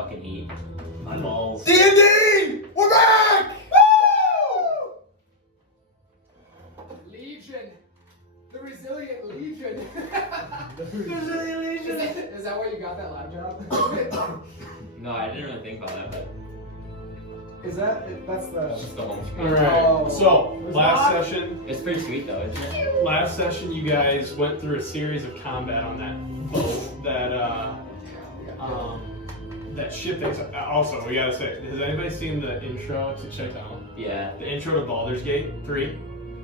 fucking heat. My balls. D&D! We're back! Woo! Legion. The Resilient Legion. The Brazilian Legion. Is that why you got that lab job? No, I didn't really think about that, but Is that, that's it's the... just the home All screen. right. Oh. So It's last not- session, It's pretty sweet though, isn't it? last session, you guys went through a series of combat on that boat. That ship. Also, we gotta say, has anybody seen the intro to Checkdown? Yeah. The intro to Baldur's Gate 3?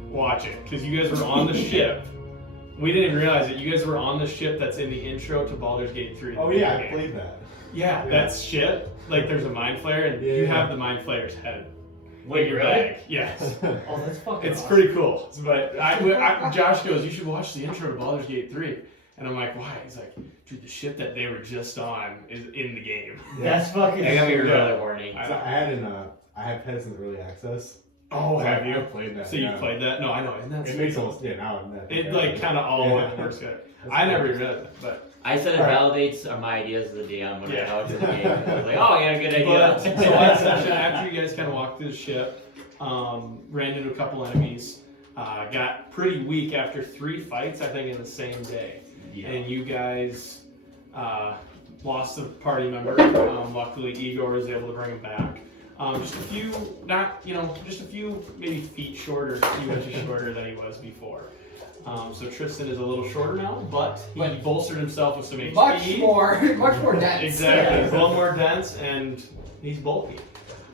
Watch it, because you guys were on the ship. We didn't even realize it. You guys were on the ship that's in the intro to Baldur's Gate 3. Oh yeah, I played that. Yeah, that's ship. Like there's a mind flayer, and you have the mind flayer's head. Wait, Your really? bag. Yes. Oh, that's fucking It's awesome. pretty cool. But Josh goes, you should watch the intro to Baldur's Gate 3. And I'm like, why? He's like, dude, the ship that they were just on is in the game. That's fucking I gotta be sweet. really horny. So I have Peasant Early Access. Oh, have I you? played that. So you played that? No, I know. Isn't that It sweet? makes almost now. It like kind of all works together. I never read it, but I said it validates my ideas as a DM when I know it's in the game. I was like, oh, yeah, good But, idea. so last session, after you guys kind of walked through the ship, ran into a couple enemies, got pretty weak after 3 fights, I think, in the same day. Yeah. And you guys lost a party member. Luckily, Igor was able to bring him back. Just a few, just a few maybe feet shorter, a few inches shorter than he was before. So Tristan is a little shorter now, but he bolstered himself with some HP. Much more dense. Exactly, he's a little more dense and he's bulky.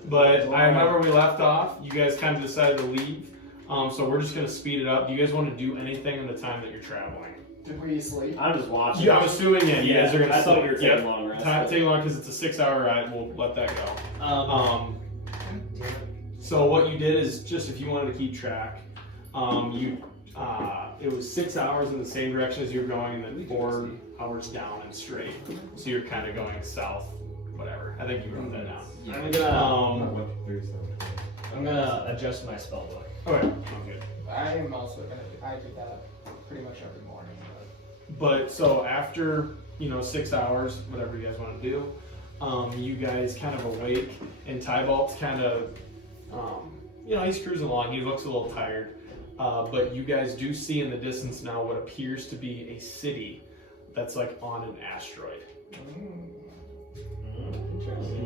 But I remember we left off, you guys kind of decided to leave, so we're just going to speed it up. Do you guys want to do anything in the time that you're traveling? Did we sleep? I'm just watching. Yeah, I'm assuming you guys are going to I sleep. thought we were taking long rest. Taking long because it's a 6-hour ride, we'll let that go. So what you did is, just if you wanted to keep track, it was 6 hours in the same direction as you were going, and then 4 hours down and straight. So you're kind of going south, whatever. I think you wrote that down. I'm gonna adjust my spell book. Okay, I'm good. I am also gonna. I do that pretty much every morning. But so after 6 hours, whatever you guys want to do, you guys kind of awake, and Tybalt's kind of, he's cruising along. He looks a little tired. But you guys do see in the distance now what appears to be a city that's like on an asteroid. And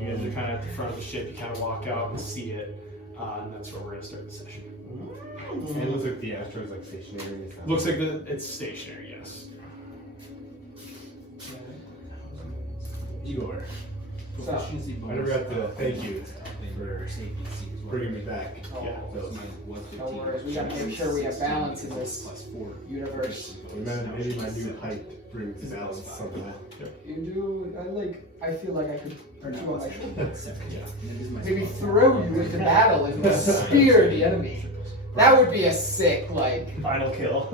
you guys are kind of at the front of the ship. You kind of walk out and see it, and that's where we're gonna start the session. And it looks like the asteroid's like stationary. Looks like it's stationary, yes. Igor. So, I never got to thank you for bringing me back. Yeah. no worries. We gotta make sure we have balance in this universe. Maybe my new height brings balance somehow. You do. I feel like I could. Or no, I should. Maybe throw you into battle and spear the enemy. That would be a sick, Final kill.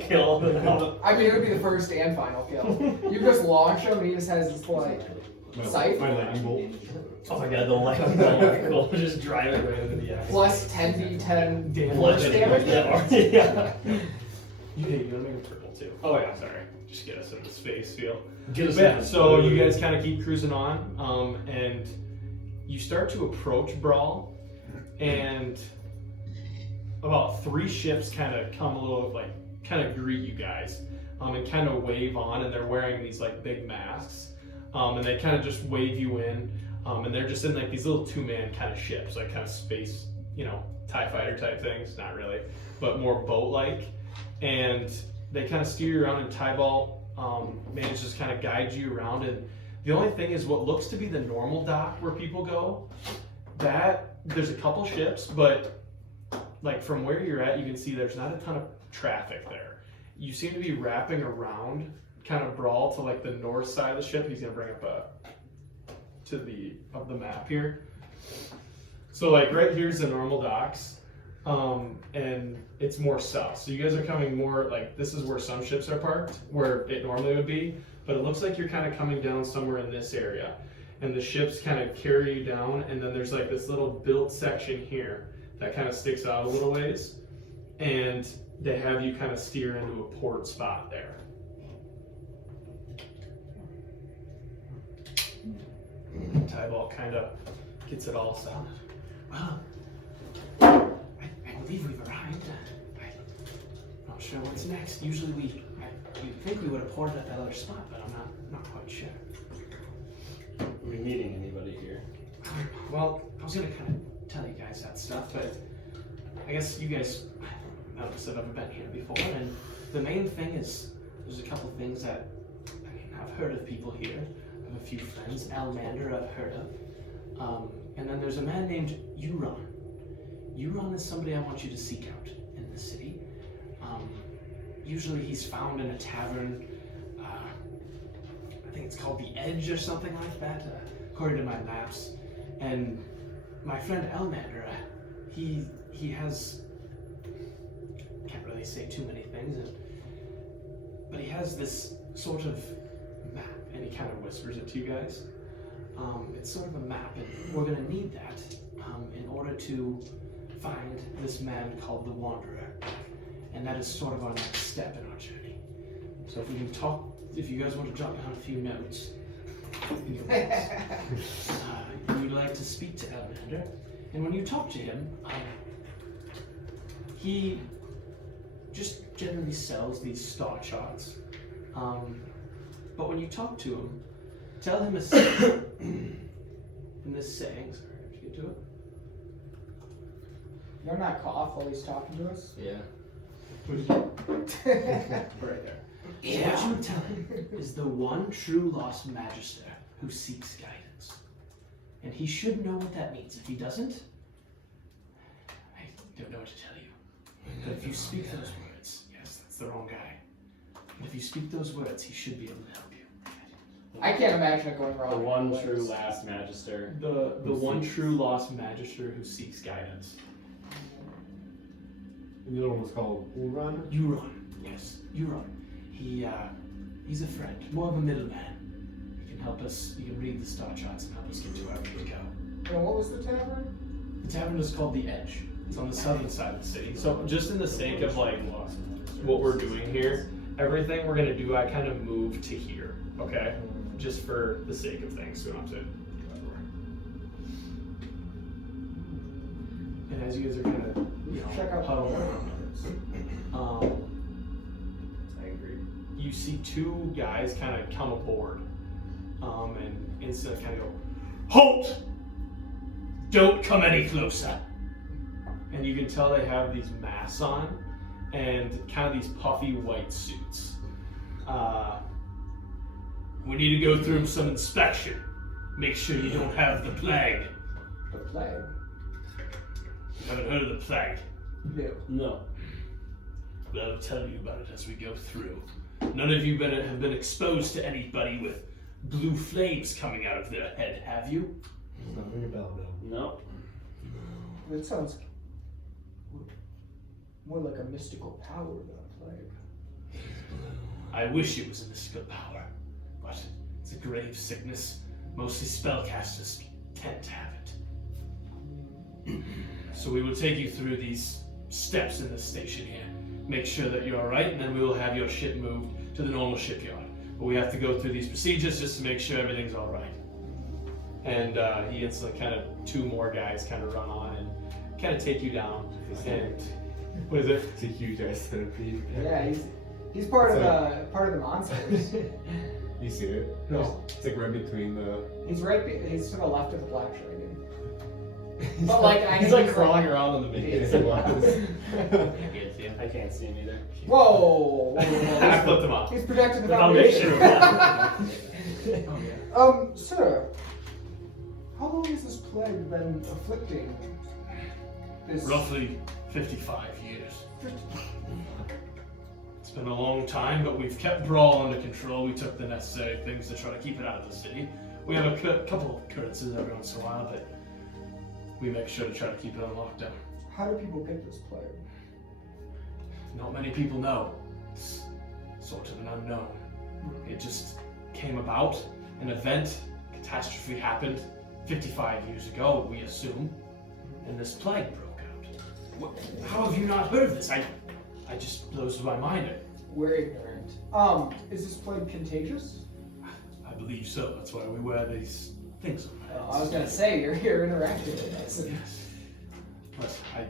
Kill. I mean, it would be the first and final kill. You just launch him and he just has this, sight. My lightning bolt. Oh my god, the lightning bolt. Just drive it right into the eye. Plus 10d10 Bludgeoning damage. Yeah. You want to make a purple too. Oh yeah. Sorry. Just get us in the space feel. Get us But yeah, in. so you guys kind of keep cruising on, and you start to approach Bral, and about 3 ships kind of come a little, kind of greet you guys, and kind of wave on, and they're wearing these big masks, and they kind of just wave you in, and they're just in these little 2-man kind of ships, kind of space, TIE fighter type things, not really, but more boat-like, and they kind of steer you around, and Tybalt manages to kind of guide you around, and the only thing is what looks to be the normal dock where people go, that there's a couple ships, but from where you're at, you can see there's not a ton of traffic there. You seem to be wrapping around kind of Bral to the north side of the ship. He's gonna bring up to the map here. So right here's the normal docks, and it's more south. So you guys are coming more this is where some ships are parked, where it normally would be. But it looks like you're kind of coming down somewhere in this area, and the ships kind of carry you down. And then there's this little built section here that kind of sticks out a little ways, and they have you kind of steer into a port spot there. eyeball kind of gets it all sounded. Well, I believe we've arrived. I'm not sure what's next. Usually we think we would have ported at that other spot, but I'm not quite sure. Are we meeting anybody here? Well, I was gonna kind of tell you guys that stuff, but I guess you guys noticed that I've never been here before, and the main thing is there's a couple things that I've heard of people here. I have a few friends. Almander I've heard of, and then there's a man named Euron. Euron is somebody I want you to seek out in the city. Usually he's found in a tavern. I think it's called the Edge or something like that, according to my maps. And my friend Almander, he has, can't really say too many things, but he has this sort of map, and he kind of whispers it to you guys. It's sort of a map, and we're going to need that in order to find this man called the Wanderer. And that is sort of our next step in our journey. So if we can talk, if you guys want to jot down a few notes, you'd like to speak to Almander, and when you talk to him, he just generally sells these star charts. But when you talk to him, tell him a saying. In this saying, sorry, did you get to it? You're not cough while he's talking to us? Yeah. Right there. So what you would tell him is the one true lost magister who seeks guidance. And he should know what that means. If he doesn't, I don't know what to tell you. But if you speak those words, yes, that's the wrong guy. But if you speak those words, he should be able to help you. I can't imagine it going wrong. The one true last magister. The one true lost magister who seeks guidance. And the other one was called Uran. Euron, yes, Euron. He's a friend, more of a middleman. He can help us, he can read the star charts and help us get to where we need to go. And what was the tavern? The tavern is called the Edge. It's on the southern side of the city. So just in the sake of like what we're doing here, everything we're gonna do, I kind of move to here, okay? Just for the sake of things, so we don't have to go everywhere. And as you guys are gonna, Check out huddle the around, I agree. you see two guys kind of come aboard, and instantly kind of go, "Halt! Don't come any closer." And you can tell they have these masks on, and kind of these puffy white suits. We need to go through some inspection. Make sure you don't have the plague. The plague? Haven't heard of the plague? No. No. But I'll tell you about it as we go through. None of you have been exposed to anybody with blue flames coming out of their head, have you? It's not ring a bell, no. No. That sounds more like a mystical power than a plague. I wish it was a mystical power, but it's a grave sickness. Mostly spellcasters tend to have it. So we will take you through these steps in this station here. Make sure that you're alright, and then we will have your ship moved to the normal shipyard. But we have to go through these procedures just to make sure everything's alright. And he instantly kind of, two more guys kind of run on and kind of take you down. And what is it? It's a huge ass centipede. Yeah, he's part of the monsters. You see it? No. It's like right between the. He's to the left of the black dragon. But like He's like crawling around in the Yes, beginning. it was. Can't get to you. I can't see him either. Whoa! I flipped him off. He's protecting the The foundation. foundation. Oh, yeah. Sir, how long has this plague been afflicting this? Roughly 55 years. It's been a long time, but we've kept Bral under control. We took the necessary things to try to keep it out of the city. We have a couple of occurrences every once in a while, but we make sure to try to keep it on lockdown. How do people get this plague? Not many people know. It's sort of an unknown. It just came about, an event, catastrophe happened 55 years ago, we assume, and this plague broke out. How have you not heard of this? I just blows my mind. We're ignorant. Is this plague contagious? I believe so. That's why we wear these things on our was gonna say you're interacting with us. But I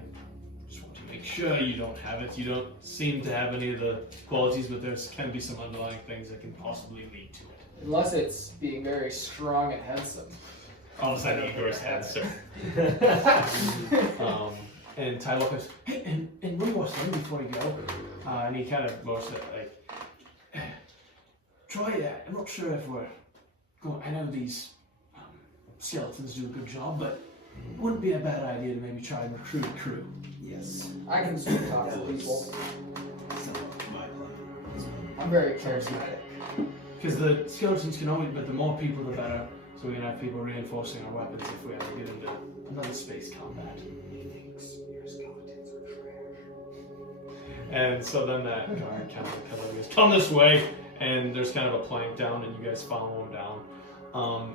just want to make sure you don't have it. You don't seem to have any of the qualities, but there can be some underlying things that can possibly lead to it. Unless it's being very strong and handsome. All of a sudden, Igor's head, sir. And Tyler goes, hey, and one more thing before you go. And he kind of motions like, try that. I'm not sure if we're going. I know these skeletons do a good job, but it wouldn't be a bad idea to maybe try and recruit a crew. Yes. I can speak talk to people. Some of my plan. I'm very charismatic. Because the skeletons can only, but the more people, the better. So we can have people reinforcing our weapons if we ever get into another space combat. Your skeletons are trash. And so then that guard kind of goes, come this way, and there's kind of a plank down, and you guys follow him down.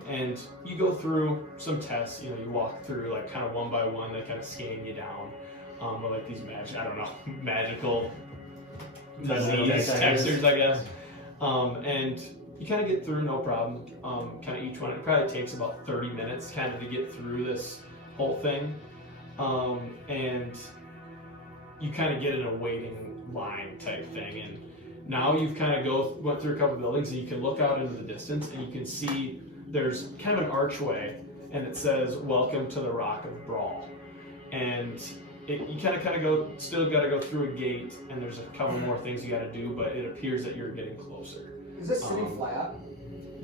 And you go through some tests, you walk through like kind of one by one, they kind of scan you down. With like these magical disease textures, I guess. And you kind of get through no problem. Kind of each one, it probably takes about 30 minutes kind of to get through this whole thing. And you kind of get in a waiting line type thing. And now you've kind of went through a couple buildings, and you can look out into the distance, and you can see there's kind of an archway, and it says, "Welcome to the Rock of Bral." And you kind of still got to go through a gate, and there's a couple more things you got to do, but it appears that you're getting closer. Is this city flat?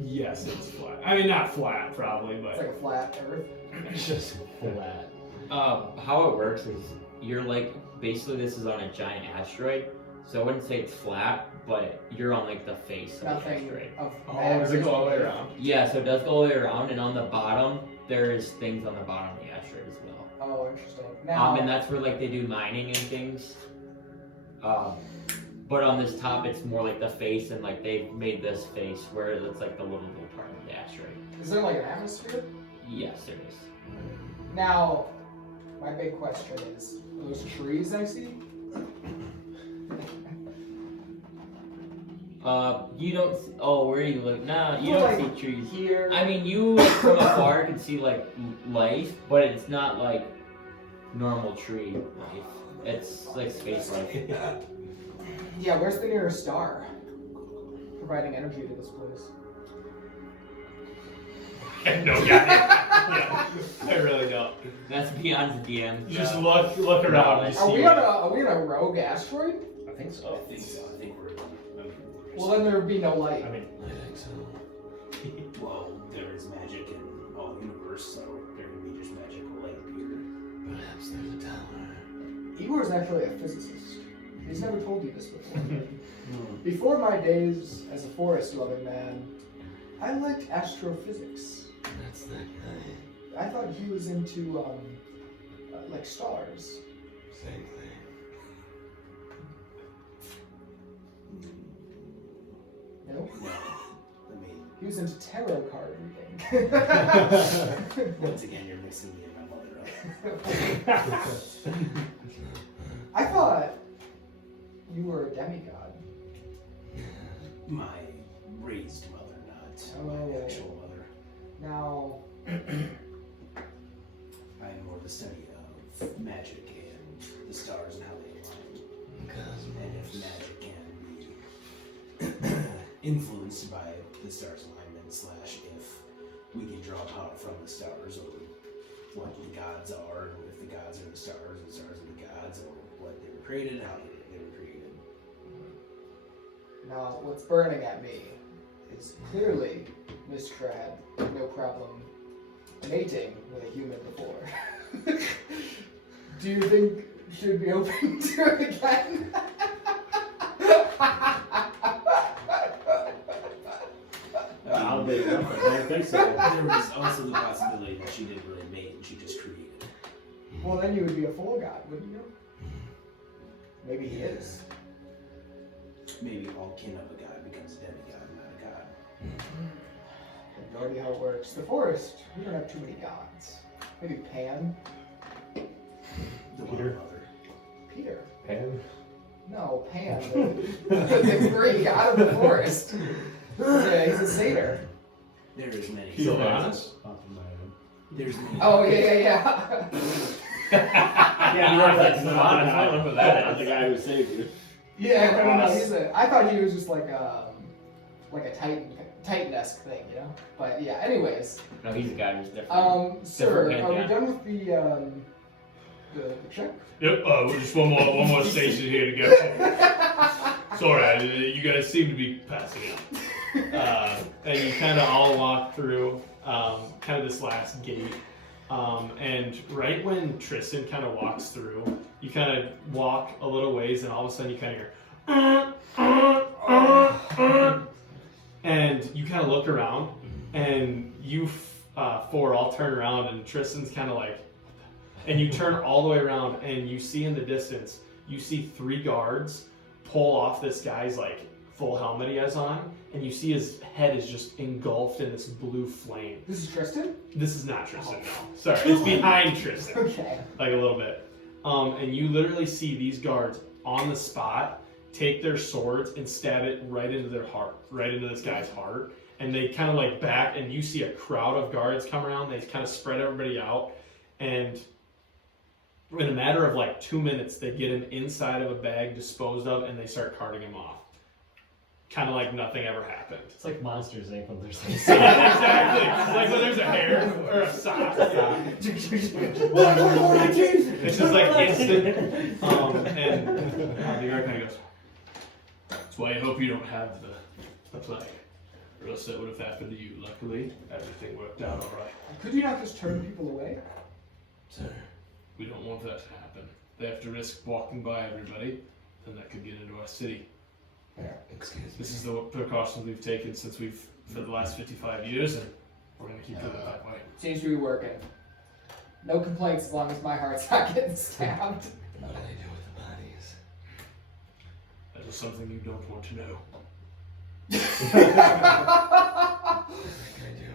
Yes, it's flat. I mean, not flat, probably, It's but like a flat Earth. it's just flat. How it works is you're like, basically this is on a giant asteroid, so I wouldn't say it's flat, but you're on like the face of the Nothing asteroid. of Oh, does it go all the way around? Yeah, so it does go all the way around, and on the bottom, there's things on the bottom of the asteroid as well. Oh, interesting. Now, And that's where like they do mining and things. But on this top, it's more like the face, and like they've made this face where it's like the little part of the asteroid. is there like an atmosphere? Yes, there is. Now, my big question is, those trees I see? You don't. Where are you look? Nah, you Well, don't like, see trees. Here. I mean, you like, from afar can see like life, but it's not like normal tree life. It's like space life. Yeah, where's the nearest star? Providing energy to this place. No, yeah, I really don't. That's beyond the DM. Just look around. And Are see we on a rogue asteroid? I think so. I think so. I think we're. Well, then there would be no light. I mean, I think so. Well, there is magic in all universe, so there can be just magical light here. Perhaps there's a tower. Igor is actually a physicist. He's never told you this before. Before my days as a forest-loving man, I liked astrophysics. That's that guy. I thought he was into, like stars. Same thing. No? No. I mean, He was into tarot card reading. once again, you're mixing me and my mother up. I thought you were a demigod. My raised mother, not my actual mother. Now, I am more the study of magic and the stars and how they align. And if magic can be influenced by the stars' alignment, / if we can draw power from the stars, or what the gods are, or if the gods are the stars and stars are the gods, or what they were created, how they were created. now, what's burning at me is clearly Mr. had no problem mating with a human before. Do you think she'd be open to it again? I'll bet I don't think so. There was also the possibility that she didn't really mate and she just created. Well, then you would be a full god, wouldn't you? Maybe he is. Maybe all kin of a god becomes a demigod, not a god. That's already how it works. The forest, we don't have too many gods. Maybe Pan? The Peter? one mother. Peter? Pan? No, Pan, the great god of the forest. Yeah, he's a satyr. There is many. He's honest. There's many. Oh yeah. Yeah, You I were like, was "No, not I don't know who that not the is." guy who saved you. Yeah, no. Boss. I thought he was just like a Titan-esque thing, you know. But yeah. Anyways, No, he's a guy who's different. sir, Different, are we yeah. done with the check? Yep, we're just one more station here to go. Sorry, you guys seem to be passing out. And you kind of all walk through kind of this last gate. And right when Tristan kind of walks through, you kind of walk a little ways, and all of a sudden you kind of hear, and you kind of look around, and you four all turn around, and Tristan's kind of like, and you turn all the way around, and you see in the distance, you see 3 guards pull off this guy's like full helmet he has on, and you see his head is just engulfed in this blue flame. This is Tristan. This is not Tristan, no. Sorry, it's behind Tristan, Okay. like a little bit. And you literally see these guards on the spot take their swords and stab it right into their heart, right into this guy's heart. And they kind of like back, and you see a crowd of guards come around. They kind of spread everybody out, and in a matter of like 2 minutes, they get him inside of a bag, disposed of, and they start carting him off. Kind of like nothing ever happened. It's like Monsters Inc. when there's Exactly. Like when there's a hair or a sock. It's just like instant. And the guard kind of goes, "That's why I hope you don't have the plague, or else that would have happened to you. Luckily, everything worked out all right. Could you not just turn people away? Sir, we don't want that to happen. They have to risk walking by everybody, then that could get into our city. Excuse me. This is the precautions we've taken for the last 55 years, and we're going to keep doing it that way." Seems to be working. No complaints as long as my heart's not getting stabbed. What do they do with the bodies? That is something you don't want to know. I think I do.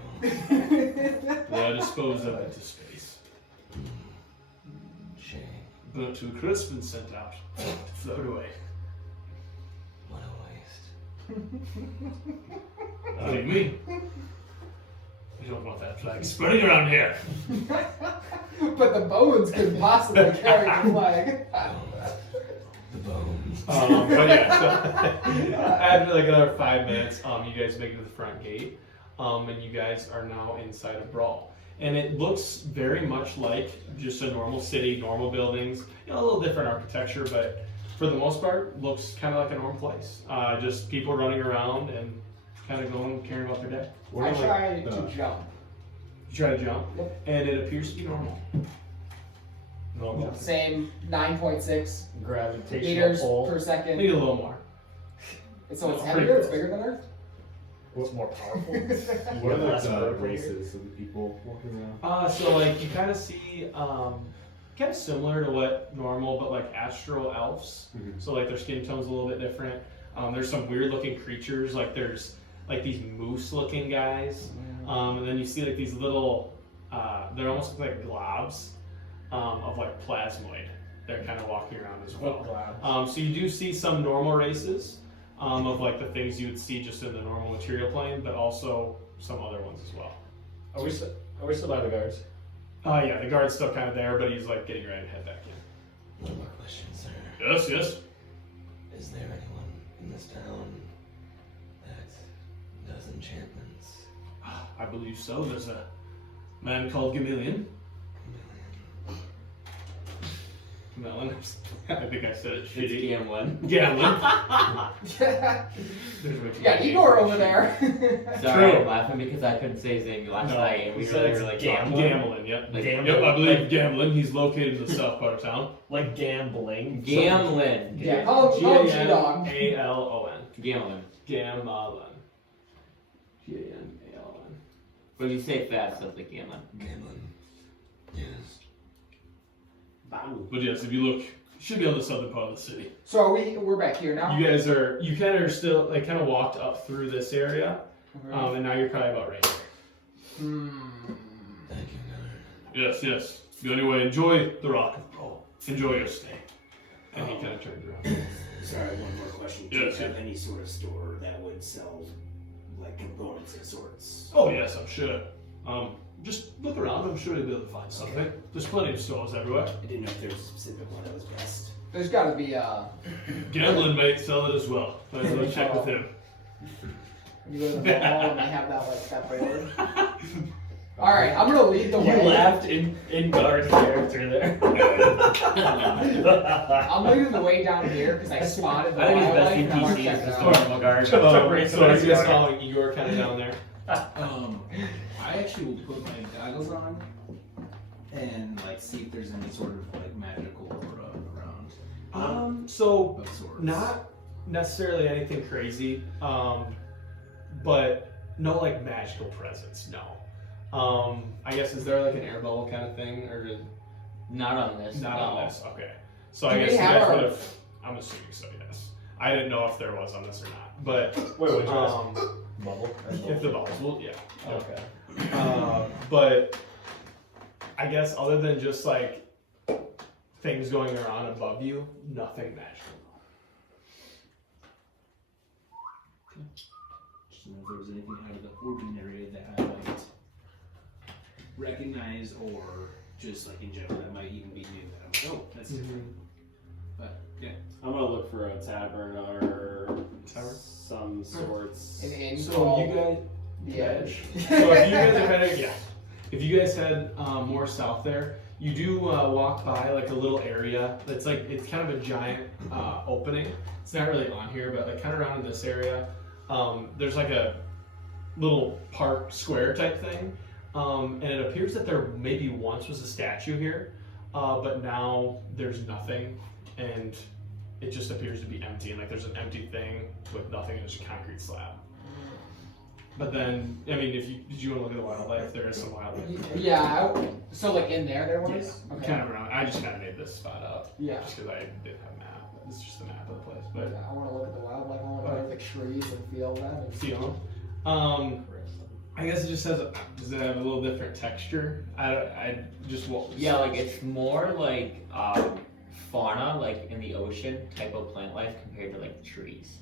They are disposed of into space, Shame. burnt to a crisp and sent out to float away. What a waste. What do you mean? We don't want that flag spreading around here. But the bones could possibly carry the flag. The bones. But yeah, so after like another 5 minutes, you guys make it to the front gate, and you guys are now inside of Bral. And it looks very much like just a normal city, normal buildings, a little different architecture, but for the most part, looks kind of like a normal place. Just people running around and kind of going, caring about their day. I try to jump. You try to jump, Yep. and it appears to be normal. Normal. Same 9.6 gravitational meters pull. per second. Maybe a little more. So it's No, heavier, pretty it's bigger than Earth? What's more powerful? What are Less the vertical races of the people walking around? So like you kind of see, kind of similar to what normal, but like astral elves. Mhm. So like their skin tone's a little bit different. There's some weird looking creatures, like there's like these moose looking guys, and then you see like these little, they're almost like globs of like plasmoid. They're kind of walking around as well. So you do see some normal races of like the things you would see just in the normal material plane, but also some other ones as well. Are we still by the guards? Yeah, the guard's still kind of there, but he's like getting ready to head back in. One more question, sir. Yes, yes. Is there anyone in this town that does enchantments? I believe so. There's a man called Gamillion. Melon. I think I said it It's shitty. Gamlin. Gamlin. Yeah, Igor over there. Sorry, True. I'm laughing because I couldn't say his name last No, night, and we he really said were like it's Gamlin, yep. Like, Gamlin. Yep, I believe Gamlin. He's located in the south part of town. Like gambling. Gamlin. Yeah, call him G-Dog. Gamlin. Gamlin. Gamlin. Gamlin. When you say fast, sounds like Gamlin. Gambling. Yes. But yes, if you look, you should be on the southern part of the city. So we're back here now? You guys are, you kind of are still, like, kind of walked up through this area, and now you're probably about right here. Thank you, Gunnar. Yes, yes. Go anyway, enjoy the Rock of Bral. Enjoy your stay. And he kind of turned around. Sorry, one more question. Do Yes, you have yes. any sort of store that would sell like components of sorts? Oh yes, I'm sure. just look around. I'm sure you'll be able to find something. There's plenty of stores everywhere. I didn't know if there was a specific one that was best. There's got to be Gambling might sell it as well. Let's go check with him. you go to the mall and they have that board. All right, I'm gonna lead the You way. laughed in guard character there. I'm leading the way down here because I spotted the I think his best wildlife and I want to NPC check is it the out. Storm Guard. So you guys following Igor kind of down there. I actually will put my goggles on and like see if there's any sort of like magical aura around. So Of sorts. not necessarily anything crazy, but no like magical presence. No. I guess is there like an air bubble kind of thing, or just Not on this. not no. on this? Okay. So Do I we guess you have guys our- would have. I'm assuming so. Yes. I didn't know if there was on this or not, but Wait, what'd you ask? Bubble. if the bubbles, well, yeah. Okay. But I guess other than just like things going around above you, nothing magical. Just to know if there was anything out of the ordinary that I might recognize, or just like in general that might even be new. That I'm like, oh, that's different. But yeah. I'm gonna look for a tavern or Tavern? some sorts. An inn So called you guys, the Edge. so if you guys are heading, yeah, if you guys head more south there, you do walk by like a little area that's like it's kind of a giant opening. It's not really on here, but like kind of around in this area, there's like a little park square type thing, and it appears that there maybe once was a statue here, but now there's nothing, and it just appears to be empty. And like there's an empty thing with nothing, and it's a concrete slab. But then, I mean, if you did you want to look at the wildlife? There is some wildlife. Yeah. So like in there was. Yeah, Okay. kind of around. I just kind of made this spot up. Yeah. Just because I didn't have a map. It's just a map of the place. But I want to look at the wildlife. I want to look at the trees and feel them. And feel. I guess it just has. Does it have a little different texture? I just Yeah, like it's more like fauna, like in the ocean type of plant life compared to like trees.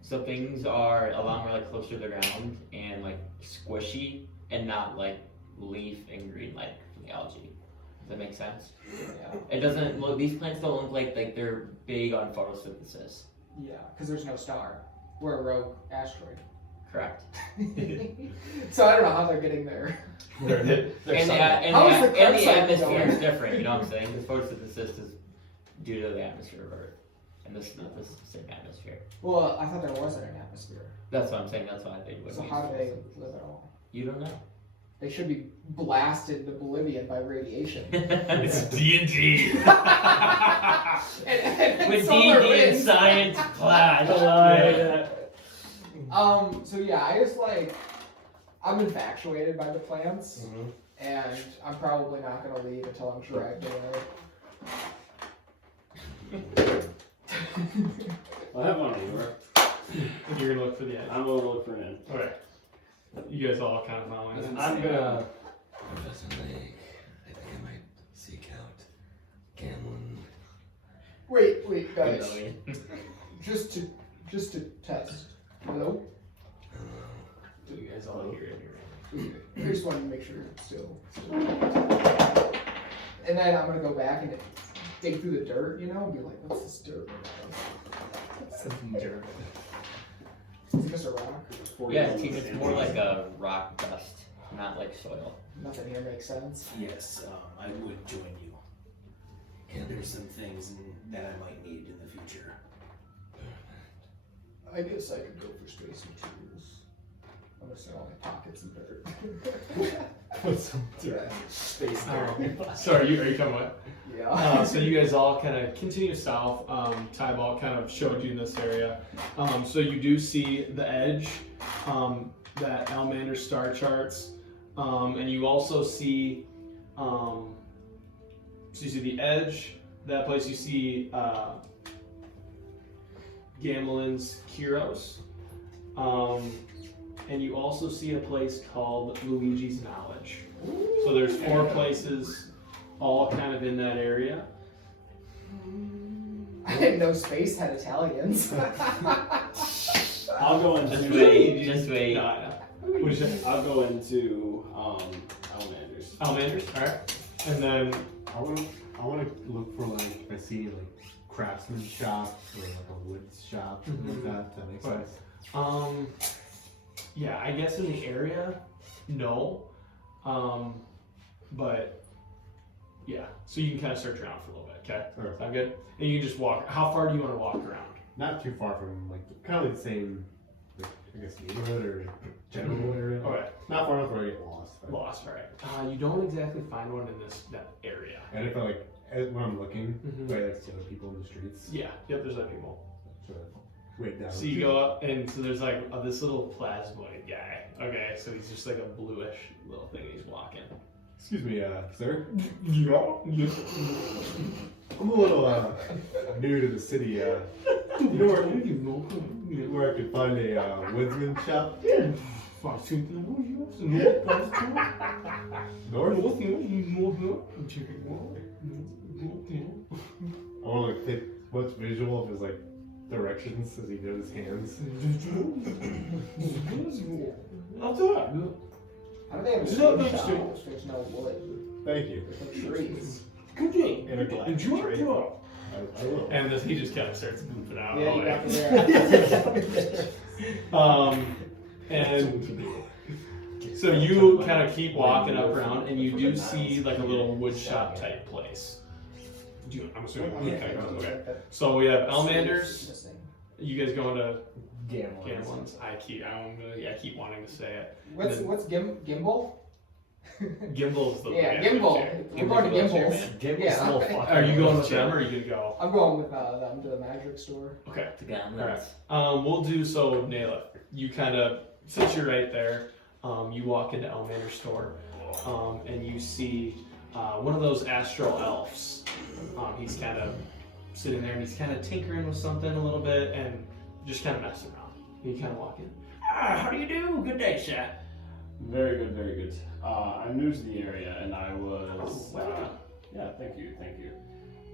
So things are a lot more like closer to the ground and like squishy and not like leaf and green like from the algae. Does that make sense? yeah. It doesn't look. These plants don't look like they're big on photosynthesis. Yeah. Because there's no star. We're a rogue asteroid. Correct. So I don't know how they're getting there. And the How is the crust cycle atmosphere is going? different. You know what I'm saying? Because photosynthesis is due to the atmosphere of Earth, and this is the same atmosphere. Well, I thought there wasn't an atmosphere. That's what I'm saying. That's why they would. So use how do they photosynthesis. live at all? You don't know. They should be blasted to oblivion by radiation. It's D&D. and With solar D&D and winds. science clash. So yeah, I just like, I'm infatuated by the plants, and I'm probably not gonna leave until I'm dragged away. I have one anywhere. You're gonna look for the edge. I'm gonna look for an inn. Okay. You guys all kind of following that? I'm gonna. Professor Lake, I think I might seek out gambling. Wait, guys, just to test. Hello? So you guys all hear it. I just wanted to make sure it's still. And then I'm gonna go back and dig through the dirt, you know, and be like, what's this dirt? Is it just a rock? Yeah, it's more like a rock dust, not like soil. Nothing here makes sense. Yes, I would join you. There's some things that I might need in the future. I guess I could go for space materials. I'm gonna sell my pockets and dirt. Space sorry, are you coming what? Yeah. So you guys all kind of continue south. Tybalt kind of showed you in this area. So you do see the edge, that Elmander star charts, and you also see, so you see the edge, that place you see Gamelin's Kiros, and you also see a place called Luigi's Knowledge. So there's 4 places all kind of in that area. I didn't know space had Italians. I'll go into. Just wait. No, I know. What did you say? I'll go into Elman Salamanders, alright. And then, I want to look for like if I see like craftsman shop or like a wood shop like that. That makes Right. sense. yeah, I guess in the area, no. But, yeah. So you can kind of search around for a little bit, okay? Alright. Sound good? And you can just walk. How far do you want to walk around? Not too far from like kind of the same, like, I guess neighborhood or general area. Okay. Not far enough where I get lost. But- Lost, alright. You don't exactly find one in that area. And if I like when I'm looking, do I like see other people in the streets? Yeah, yep, there's other people. Should I wait down? So you go up, and so there's like this little plasmoid guy. Okay, so he's just like a bluish little thing he's walking. Excuse me, sir. Yeah. I'm a little new to the city. You know where I could find a woodsman shop? North? I want to like take much visual of his like directions as he does his hands. I'll do it. How do they have No, no, swing shops? There's no wood. Thank you. There's no trees. Good day. And a glass Enjoy tray. it. I will. And this, he just kind of starts moving out. Yeah, all you got me the there. and so you kind of keep walking up around, and you do see like a little wood shop type place. I'm assuming. Okay. So we have Elmanders. You guys going to Gamblins? I keep wanting to say it. What's Gimbal? Gimbal's the Yeah, band Gimbal. chair. We're going to chair, Gimbals. man. Gimbals Yeah. still fucking. Are you going with them, or are you gonna go? I'm going with them to the magic store. Okay. The gauntlets. Alright. We'll do so, Nayla. You kind of, since you're right there, you walk into Elmander's store, and you see one of those astral elves. He's kind of sitting there, and he's kind of tinkering with something a little bit, and just kind of messing around. You kind of walk in. How do you do? Good day, sir. Very good, very good. I'm new to the area, and I was. Yeah, thank you.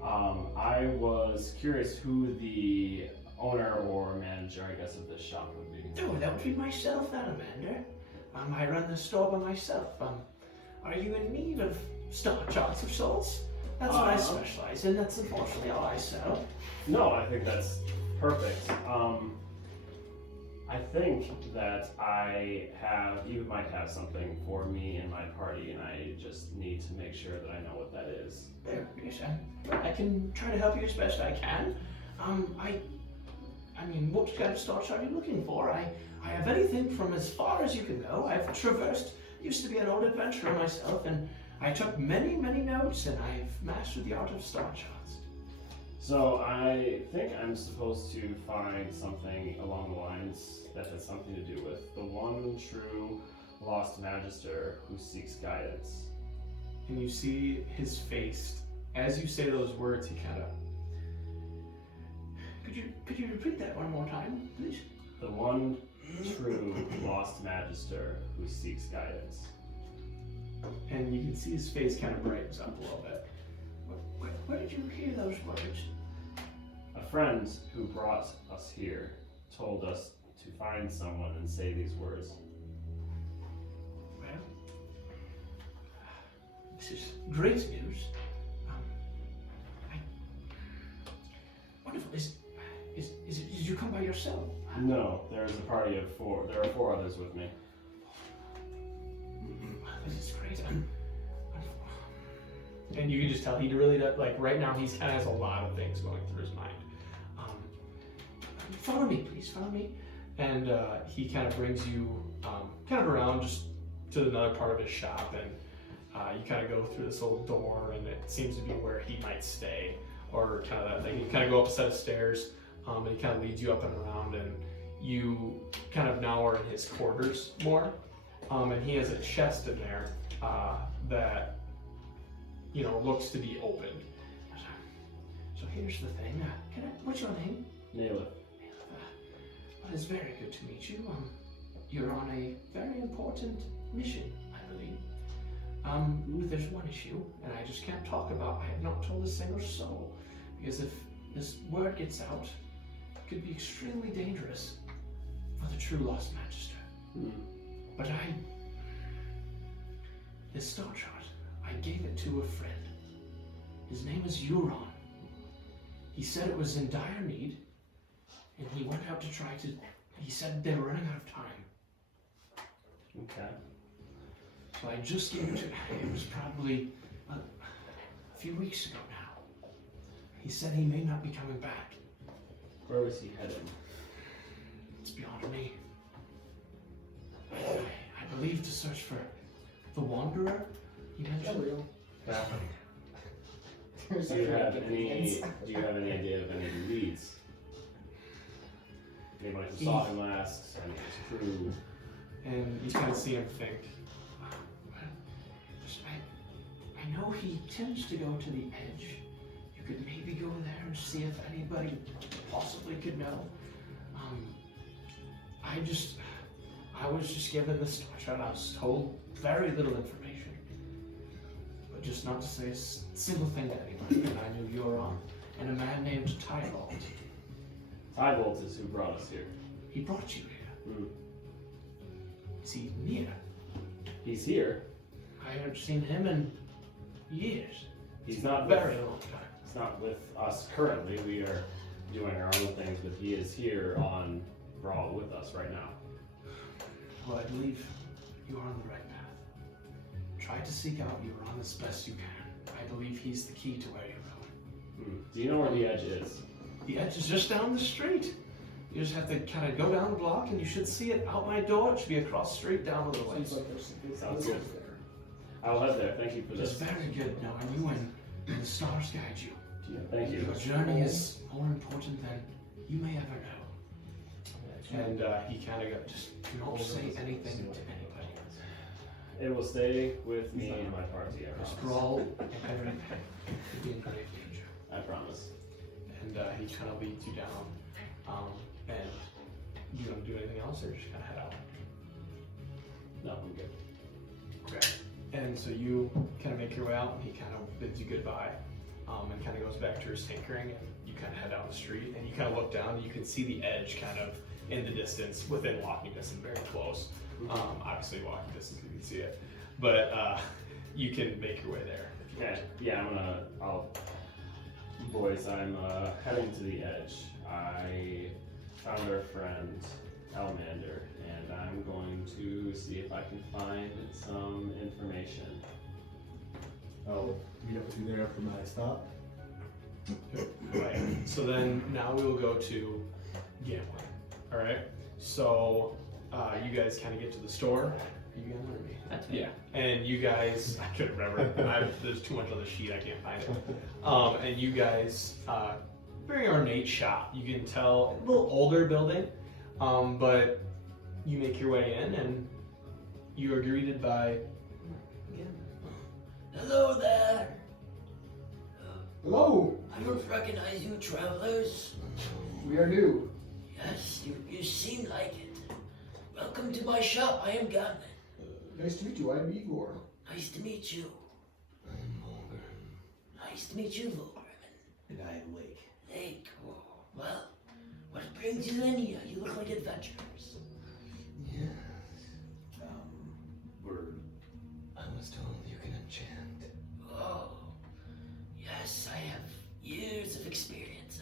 I was curious who the owner or manager, I guess, of this shop would be. Oh, that would be myself, that Amanda. I run the store by myself. Are you in need of star charts of sorts? That's what I specialize in. That's unfortunately all I sell. No, I think that's perfect. I think that you might have something for me and my party, and I just need to make sure that I know what that is. Yes, I can try to help you as best I can. I mean, what kind of star chart are you looking for? I have anything from as far as you can go. I've used to be an old adventurer myself, and I took many, many notes, and I've mastered the art of star charts. So I think I'm supposed to find something along the lines that has something to do with the one true lost magister who seeks guidance. And you see his face, as you say those words, he kind of... Could you repeat that one more time, please? The one true lost magister who seeks guidance. And you can see his face kind of brightens up a little bit. Where did you hear those words? A friend who brought us here told us to find someone and say these words. Well, this is great news. Wonderful. Did you come by yourself? No, there's a party of 4. There are 4 others with me. This is great. And you can just tell he really does, like right now he's kind of has a lot of things going through his mind. Follow me, please, follow me. And he kind of brings you kind of around just to another part of his shop, and you kind of go through this little door, and it seems to be where he might stay, or kind of that thing. You kind of go up a set of stairs, and he kind of leads you up and around, and you kind of now are in his quarters more. And he has a chest in there that, looks to be open. So here's the thing. What's your name? Nayla. Well, it's very good to meet you. You're on a very important mission, I believe. There's one issue, and I just can't talk about. I have not told a single soul, because if this word gets out, it could be extremely dangerous for the true lost magister. But this star chart, I gave it to a friend. His name is Euron. He said it was in dire need, and he went out to try to. He said they were running out of time. Okay. So I just gave it to him. It was probably a few weeks ago now. He said he may not be coming back. Where was he headed? It's beyond me. I believe to search for the Wanderer. You mentioned. Gabriel. There's Do you a have friend any? against- Do you have any idea of any leads? Anyone who saw him last? Any of his crew? And you kind of see him think. I know he tends to go to the edge. You could maybe go there and see if anybody possibly could know. I was just given this torch and I was told very little information. But just not to say a single thing to anybody. And I knew Euron and a man named Tyvolt. Tyvolt is who brought us here. He brought you here. Hmm. Is he near? He's here. I haven't seen him in years. He's not Very with, long time. He's not with us currently. We are doing our own things, but he is here on Bral with us right now. Well, I believe you are on the right path. Try to seek out Euron as best you can. I believe he's the key to where you're going. Hmm. Do you know where the edge is? The edge is just down the street. You just have to kind of go down the block and you should see it out my door. It should be across the street down a little Seems ways. like there's Sounds lizards good. there. I'll head there. Thank you for It's this. very good knowing you and the stars guide you. Yeah, thank you. Your journey is more important than you may ever know. And he kind of just do not say anything to anybody. It will stay with me and my party. I Just promise. Bral and everything could be in grave danger. I promise. And he kind of leads you down. And you don't do anything else, or just kind of head out. No, I'm good. Okay. And so you kind of make your way out, and he kind of bids you goodbye, and kind of goes back to his tinkering, and you kind of head down the street, and you kind of look down, and you can see the edge kind of in the distance, within walking distance, very close. Obviously, walking distance, you can see it, but you can make your way there. If you Okay. Yeah, boys, I'm heading to the edge. I found our friend Elmander, and I'm going to see if I can find some information. I'll meet up with you there after my stop. Right. So then now we will go to gambling. All right. So you guys kind of get to the store. Are you gambling or me? That's me. Yeah. And you guys, I couldn't remember. There's too much on the sheet. I can't find it. And you guys, very ornate shop. You can tell a little older building, but you make your way in and you are greeted by. Hello there. Hello! I don't recognize you, travelers. We are new. Yes, you seem like it. Welcome to my shop. I am Gunman. Nice to meet you. I'm Igor. Nice to meet you. I'm Mulgrim. Nice to meet you, Volverman. And I am Lake. Lake. Oh, well, what brings you in here? You look like adventurers. Yes, We're I was told you can enchant. Oh, yes, I have years of experience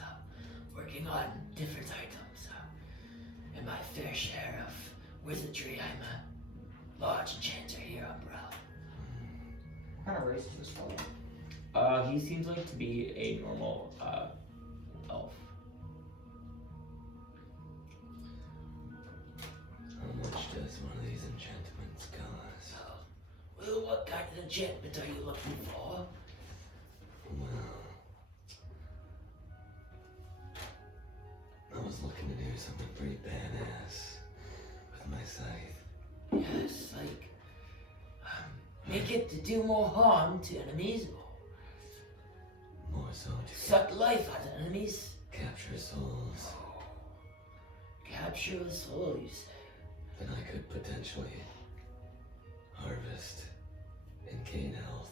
working on different items. And my fair share of wizardry. I'm a large enchanter here on Bral. What kind of race is this fellow? He seems like to be a normal elf. How much does one of these enchantments cost? Well, what kind of enchantment are you looking for? Well, I was looking to do something pretty badass with my scythe. Yes, like, make it to do more harm to enemies, or More so to suck life out of enemies. capture souls Capture a soul, you say? that I could potentially harvest and gain health.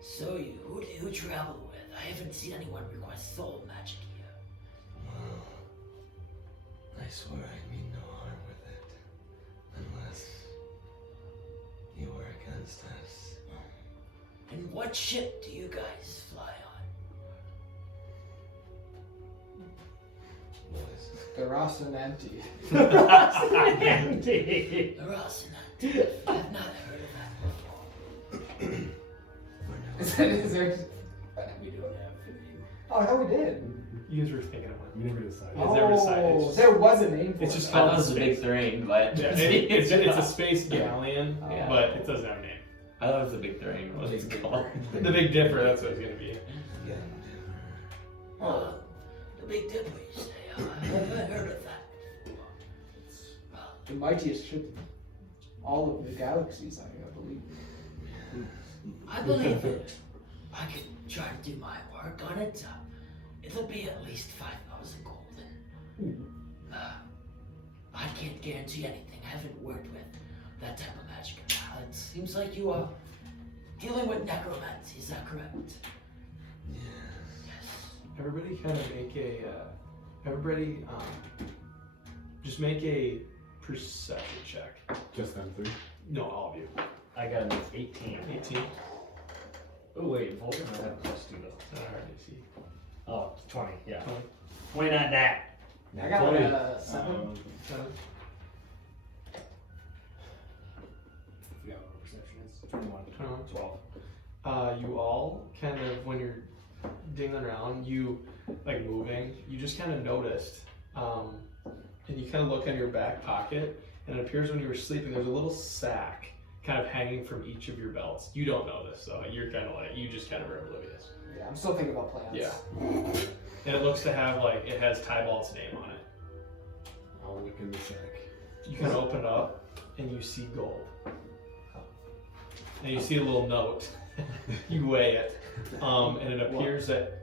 So who do you travel with? I haven't seen anyone request soul magic here. Well, I swear I mean no harm with it. Unless you were against what ship do you guys fly on? Boys. The Rocinante. Empty. The Rocinante. I've not heard of that before. Is there? We don't have any. Oh, I thought we did. You guys were thinking of one. We never decided. It's never decided. It's Oh, just- there was a name for it's it. just I thought it called was a big thing, but Yeah, it's a space galleon, Yeah. but it doesn't have a name. I thought it was a big thing. What it's called? The Big Dipper, that's what it's gonna be. Yeah. Oh, the Big Dipper, you say? I've never heard of that before. Well, The mightiest ship in all of the galaxies, I believe. I believe it. I could try to do my work on it. It'll be at least 5,000 gold. I can't guarantee anything. I haven't worked with that type of magic in a while. It seems like you are dealing with necromancy. Is that correct? Yeah. Yes. Everybody kind of make a, just make a perception check. Just them three. No, all of you. I got an 18. 18. Oh wait, Vulcan I have plus 2 though. Not hard to see. Oh, 20, yeah. 20. Why not that? I got 20. a 7. 7. I forgot what perception is. 21. 21. 12. You all kind of, when you're dingling around, you like moving, you just kind of noticed, and you kind of look in your back pocket, and it appears when you were sleeping, there's a little sack kind of hanging from each of your belts. You don't know this, so you're kind of like, you just kind of are oblivious. Yeah, I'm still thinking about plans. Yeah. And it looks to have like, it has Tybalt's name on it. I'll look in the sack. You can open it up, and you see gold. And you see a little note. You weigh it, and it appears that.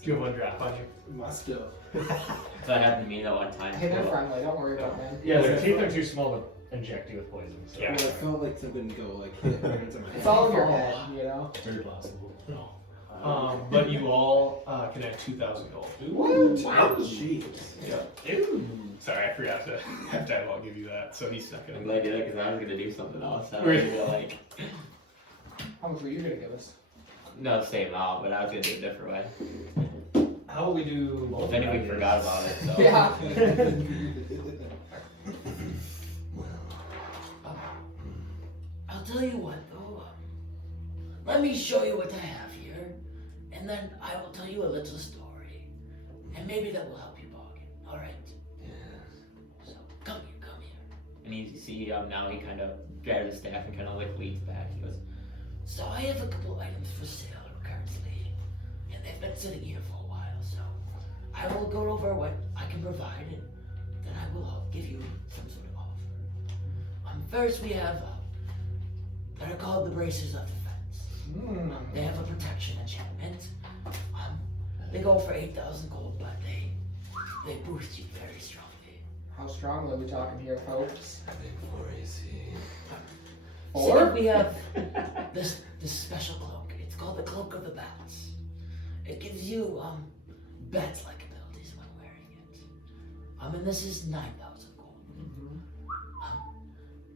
Do you have one drop on you? Must have. That happened to me that one time. Hey, they're friendly. Don't worry about them. Yeah, their teeth are too small to inject you with poison. So. Yeah. Well, I felt like something go like hit right into my head. It's all in your head, you know. Very possible. But you all can have 2,000 gold. Wow. Jeez. Ew. Sorry, I forgot to have time. I'll give you that. So he's not I'm gonna. glad you did that because I was gonna do something else. I was Really? gonna like, How much were you gonna give us? no, the same amount, but I was gonna do it a different way. How will we do both? If anyone ideas? forgot about it, so. Yeah. I'll tell you what, though. Let me show you what I have here, and then I will tell you a little story, and maybe that will help you bargain. All right. So come here. And you see, now he kind of grabs his staff and kind of like leans back. He goes, So I have a couple items for sale currently, and they've been sitting here for a while. So I will go over what I can provide, and then I will give you some sort of offer. First we have that are called the Braces of Defense. They have a protection enchantment. They go for 8,000 gold, but they boost you very strongly. How strong are we talking here, folks? I think 4 AC. Or? We have this special cloak. It's called the Cloak of the Bats. It gives you bat-like abilities when wearing it. And this is 9,000 gold.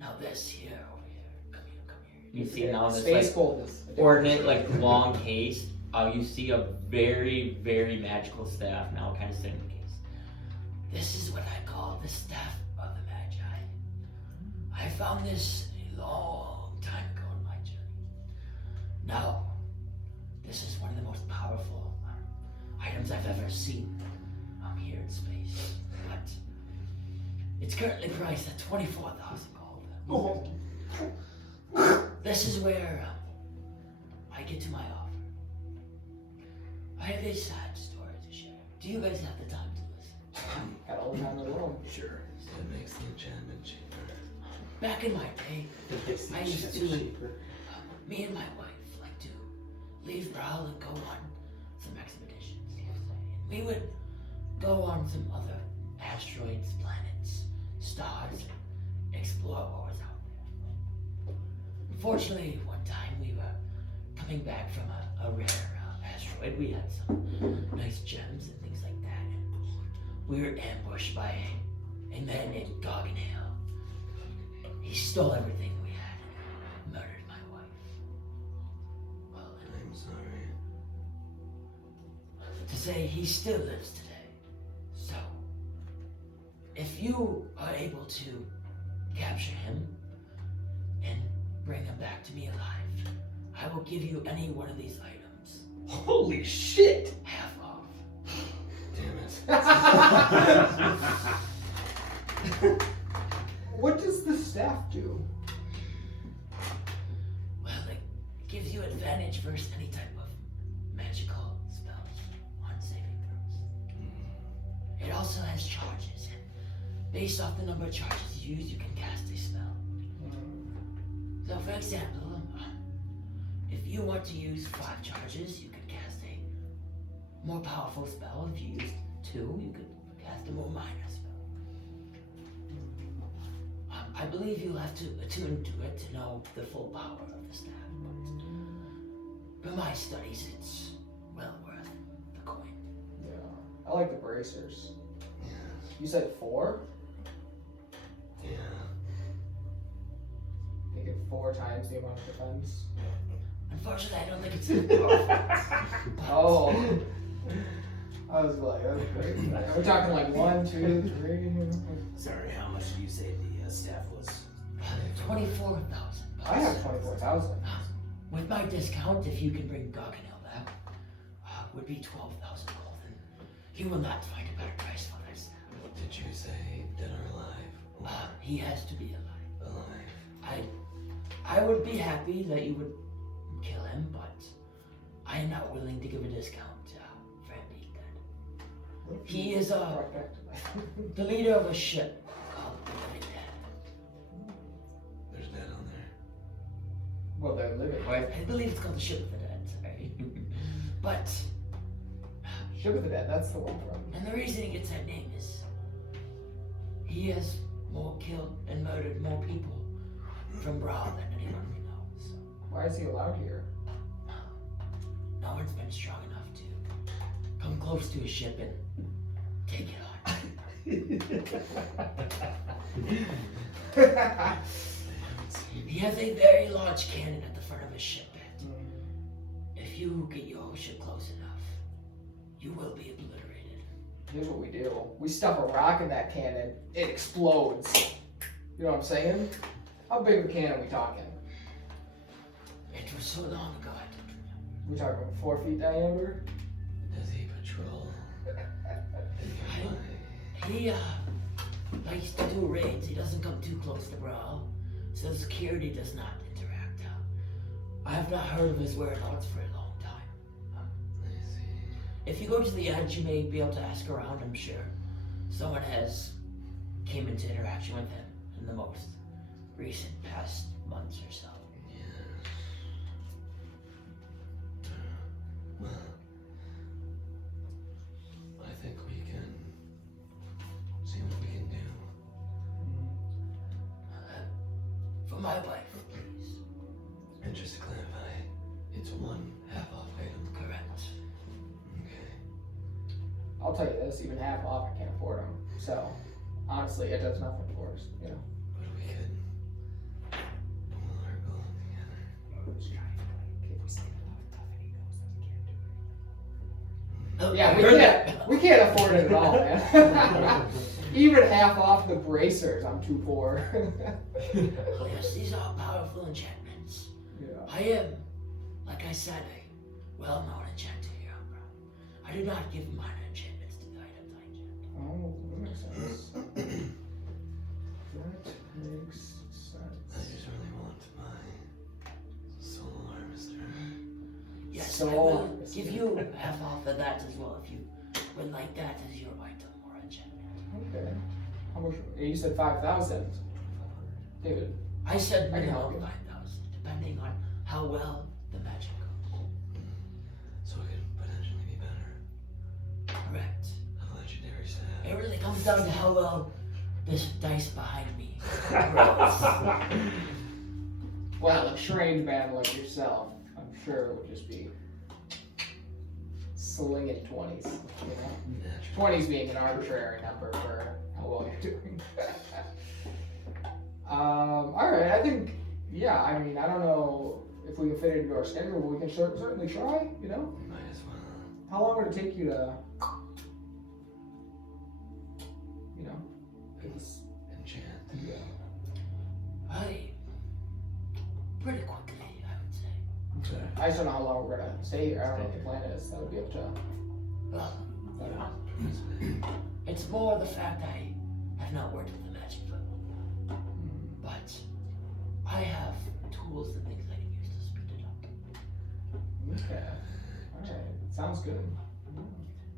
Now this here, over here, come here. you see now this Space like gold is ornate, like long case. You see a very, very magical staff now kind of sitting in the case. This is what I call the Staff of the Magi. I found this a long time ago in my journey. Now, this is one of the most powerful items I've ever seen here in space. But it's currently priced at 24,000 gold. This is where I get to my offer. I have a sad story to share. Do you guys have the time to listen? Got all the time in the world. Sure. It makes the enchantment cheaper. Back in my day, I used to, me and my wife like to leave Bral and go on some expeditions. We would go on some other asteroids, planets, stars, explore what was out there. Unfortunately, one time we were coming back from a rare asteroid. We had some nice gems and things like that. And we were ambushed by a man named Garganale. He stole everything we had and murdered my wife. to say he still lives today. So, if you are able to capture him and bring him back to me alive, I will give you any one of these items. Holy shit! Half off. Damn it. What does the staff do? Well, it gives you advantage versus any type of magical spells on saving throws. It also has charges, and based off the number of charges you use, you can cast a spell. So, for example, if you want to use 5 charges, you could cast a more powerful spell. If you used 2, you could cast a more minor spell. I believe you'll have to attune to it to know the full power of the staff, but for my studies, it's well worth the coin. Yeah. I like the bracers. You said 4? Yeah. Make it 4 times the amount of defense. Unfortunately, I don't think it's that powerful. Oh. I was like, that's great. We're talking like 1, 2, 3. Sorry, how much did you say the staff was? 24,000. I have 24,000. With my discount, if you can bring Garganel back, would be 12,000 gold. And you will not find a better price for this. Did you say dead or alive? He has to be alive. Alive. I would be happy that you would kill him, but I am not willing to give a discount for him being dead. He is the leader of a ship called the Living Dead. There's dead on there. Well, they're living. I believe it's called the Ship of the Dead, sorry. But, Ship of the Dead, that's the one from. and the reason he gets that name is he has more killed and murdered more people from Bral than anyone we know. So Why is he allowed here? no one's been strong enough to come close to a ship and take it on. He has a very large cannon at the front of his ship. If you get your ship close enough, you will be obliterated. Here's what we do. We stuff a rock in that cannon, it explodes. You know what I'm saying? How big of a cannon are we talking? It was so long ago, I don't remember. We talking 4 feet diameter? Does he patrol? He likes to do raids. He doesn't come too close to Bral, so security does not interact. I have not heard of his whereabouts for a long time. I see. If you go to the edge, you may be able to ask around. I'm sure someone has came into interaction with him in the most recent past months or so. Yeah. Well, I think we can see what we can do. For my wife, please. And just to clarify, it's 1 half-off item. Correct. Okay. I'll tell you this, even half off, I can't afford them. So, honestly, it does nothing for us, you know? But we could pull our gold together. Oh, Yeah, I heard that. we can't afford it at all, man. Even half off the bracers, I'm too poor. Oh yes, these are powerful enchantments. Yeah. I am, like I said, a well-known enchanter here on Bral. I do not give minor enchantments to the items I enchant. Oh, that makes sense. That makes I sense. just really want my soul harvester. Yes, So, I will give you half off of that as well if you would like that as your item or enchantment. Okay. How much? You said 5,000. David. I said I can help minimum you. 5,000, depending on how well the magic goes. So it could potentially be better. Correct. A legendary staff. It really comes down to how well this dice behind me rolls. Well, a trained man like yourself, I'm sure it would just be slinging 20s. You know? Naturally. 20s being an arbitrary number for how well you're doing. Alright, I think, yeah, I mean, I don't know if we can fit it into our schedule, but we can certainly try, you know? Might as well. How long would it take you to, get this? Enchant. Yeah. Pretty quickly, I would say. Okay. I just don't know how long we're gonna stay here. I don't know what the plan is. That would be up to. Well, it's more the fact I have not worked with the magic book, but I have tools and things I can use to speed it up. Okay. Alright. Sounds good.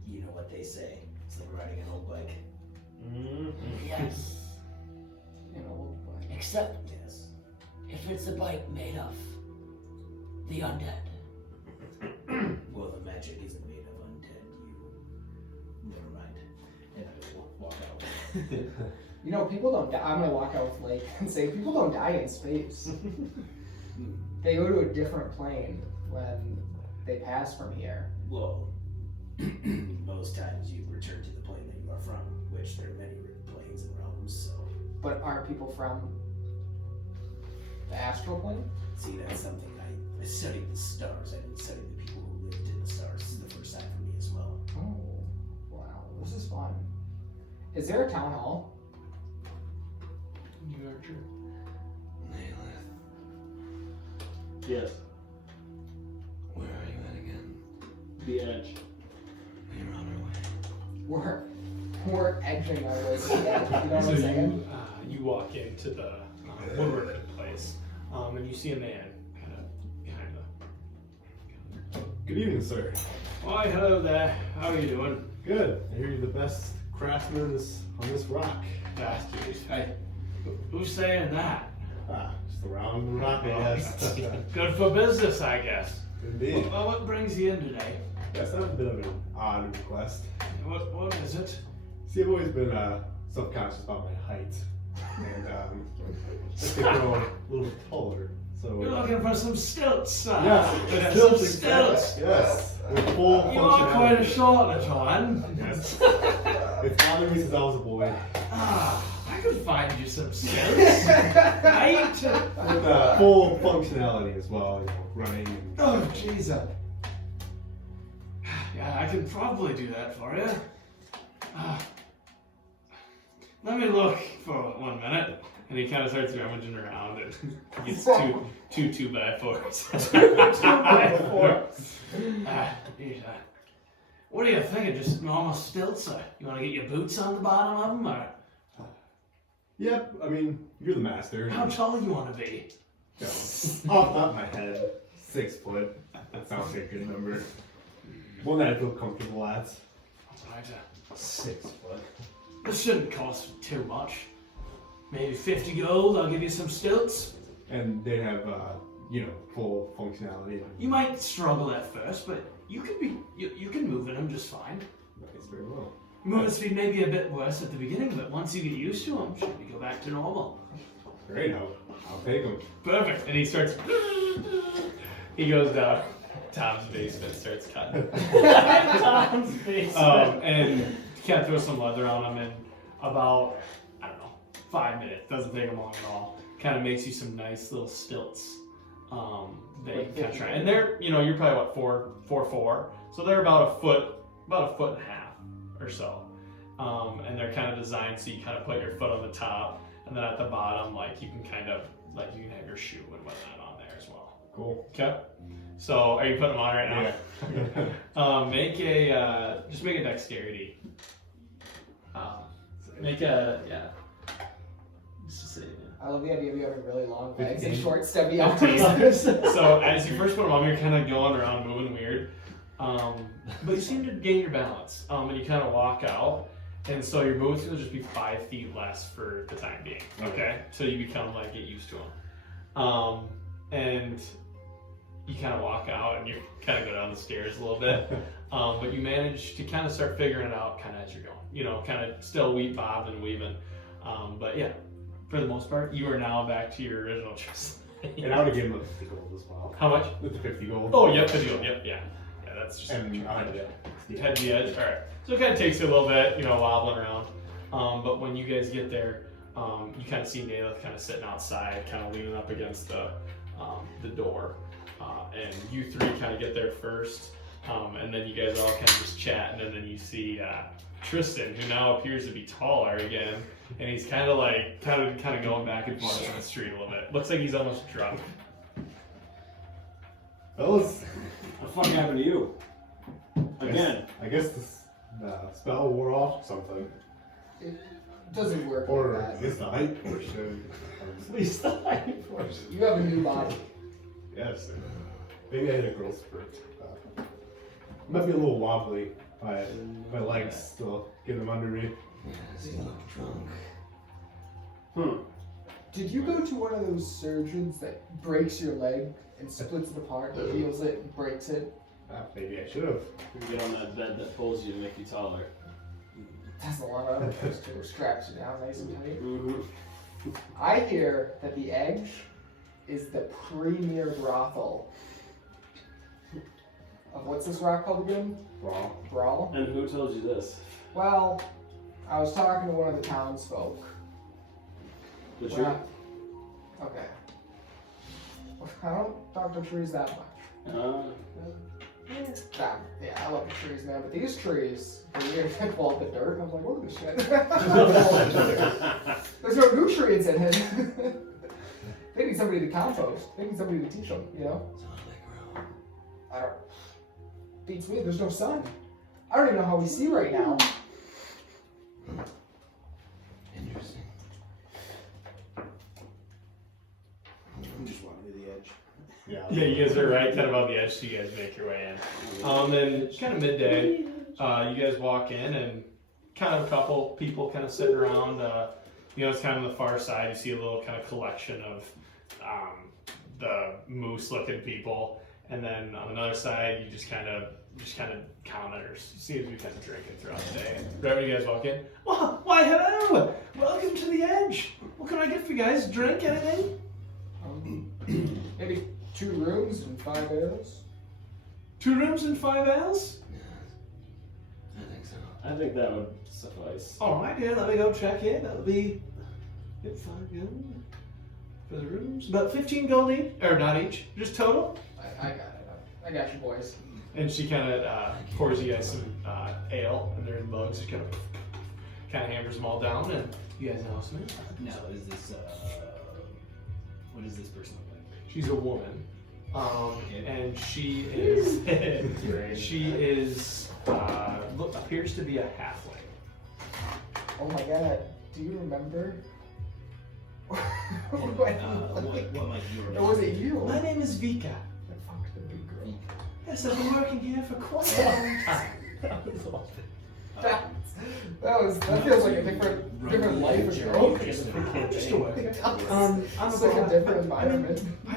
You know what they say. It's like riding an old bike. Yes, except Yes. if it's a bike made of the undead. Well, the magic isn't made of undead. Never mind. And I will walk out. People don't die. I'm gonna walk out with Lake and say people don't die in space. They go to a different plane when they pass from here. Well, most times you return to the plane that you are from, which there are many planes and realms, so. But aren't people from the astral plane? See, that's something I studied the stars. I didn't study the people who lived in the stars. This is the first time for me as well. Oh, wow. This is fun. Is there a town hall? You are true. Naileth, Yes. where are you at again? The edge. We're on our way. We're edging our way to the edge. You know what So I'm saying? you walk into the woodworking place, and you see a man kind of behind the. Good evening, sir. Why, hello there. How are you doing? Good. I hear you're the best craftsman on this rock. Bastard. Hey, who's saying that? Just around the rock, I guess. Good for business, I guess. Indeed. Well, what brings you in today? Yes, I have a bit of an odd request. What is it? See, I've always been self-conscious about my height, and just to grow a little bit taller. So You're looking for some stilts, son. yes, Some stilts, stilts. yes, with full You are quite a functionality. short little one. Yes, it's bothered me since I was a boy. I could find you some stilts. Right? With full functionality as well, running. And Oh, jeez. Yeah, I can probably do that for you. Let me look for 1 minute. And he kind of starts rummaging around and gets two 2x4s. 2x4. What are you thinking? Just normal stilts? Or you want to get your boots on the bottom of them? Or Yep, I mean, you're the master. how tall you want to be? You know, off the top of my head, 6 foot. That sounds like a good number. One that I feel comfortable at. Right, 6 foot. this shouldn't cost too much. Maybe 50 gold, I'll give you some stilts. And they have, full functionality. You might struggle at first, but you can move in them just fine. Nice, very well. Moving speed may be a bit worse at the beginning, but once you get used to them, should we go back to normal? Great, I'll take them. Perfect. And he starts. He goes down Tom's basement, starts cutting. Tom's basement. And kind of throws some leather on him, and about, I don't know, 5 minutes. Doesn't take him long at all. Kind of makes you some nice little stilts. That you kind of try. And they're, you're probably what, 4'4", so they're about a foot and a half or so. And they're kind of designed so you kind of put your foot on the top, and then at the bottom, like you can kind of, like you can have your shoe and whatnot on there as well. Cool. Okay. So are you putting them on right now? Yeah. Just make a dexterity. Make a, yeah. Let's just say, I love the idea of you having really long legs and 15. short, stubby 15. arms. So as you first put them on, you're kind of going around, moving weird. But you seem to gain your balance. And you kind of walk out. And so your movement's going to just be 5 feet less for the time being. Okay? So you become like, get used to them. And you kind of walk out and you kind of go down the stairs a little bit. But you manage to kind of start figuring it out kind of as you're going. Kind of still bobbing and weaving. But yeah, for the most part, you are now back to your original choice. And I would have given them 50 gold as well. How much? With the 50 gold. Oh, yep, 50 gold. Yep, yeah. Yeah, that's just And head to the edge. All right. So it kind of takes you a little bit, wobbling around. But when you guys get there, you kind of see Nayleth kind of sitting outside, kind of leaning up against the door. And you three kind of get there first. And then you guys all kind of just chat, and then you see Tristan, who now appears to be taller again, and he's kind of going back and forth on the street a little bit. Looks like he's almost drunk. Fellas, What the fuck happened to you? Again. I guess the spell wore off or something. It doesn't work Or like I that. guess the height portion. At least the height portion. You have a new body. Yes. Maybe I had a growth spurt. Might be a little wobbly. My legs still get them under me. Yes, you look drunk. Did you go to one of those surgeons that breaks your leg and splits it apart, heals it, and breaks it? Maybe I should have. You get on that bed that pulls you to make you taller. That's a lot of other things too. Straps you down nice and tight. Mm-hmm. I hear that the Edge is the premier brothel of what's this rock called again? Wrong. Bral? And who told you this? Well, I was talking to one of the townsfolk. The We're tree? not- Okay. I don't talk to trees that much. Yeah, I love the trees, man. But these trees, they fall up the dirt, and I was like, look at this shit. There's no nutrients in it. They need somebody to compost. They need somebody to teach them, you know? So how do they grow? I don't. Beats me. There's no sun. I don't even know how we see right now. Interesting. I'm just walking to the edge. Yeah, you guys are right kind of on the edge, so you guys make your way in. And it's kind of midday. You guys walk in, and kind of a couple people kind of sitting around. It's kind of on the far side. You see a little kind of collection of the moose-looking people, and then on another side, you just kind of commoners. Seems to be kind of drinking throughout the day. Right when you guys walk in, why hello, welcome to the Edge. What can I get for you guys? Drink anything? Maybe 2 rooms and 5 ales. 2 rooms and 5 ales? Yeah. I think so. I think that would suffice. All right, yeah, let me go check in. That'll be 5 gold for the rooms. About 15 gold each, or not each, just total. I got it. I got you, boys. And she kind of pours you guys some ale, and they're in mugs. She kind of hammers them all down, and you guys know some. Now, is this, what does this person look like? She's a woman, and she is appears to be a halfling. Oh my god, do you remember? What might you Or remember? was it you? My name is Vika. The fuck, the big girl. Yes, I've been working here for quite a long time. That feels like a different life ago. I'm just a worker. I'm It's like a different environment. I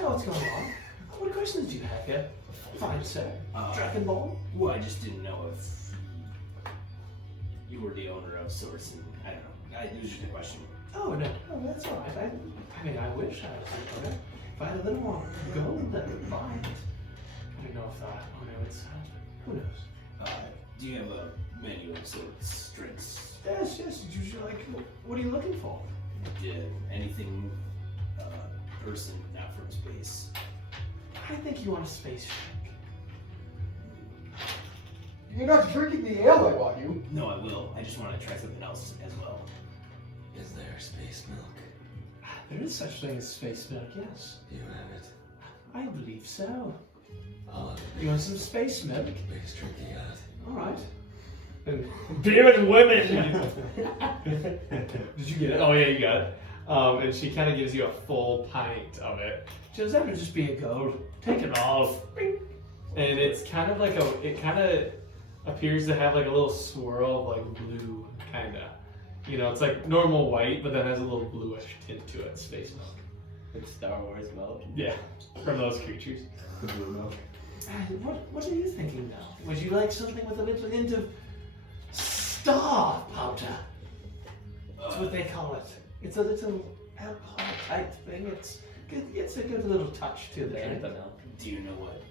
know what's going on. What questions do you have here? Fine, sir. Dragon Ball? Well, I just didn't know if you were the owner of sorts, and I don't know. It was just a question. Oh, no. Oh, that's all right. I mean, I wish I was the owner. If I had a little more gold, I would buy it. I don't know if that owner would sell it. Who knows? Do you have a menu of sorts, drinks, Yes. Did you like, what are you looking for? anything, person not from space? I think you want a space drink. You're not drinking the ale I bought you. No, I will. I just want to try something else as well. Is there space milk? There is such thing as space milk, yes. Do you have it? I believe so. I'll have You want some space milk? the biggest drink you got. All right. And Beer and women! did you get it? Oh yeah, you got it. And she kind of gives you a full pint of it. She goes, that would just be a gold. Take it all. Bing. And it's kind of like it kind of appears to have like a little swirl of like blue, kind of. It's like normal white, but then has a little bluish tint to it. Space milk. It's Star Wars milk. Yeah, from those creatures. The blue milk. What are you thinking now? Would you like something with a little hint of star powder? That's what they call it. It's a little alcohol type thing. It's a good little touch to Drink there. the milk. Do you know what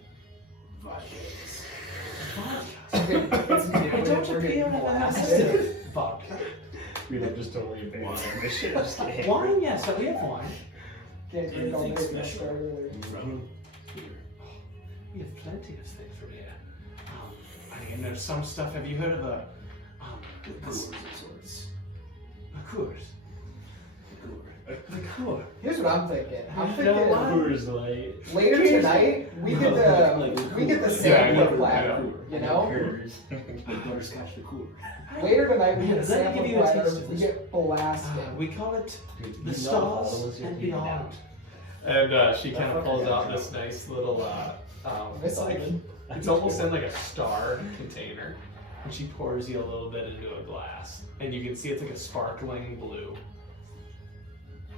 vodka is? Vodka. I don't appear to have blasted. vodka. We like just totally abandoned this shit. Just kidding. Wine, yes, we have wine. Can't drink all day. Anything You special? start early. From here. We have plenty of things from here. I mean, there's some stuff. Have you heard of a Liqueurs of sorts. liqueurs? Liqueur. Here's what I'm thinking. I'm No thinking Coors Light. later tonight we get the sample of platter. You know, Like butterscotch liqueur. later tonight we Yeah, get the let me sample give of you a platter. taste of We this. get blasting. We call it You the know stars all of us are and eating beyond. now. And she kind That's of pulls fucking out good. this nice little, Miss like, Simon. it's almost in like a star container. And she pours you a little bit into a glass. And you can see it's like a sparkling blue.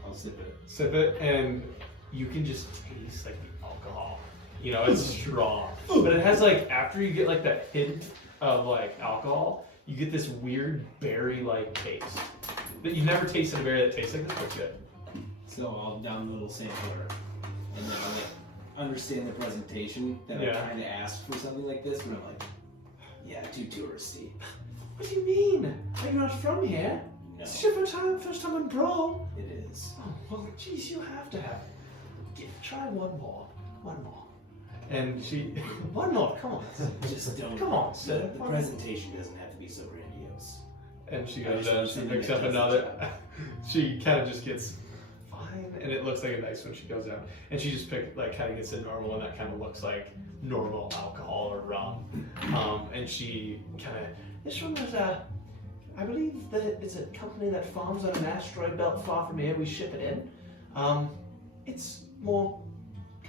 I'll sip it. Sip it, and you can just taste like the alcohol. You know, it's strong. But it has like, after you get like that hint of like alcohol, you get this weird berry-like taste. That you've never tasted a berry that tastes like this, but it's good. So I'll down the little sampler, and then I'll like understand the presentation that Yeah. I'm trying to ask for something like this, but I'm like, yeah, too touristy. What do you mean? Are you not from here? No, This is your first time in Bral. it is. Oh, well, geez, you have to have it. Try one more. One more. And she, one more, come on. Just don't. Come on, The, sir. the presentation doesn't have to be so grandiose. And she I goes just down, want she something picks that up does the another. job. She kind of just gets fine, and it looks like a nice when she goes down. And she just kind of gets a normal, and that kind of looks like normal alcohol or rum. And she kind of, this one is I believe that it's a company that farms on an asteroid belt far from here. We ship it in. It's more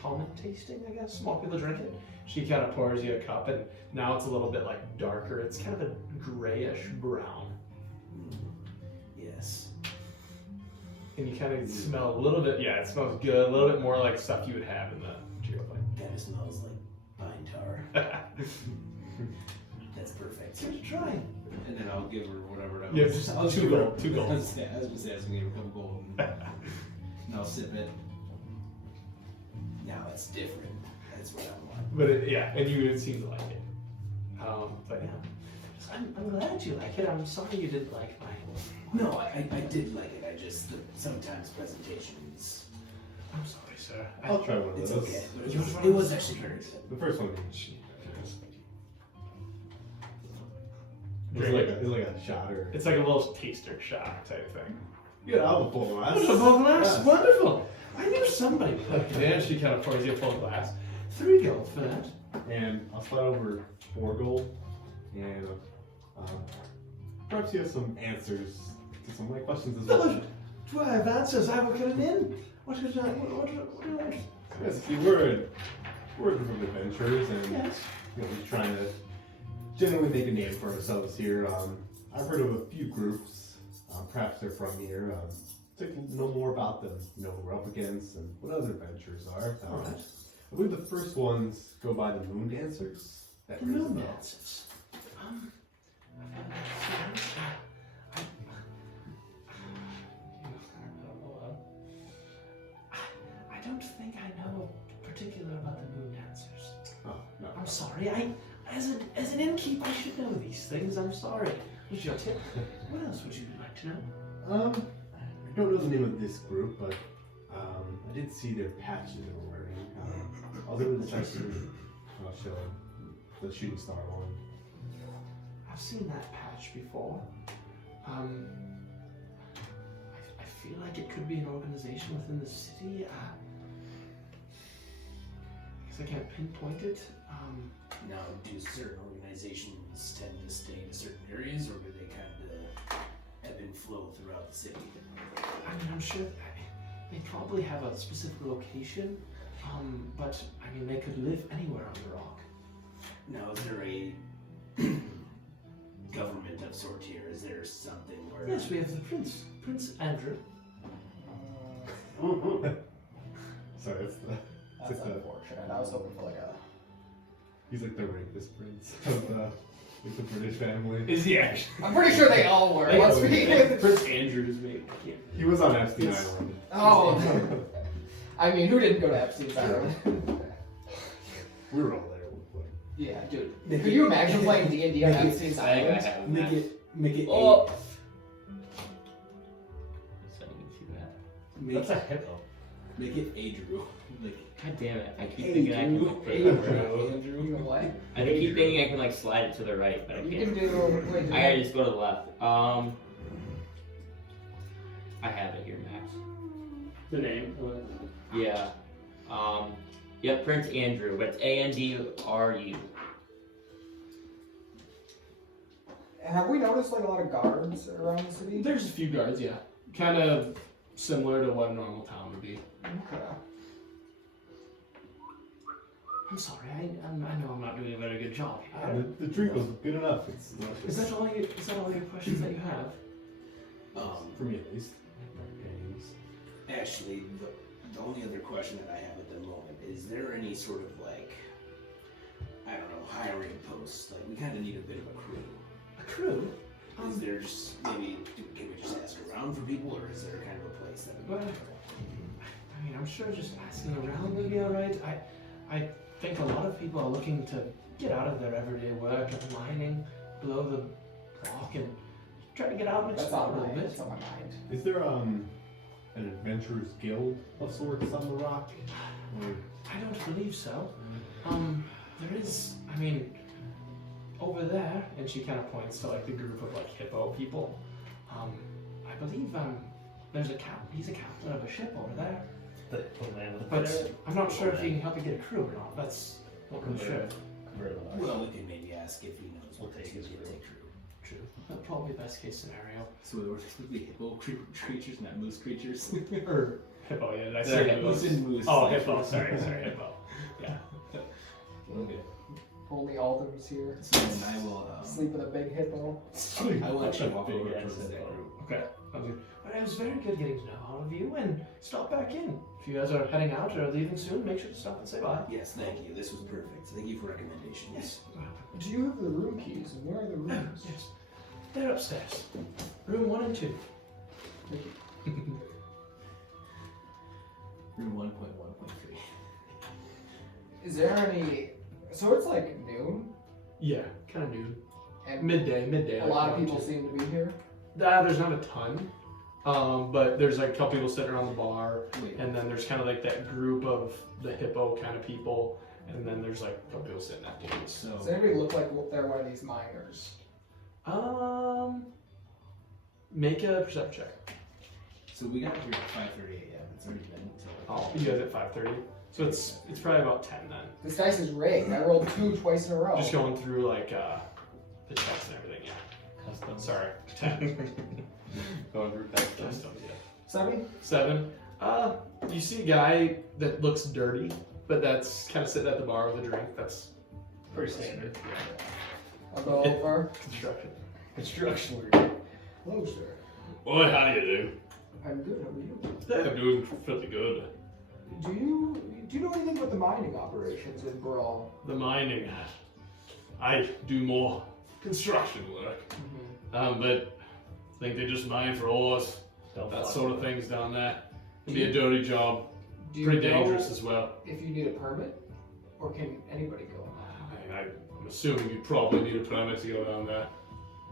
common tasting, I guess. More people drink it. She kind of pours you a cup, and now it's a little bit like darker. It's kind of a grayish brown. Yes. And you kind of smell a little bit, yeah, it smells good, a little bit more like stuff you would have in the Cheerio Kind of smells like pine tar. plate. That's perfect. Give it a try. And then I'll give her whatever that Yeah, was. just I'll two give her- gold, 2 gold. I was just asking to give her a couple gold. And I'll sip it. Now it's different. That's what I want. But yeah, and you would seem to like it. But yeah, I'm glad you like it. I'm sorry you didn't like mine. No, I did like it. I just sometimes presentations. I'm sorry, sir. I'll try one of It's those. okay. But You it want was one? actually very good. The first one. Drink it. It's like a shot or. It's like a little taster shot type thing. Yeah, I'll have a full glass. It's a full glass? Yeah. Wonderful. I knew somebody would like it. And she kind of pours you a full glass. 3 gold for that. And I'll slide over 4 gold. And perhaps you have some answers to some of my questions as well. Do I have answers? I will get it in. What do I want? Yes, see, we're a group of adventurers, and Yes. we're trying to generally make a name for ourselves here. I've heard of a few groups. Perhaps they're from here. To know more about them, you know, who we're up against, and what other adventures are. Alright. I believe the first ones go by the Moon Dancers. That The rings a moon bell. dancers. I don't think I know particular about the moon dancers. Oh, no. I'm sorry. As an innkeep, I should know these things. I'm sorry. What's your tip? What else would you like to know? I don't know the name of this group, but I did see their patches they were wearing. I'll do this actually. I'll show the shooting star one. I've seen that patch before. I feel like it could be an organization within the city. I guess I can't pinpoint it. Now, do certain organizations tend to stay in certain areas, or do they kind of ebb and flow throughout the city? I mean, I'm sure they probably have a specific location, but I mean, they could live anywhere on the rock. Now, is there a government of sort here? Is there something where? Yes, we have the Prince Andrew. Sorry, that's the. That's It's the unfortunate. I was hoping for like a. he's like the rapist prince of the British family. Is he actually? I'm pretty sure they all were. Let's be. Prince Andrew's mate. He was on Epstein It's- Island. Oh. I mean, who didn't go to Epstein's Island? We were all there at one point. Yeah, dude. Could you imagine playing D&D on Epstein's I think I Island? have Make that. it eight. So you can see that. Make, That's a hippo. Make it Adrew. Like, God damn it! I keep Hey, thinking I can. Drew. Like, Hey, put it Drew. over. Andrew. You know what? I keep thinking I can like slide it to the right, but I You can can't. do. Wait, I gotta just go to the left. I have it here, Max. The name. Yeah. Yep, Prince Andrew, but it's Andru. Have we noticed like a lot of guards around the city? There's a few guards, yeah. Kind of similar to what a normal town would be. Okay. I'm sorry, I know I'm not doing a very good job Yeah, here. the drink was good enough. Is that all your questions that you have? For me at least. Actually, the only other question that I have at the moment is there any sort of like, I don't know, hiring posts? Like, we kind of need a bit of a crew. A crew? Is there just maybe can we just ask around for people, or is there kind of a place that we? Well, I mean, I'm sure just asking around would be alright. I think a lot of people are looking to get out of their everyday work of mining below the rock and try to get out and That's explore a on little my, bit. that's on my mind. Is there an adventurers guild of sorts on the rock? Or I don't believe so. There is, I mean, over there, and she kind of points to like the group of like hippo people. I believe there's he's a captain of a ship over there. The man with the But parrot. I'm not sure if he can help you get a crew or not. That's what we should. Well, we can maybe ask if he knows We'll what take to his get word. a crew. True. That's probably best case scenario. So we're technically hippo creatures, not moose creatures. Or hippo, yeah. Did I They're say hippos. hippo? Moose. Oh, hippo. Sorry, hippo. Yeah. Okay. Only Alden's here. So then I will. Sleep with a big hippo. I will actually walk Big over ass towards that hippo. group. Okay. Sounds good. But it was very good getting to know all of you, and stop back in. If you guys are heading out or leaving soon, make sure to stop and say bye. Yes, thank you. This was perfect. Thank you for recommendations. Yes. Do you have the room keys? And where are the rooms? Yes. They're upstairs. Room 1 and 2. Room 1.1.3. Is there any? So it's like noon, Yeah, kind of noon. and Midday. a like lot of 1, people 2. seem to be here. There's not a ton. But there's like a couple people sitting around the bar, Wait, and then there's kind of like that group of the hippo kind of people, and then there's like a couple people sitting at tables. so Does anybody look like they're one of these miners? Make a perception check. we got here at 5:30 a.m. It's already been until. Oh, you guys at 5:30, so it's probably about 10 then. This dice is rigged. I rolled 2 twice in a row. Just going through like the checks and everything. Yeah. Custom. Sorry. 10. Going through custom. Customs, yeah. 7? 7. You see a guy that looks dirty, but that's kind of sitting at the bar with a drink. That's Pretty standard. I'll go over. construction. Construction work. Hello, sir. Boy, how do you do? I'm good. How are you? Yeah, I'm doing pretty good. Do you know anything about the mining operations in Bral? The mining, I do more construction work, but I think they just mine for ores, that sort of thing's down there. It'd be a dirty job, Do you pretty know dangerous as well. if you need a permit, or can anybody go? I'm assuming you probably need a permit to go down there.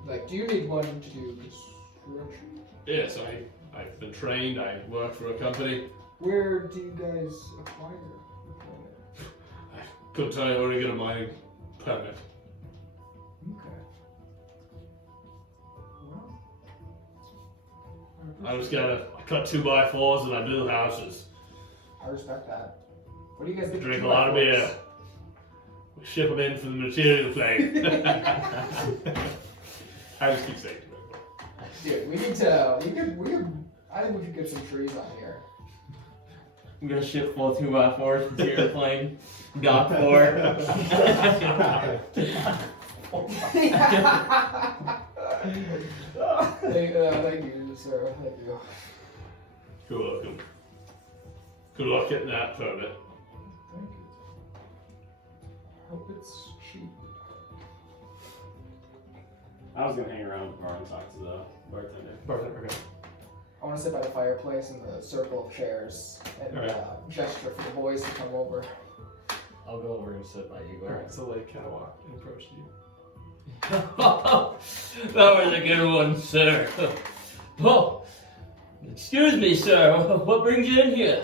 Like, do you need one to do construction? Yes, I've been trained, I work for a company. Where do you guys acquire the permit? I couldn't tell you where to get a mining permit. Okay. Well, I just I cut 2x4s and I build houses. I respect that. What do you guys get? Drink for a lot of 2x4s? beer. We ship them in from the material plane. I just keep saying it. Dude, we need to. We could. I think we could get some trees on here. I'm gonna ship full 2x4s to your plane. Dock 4. Thank you, sir. Thank you. You're welcome. Good luck getting that permit. Thank you. Hope it's cheap. I was gonna hang around the bar and talk to the bartender. Bartender, okay. I want to sit by the fireplace in the circle of chairs and Alright. gesture for the boys to come over. I'll go over and sit by you. Alright, so they kind of walk and approach you. That was a good one, sir. Oh, excuse me, sir. What brings you in here?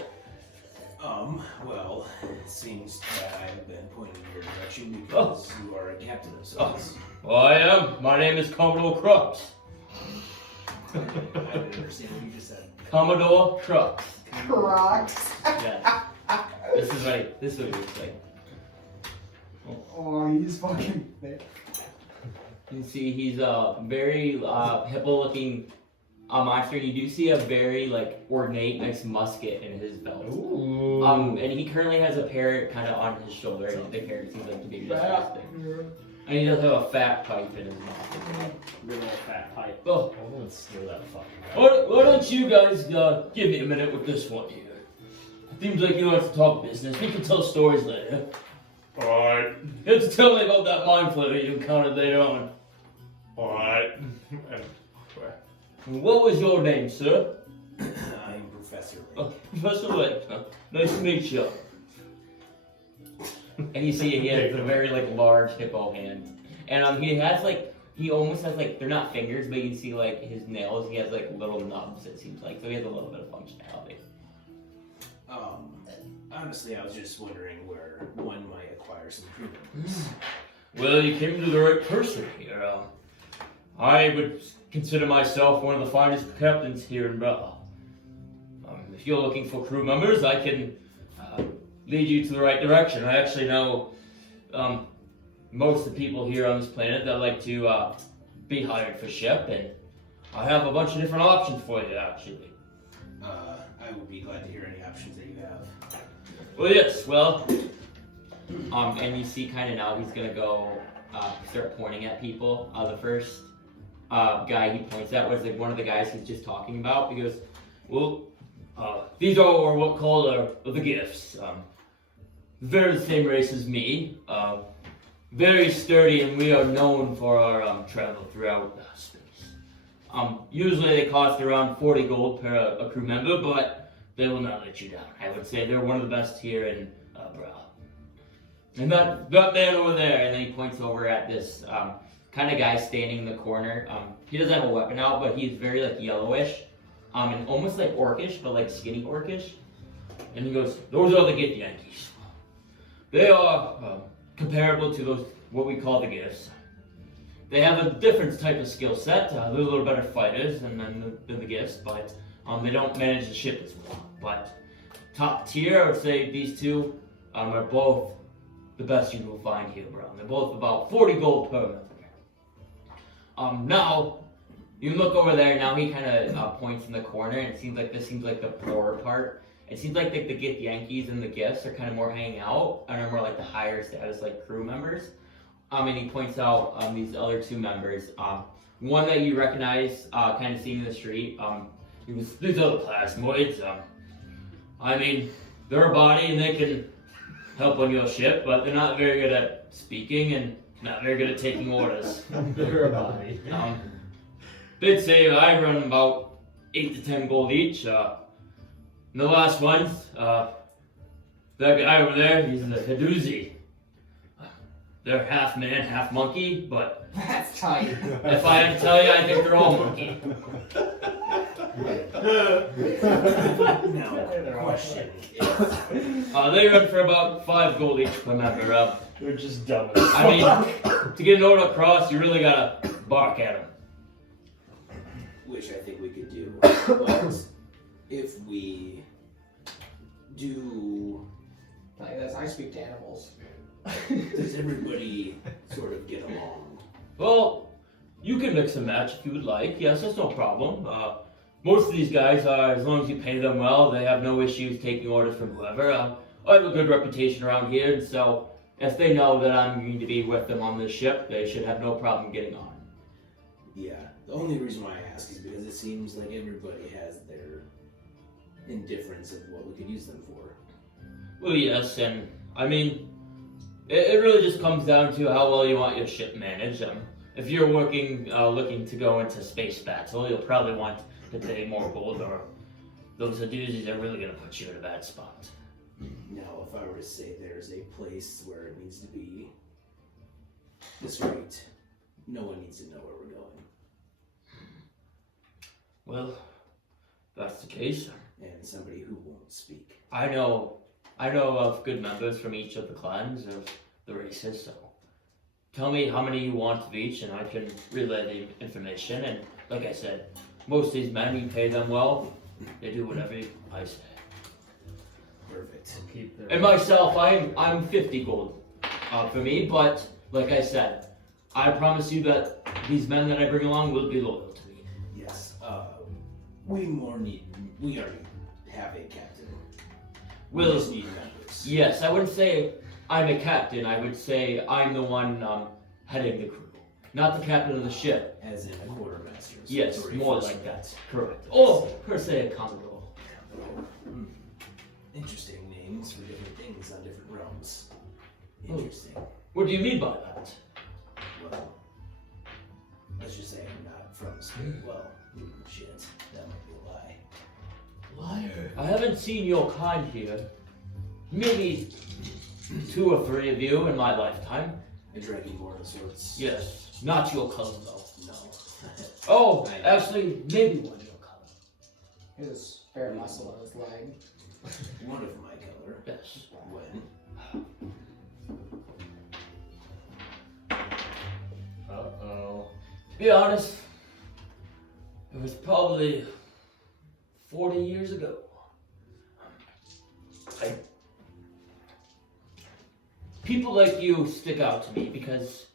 Well, it seems that I have been pointed in your direction because you are a captain of sorts. Well, I am. My name is Commodore Crux. I didn't understand what you just said. Commodore Crux. Crocs. Yeah. This is what he looks like. Oh, he's fucking thick. You can see he's a very hippo-looking monster. You do see a very like ornate, nice musket in his belt. Ooh. And he currently has a parrot kind of on his shoulder, and the parrot seems like to be just resting. And he does have a fat pipe in his mouth. Big old fat pipe. Oh, I'm gonna steal that fucking guy. Why don't you guys give me a minute with this one here? Seems like you don't have to talk business. We can tell stories later. Alright. You have to tell me about that mind flayer you encountered later on. Alright. What was your name, sir? I am Professor Lake. Oh, Professor Lake. Nice to meet you. and you see he has a very like large hippo hand, and he almost has like they're not fingers, but you can see like his nails. He has like little nubs. It seems like so he has a little bit of functionality. Honestly, I was just wondering where one might acquire some improvements. Well, you came to the right person here. I would consider myself one of the finest captains here in Bral. If you're looking for crew members, I can lead you to the right direction. I actually know most of the people here on this planet that like to be hired for ship, and I have a bunch of different options for you, actually. I would be glad to hear any options that you have. Well, yes, well, And you see kind of now he's gonna go start pointing at people. The first guy he points at was like one of the guys he's just talking about. He goes, well, these are what called the gifts. They're the same race as me. Very sturdy, and we are known for our travel throughout space. Usually they cost around 40 gold per a crew member, but they will not let you down. I would say they're one of the best here in Bral. And that man over there, and then he points over at this kind of guy standing in the corner. He doesn't have a weapon out, but he's very like yellowish, and almost like orcish, but like skinny orcish. And he goes, "Those are the gift Yankees. They are comparable to those what we call the gifts. They have a different type of skill set. They're a little better fighters than the gifts, but they don't manage the ship as well. But top tier, I would say these two are both the best you will find here, bro. They're both about 40 gold per member. Now, you look over there, now he kind of points in the corner, and it seems like this seems like the poorer part. It seems like the gift Yankees and the gifts are kind of more hanging out, and are more like the higher status like crew members. And he points out these other two members. One that you recognize, kind of seeing in the street. He goes, these are the plasmoids. I mean, they're a body and they can help on your ship, but they're not very good at speaking and not very good at taking orders. They're a body. They'd say I run about 8 to 10 gold each. And the last ones, that guy over there, he's a Haduzi. They're half man, half monkey, but That's tight. if I had to tell you, I think they're all monkey. Now, question is, They run for about 5 gold each per member. They're just dumb. I mean, to get an order across, you really gotta bark at them. which I think we could do, but if we do, Like this, I speak to animals. does everybody sort of get along? Well, you can mix and match if you would like. Yes, that's no problem. Most of these guys are, as long as you pay them well, they have no issues taking orders from whoever. I have a good reputation around here, and so if they know that I'm going to be with them on this ship, they should have no problem getting on. Yeah, the only reason why I ask is because it seems like everybody has their indifference of what we could use them for. Well, yes, and I mean, it really just comes down to how well you want your ship managed. If you're looking to go into space battle, you'll probably want to pay more gold, or those Haduzis are really going to put you in a bad spot. Now, if I were to say there's a place where it needs to be discreet, no one needs to know where we're going. Well, if that's the case. And somebody who won't speak. I know I know of good members from each of the clans of the races, so tell me how many you want of each, and I can relay the information. And like I said, most of these men, you pay them well, they do whatever I say. Perfect. Keep their And myself, I'm 50 gold for me, but like I said, I promise you that these men that I bring along will be loyal to me. Yes. We already have a captain. We Will, just need members. yes, I wouldn't say I'm a captain. I would say I'm the one heading the crew, not the captain of the ship. As in a quartermaster. So Yes, it's already more first like that. class. Correct. Oh, per se, a commodore. Interesting names for different things on different realms. Oh. Interesting. What do you mean by that? Well, let's just say I'm not from Spain. Well, shit, that might be a lie. Liar. I haven't seen your kind here. Maybe 2 or 3 of you in my lifetime. A dragonborn of sorts. Yes, not your color though. No. Oh, actually, maybe one your color. His fair muscle on his leg. One of my color. Yes. When? Uh-oh. To be honest, it was probably 40 years ago. People like you stick out to me because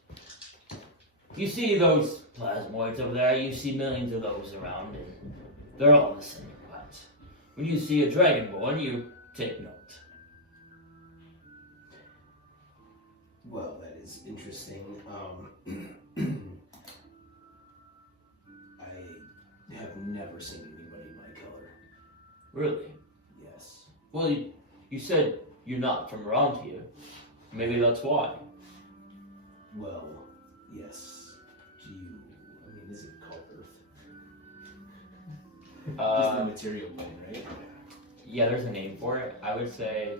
you see those plasmoids over there, you see millions of those around, and they're all the same. But when you see a dragonborn, you take note. Well, that is interesting. I have never seen anybody my color. Really? Yes. Well, you said you're not from around here. Maybe that's why. Well, yes. Is it called Earth? Just the material plane, right? Yeah, there's a name for it. I would say,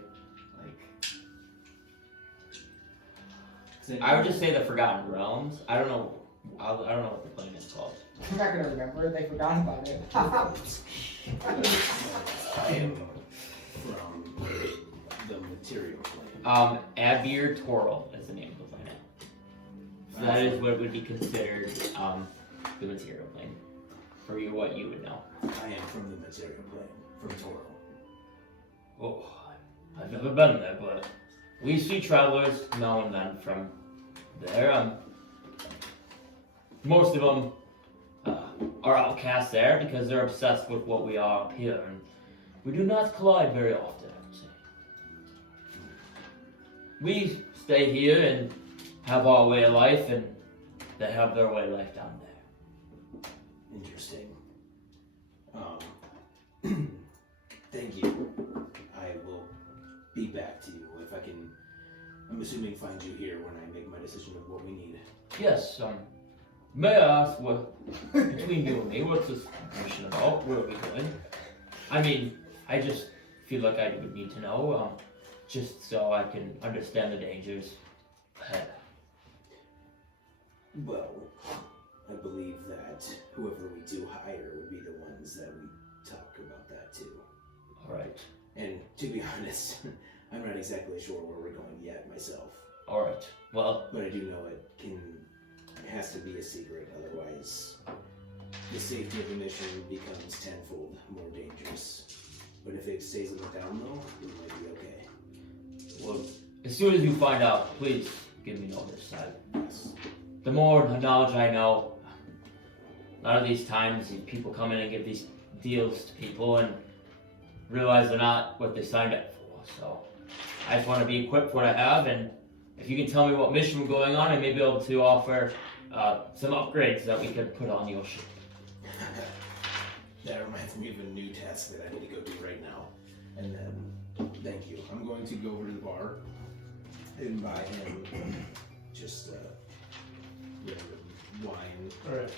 I would just say the Forgotten Realms. I don't know. I don't know what the plane is called. I'm not gonna remember it. They forgot about it. I am from the material plane. Abir Toral is the name of the planet. So that is what would be considered the material plane. For you, what you would know. I am from the material plane, from Toro. Oh, I've never been there, but we see travelers now and then from there. Most of them are outcasts there because they're obsessed with what we are up here, and we do not collide very often, I would say. We stay here and have our way of life, and they have their way of life down there. Interesting. Thank you. I will be back to you if I can, I'm assuming, find you here when I make my decision of what we need. Yes, may I ask what, between you and me, what's this mission about? Where are we going? I mean, I just feel like I would need to know, just so I can understand the dangers ahead. Well, I believe that whoever we do hire would be the ones that we talk about that too. Alright, And to be honest, I'm not exactly sure where we're going yet myself. alright. Well, But I do know it has to be a secret, otherwise the safety of the mission becomes tenfold more dangerous. But if it stays on the down low, we might be okay. well, as soon as you find out, please give me notice. Yes. The more knowledge I know, a lot of these times people come in and give these deals to people and realize they're not what they signed up for. So I just want to be equipped for what I have, and if you can tell me what mission we're going on, I may be able to offer some upgrades that we could put on your ship. That reminds me of a new task that I need to go do right now. And then, thank you. I'm going to go over to the bar and buy him just wine. Alright.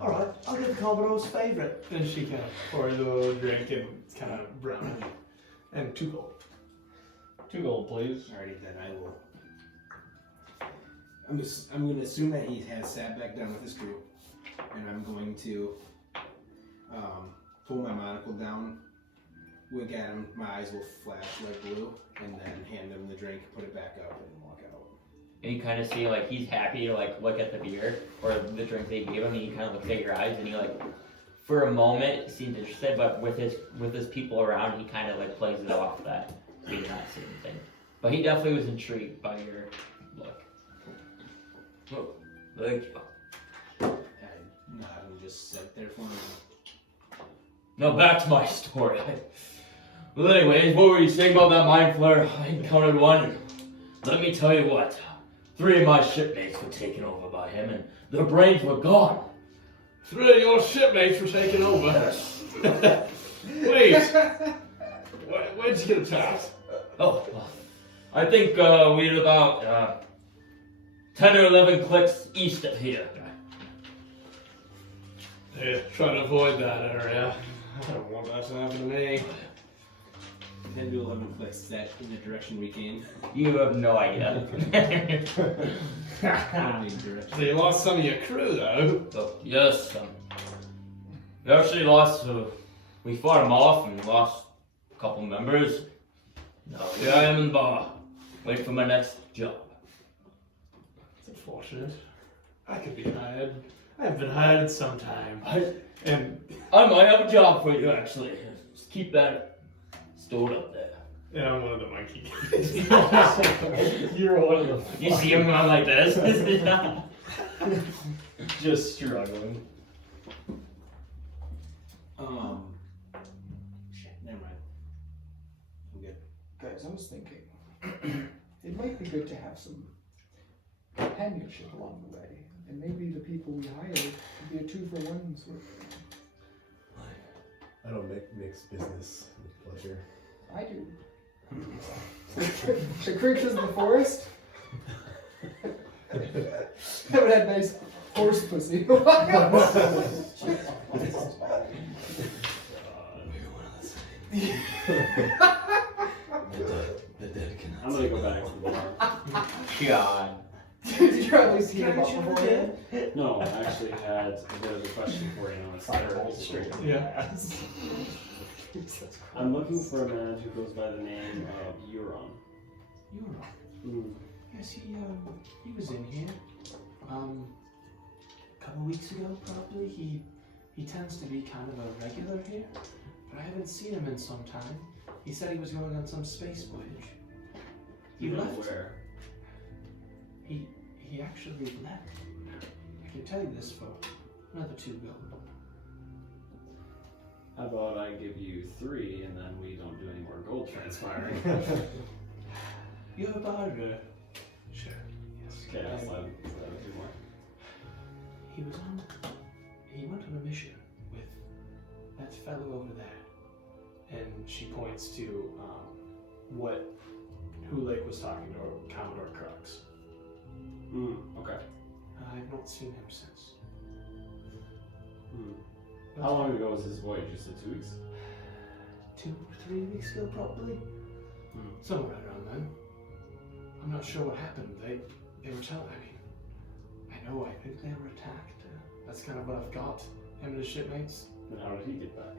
Alright, I'll get the Commodore's favourite. And she kind of pours a little drink and it's kind of brown. And 2 gold. 2 gold, please. Alrighty, then I will. I'm going to assume that he has sat back down with his crew, and I'm going to pull my monocle down wink at him. My eyes will flash like blue, and then hand him the drink, put it back up, and walk out. And you kind of see like he's happy to like look at the beer or the drink they gave him, and he kind of looks at your eyes, and he like for a moment seems interested, but with his people around, he kind of like plays it off that he did not see anything. But he definitely was intrigued by your look. Oh, thank you. I nod and just sit there for a minute. Now back to my story. Well, anyways, what were you saying about that mind flare? I encountered one. Let me tell you what. 3 of my shipmates were taken over by him, and their brains were gone. 3 of your shipmates were taken over. Wait. Where'd you get attacked? Oh, well, I think we're about 10 or 11 clicks east of here. Yeah, try to avoid that area. I don't want that to happen to me. 10 to 11 clicks. Is that in the direction we came? You have no idea. So you lost some of your crew, though. Oh, yes, we actually lost. We fought them off and lost a couple members. Now here I am in the bar, waiting for my next job. It's unfortunate. I could be hired. I've been hired sometime. I might have a job for you, actually. Just keep that stored up there. Yeah, I'm one of the monkey guys. You're one of them. You see him going like this? Just struggling. Shit, never mind. I'm good. Guys, I was thinking it might be good to have some companionship along the way, and maybe the people we hired could be a 2-for-1 sort of thing. I don't mix business with pleasure. I do. The creatures in the forest haven't had nice horse pussy in a while. We're one of the same. The dead cannot. I'm gonna go back to the bar. God. Did you at least heat him up beforehand? No, I actually had a bit of a question for you on the side. Yeah. I'm looking for a man who goes by the name of Euron. Euron. Yes, he was in here. A couple weeks ago, probably. He tends to be kind of a regular here, but I haven't seen him in some time. He said he was going on some space voyage. He You know left. where? He actually left. I can tell you this for another 2 gold. How about I give you 3 and then we don't do any more gold transpiring? You have a barter. Sure. Yes. Okay, I'll slide 2 more. He went on a mission with that fellow over there. And she points to who Lake was talking to, Commodore Crux. Okay. I've not seen him since. How long ago was this voyage? You said 2 weeks? 2 or 3 weeks ago, probably. Somewhere around then. I'm not sure what happened. They were telling. I think they were attacked. That's kind of what I've got. Him and his shipmates. And how did he get back?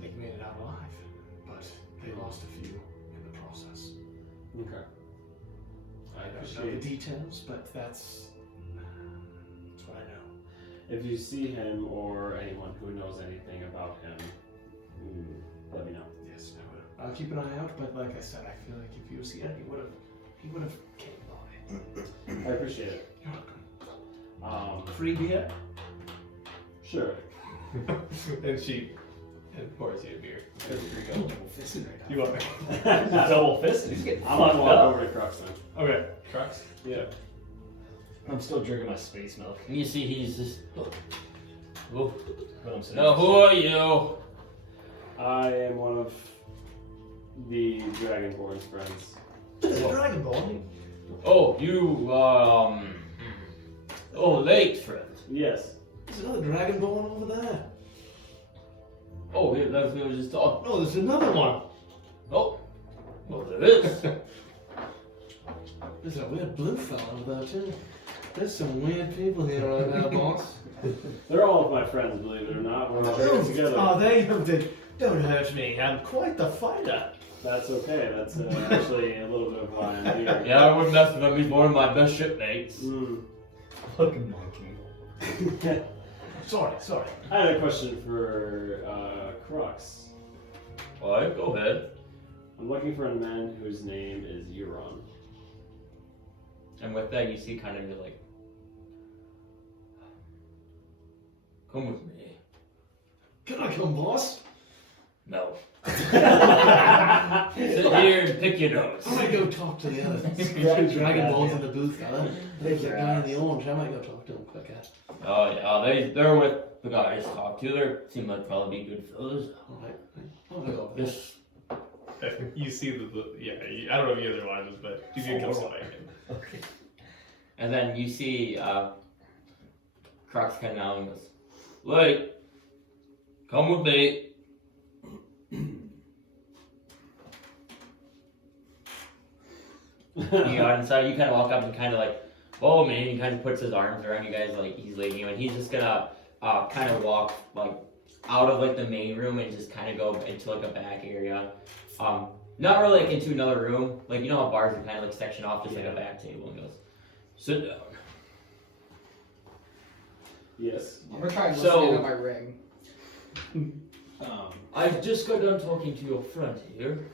They made it out alive, but they lost a few in the process. Okay. I don't know the details, but that's what I know. If you see him or anyone who knows anything about him, let me know. Yes, I'll keep an eye out. But like I said, I feel like if you see it, he would have came by. I appreciate it. You're welcome. Free beer? Sure. And she pours you a beer. You want me? Double fist? I'm gonna walk over to Crux then. Okay, Crux. Yeah. I'm still drinking my space milk. And you see he's just. Oh. But I'm sitting Now who are you? I am one of the Dragonborn's friends. Is it Dragonborn? Oh, you Oh, Lake's friend. Yes. There's another Dragonborn over there. Oh, yeah, that's what we were just talking. No, there's another one. Oh, well there is. There's a weird blue fella over there too. There's some weird people here right now, boss. They're all of my friends, believe it or not. We're all here together. Oh, they have the Don't hurt me. I'm quite the fighter. That's okay. That's actually a little bit of why I'm here. Yeah, I wouldn't mess with him. He's one of my best shipmates. Fucking monkey. Sorry. I had a question for Crux. Alright, go ahead. I'm looking for a man whose name is Euron. And with that, you see kind of like, come with me. Can I come, boss? No. Sit here and pick your nose. I might go talk to the other Dragon Balls in the booth, fella. There's that guy in the orange. I might go talk to him quick. Oh yeah, they're with the guys to talk to. They seem like probably be good fellas. Alright, I'm gonna go over there. Just You see I don't know if you other watches, but you do come swiping. Okay. and then you see Crocs kind of now and goes, "Wait, come with me." You got inside. You kind of walk up and kind of like, "Oh man!" He kind of puts his arms around you guys like he's leading you, and he's just gonna kind of walk like out of like the main room and just kind of go into like a back area. Not really like into another room. Like you know how bars are kind of like section off, just like a back table, and goes, "Sit down." Yes. I'm gonna try and So- listen in on my ring. I just got done talking to your friend here.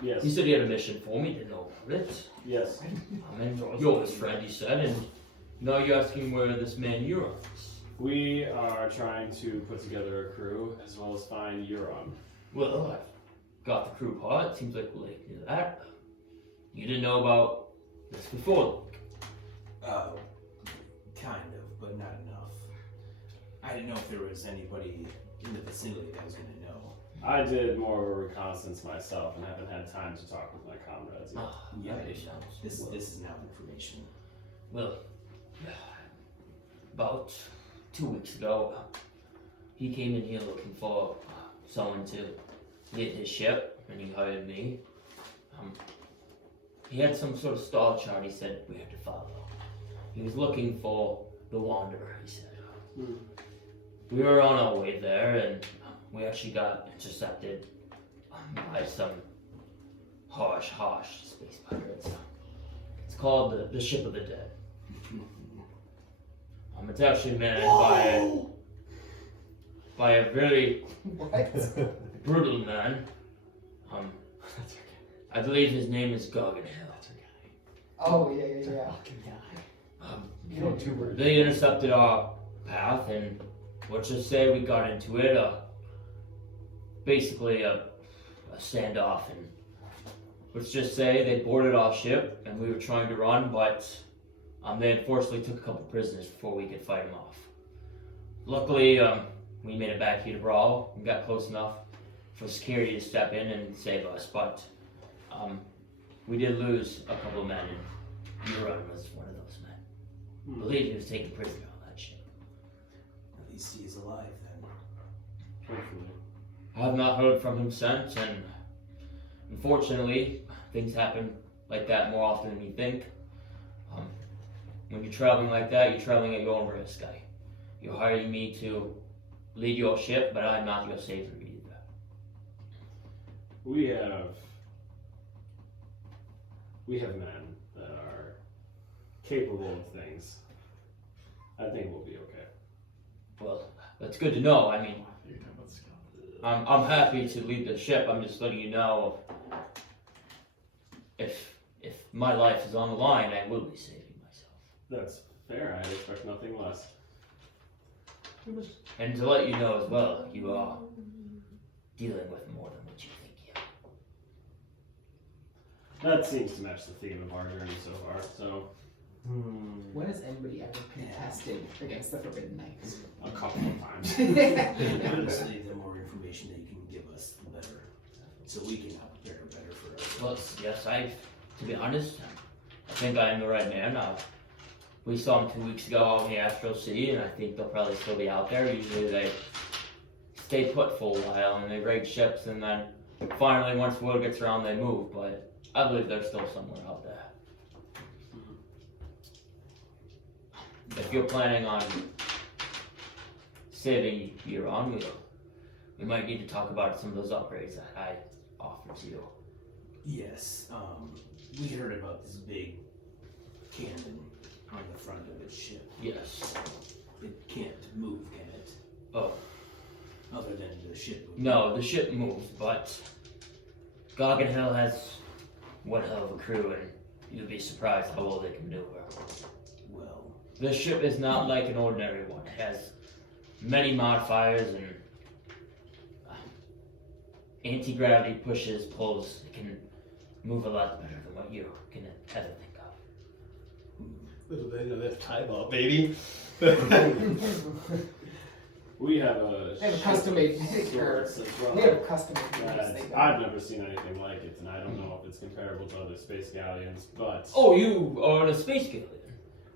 He Yes. said he had a mission for me. Didn't know about it. Yes. And you're his friend, he said, and now you're asking where this man Euron is. We are trying to put together a crew as well as find Euron. Well, I've got the crew part. It seems like we'll knew that. You didn't know about this before. Kind of, but not enough. I didn't know if there was anybody in the vicinity that was gonna know. I did more of a reconnaissance myself and haven't had time to talk with my comrades yet. Yeah, that sounds This well. is now information. Well, about 2 weeks ago, he came in here looking for someone to lead his ship, and he hired me. He had some sort of star chart he said we had to follow. He was looking for the Wanderer, he said. We were on our way there, and we actually got intercepted by some harsh space pirates. It's called the Ship of the Dead. It's actually manned by a very What? brutal man. I believe his name is Garganel. Oh yeah. Kill two birds. They intercepted our path, and let's just say we got into it. Basically a standoff, and let's just say they boarded our ship, and we were trying to run, but they unfortunately took a couple prisoners before we could fight them off. Luckily, we made it back here to Bral. We got close enough for security to step in and save us, but we did lose a couple of men, and Euron was one of those men. I believe he was taken prisoner on that ship. At least he's alive then. Hopefully. I have not heard from him since, and unfortunately, things happen like that more often than you think. When you're traveling like that, you're traveling at your own risk. You're hiring me to lead your ship, but I'm not your savior either. We have men that are capable of things. I think we'll be okay. Well, that's good to know. I mean, I'm happy to lead the ship. I'm just letting you know if my life is on the line, I will be saving myself. That's fair. I expect nothing less. And to let you know as well, you are dealing with more than what you think you are. That seems to match the theme of our journey so far. So, When has anybody ever contested against the Forbidden Knights? a couple of times. Honestly, the more information that you can give us, the better. So we can now prepare better for us. Well, yes, to be honest, I think I am the right man. We saw him 2 weeks ago out in the Astral Sea, and I think they'll probably still be out there. Usually they stay put for a while, and they raid ships, and then finally, once word gets around, they move. But I believe they're still somewhere out there. If you're planning on saving Euron, we might need to talk about some of those upgrades that I offered to you. Yes, we heard about this big cannon on the front of its ship. Yes. It can't move, can it? Oh, Other than the ship moving. no, the ship moves, but Goggenhill has one hell of a crew, and you'll be surprised how well they can maneuver. Well, The ship is not like an ordinary one. It has many modifiers and anti-gravity pushes, pulls. It can move a lot better than what you can ever think of. Little bit of this tie ball, baby. We have a They have a ship custom-made of sorts as well. They have custom made that things. I've never seen anything like it, and I don't know if it's comparable to other space galleons, but Oh, you are a space galleon.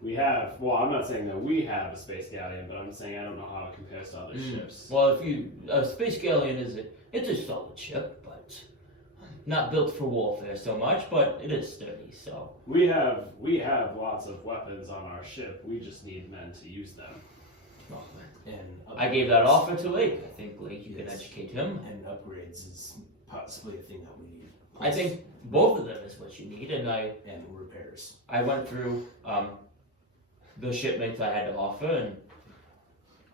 we have, well, I'm not saying that we have a space galleon, but I'm saying I don't know how it compares to other ships. Well, a space galleon it's a solid ship, but not built for warfare so much, but it is sturdy. So We have lots of weapons on our ship, we just need men to use them. well, and I gave that upgrades- offer to Lake. I think Lake, you can Yes. educate him. And upgrades is possibly a thing that we need. I think both of them is what you need, and And repairs. I went through the shipmates I had to offer, and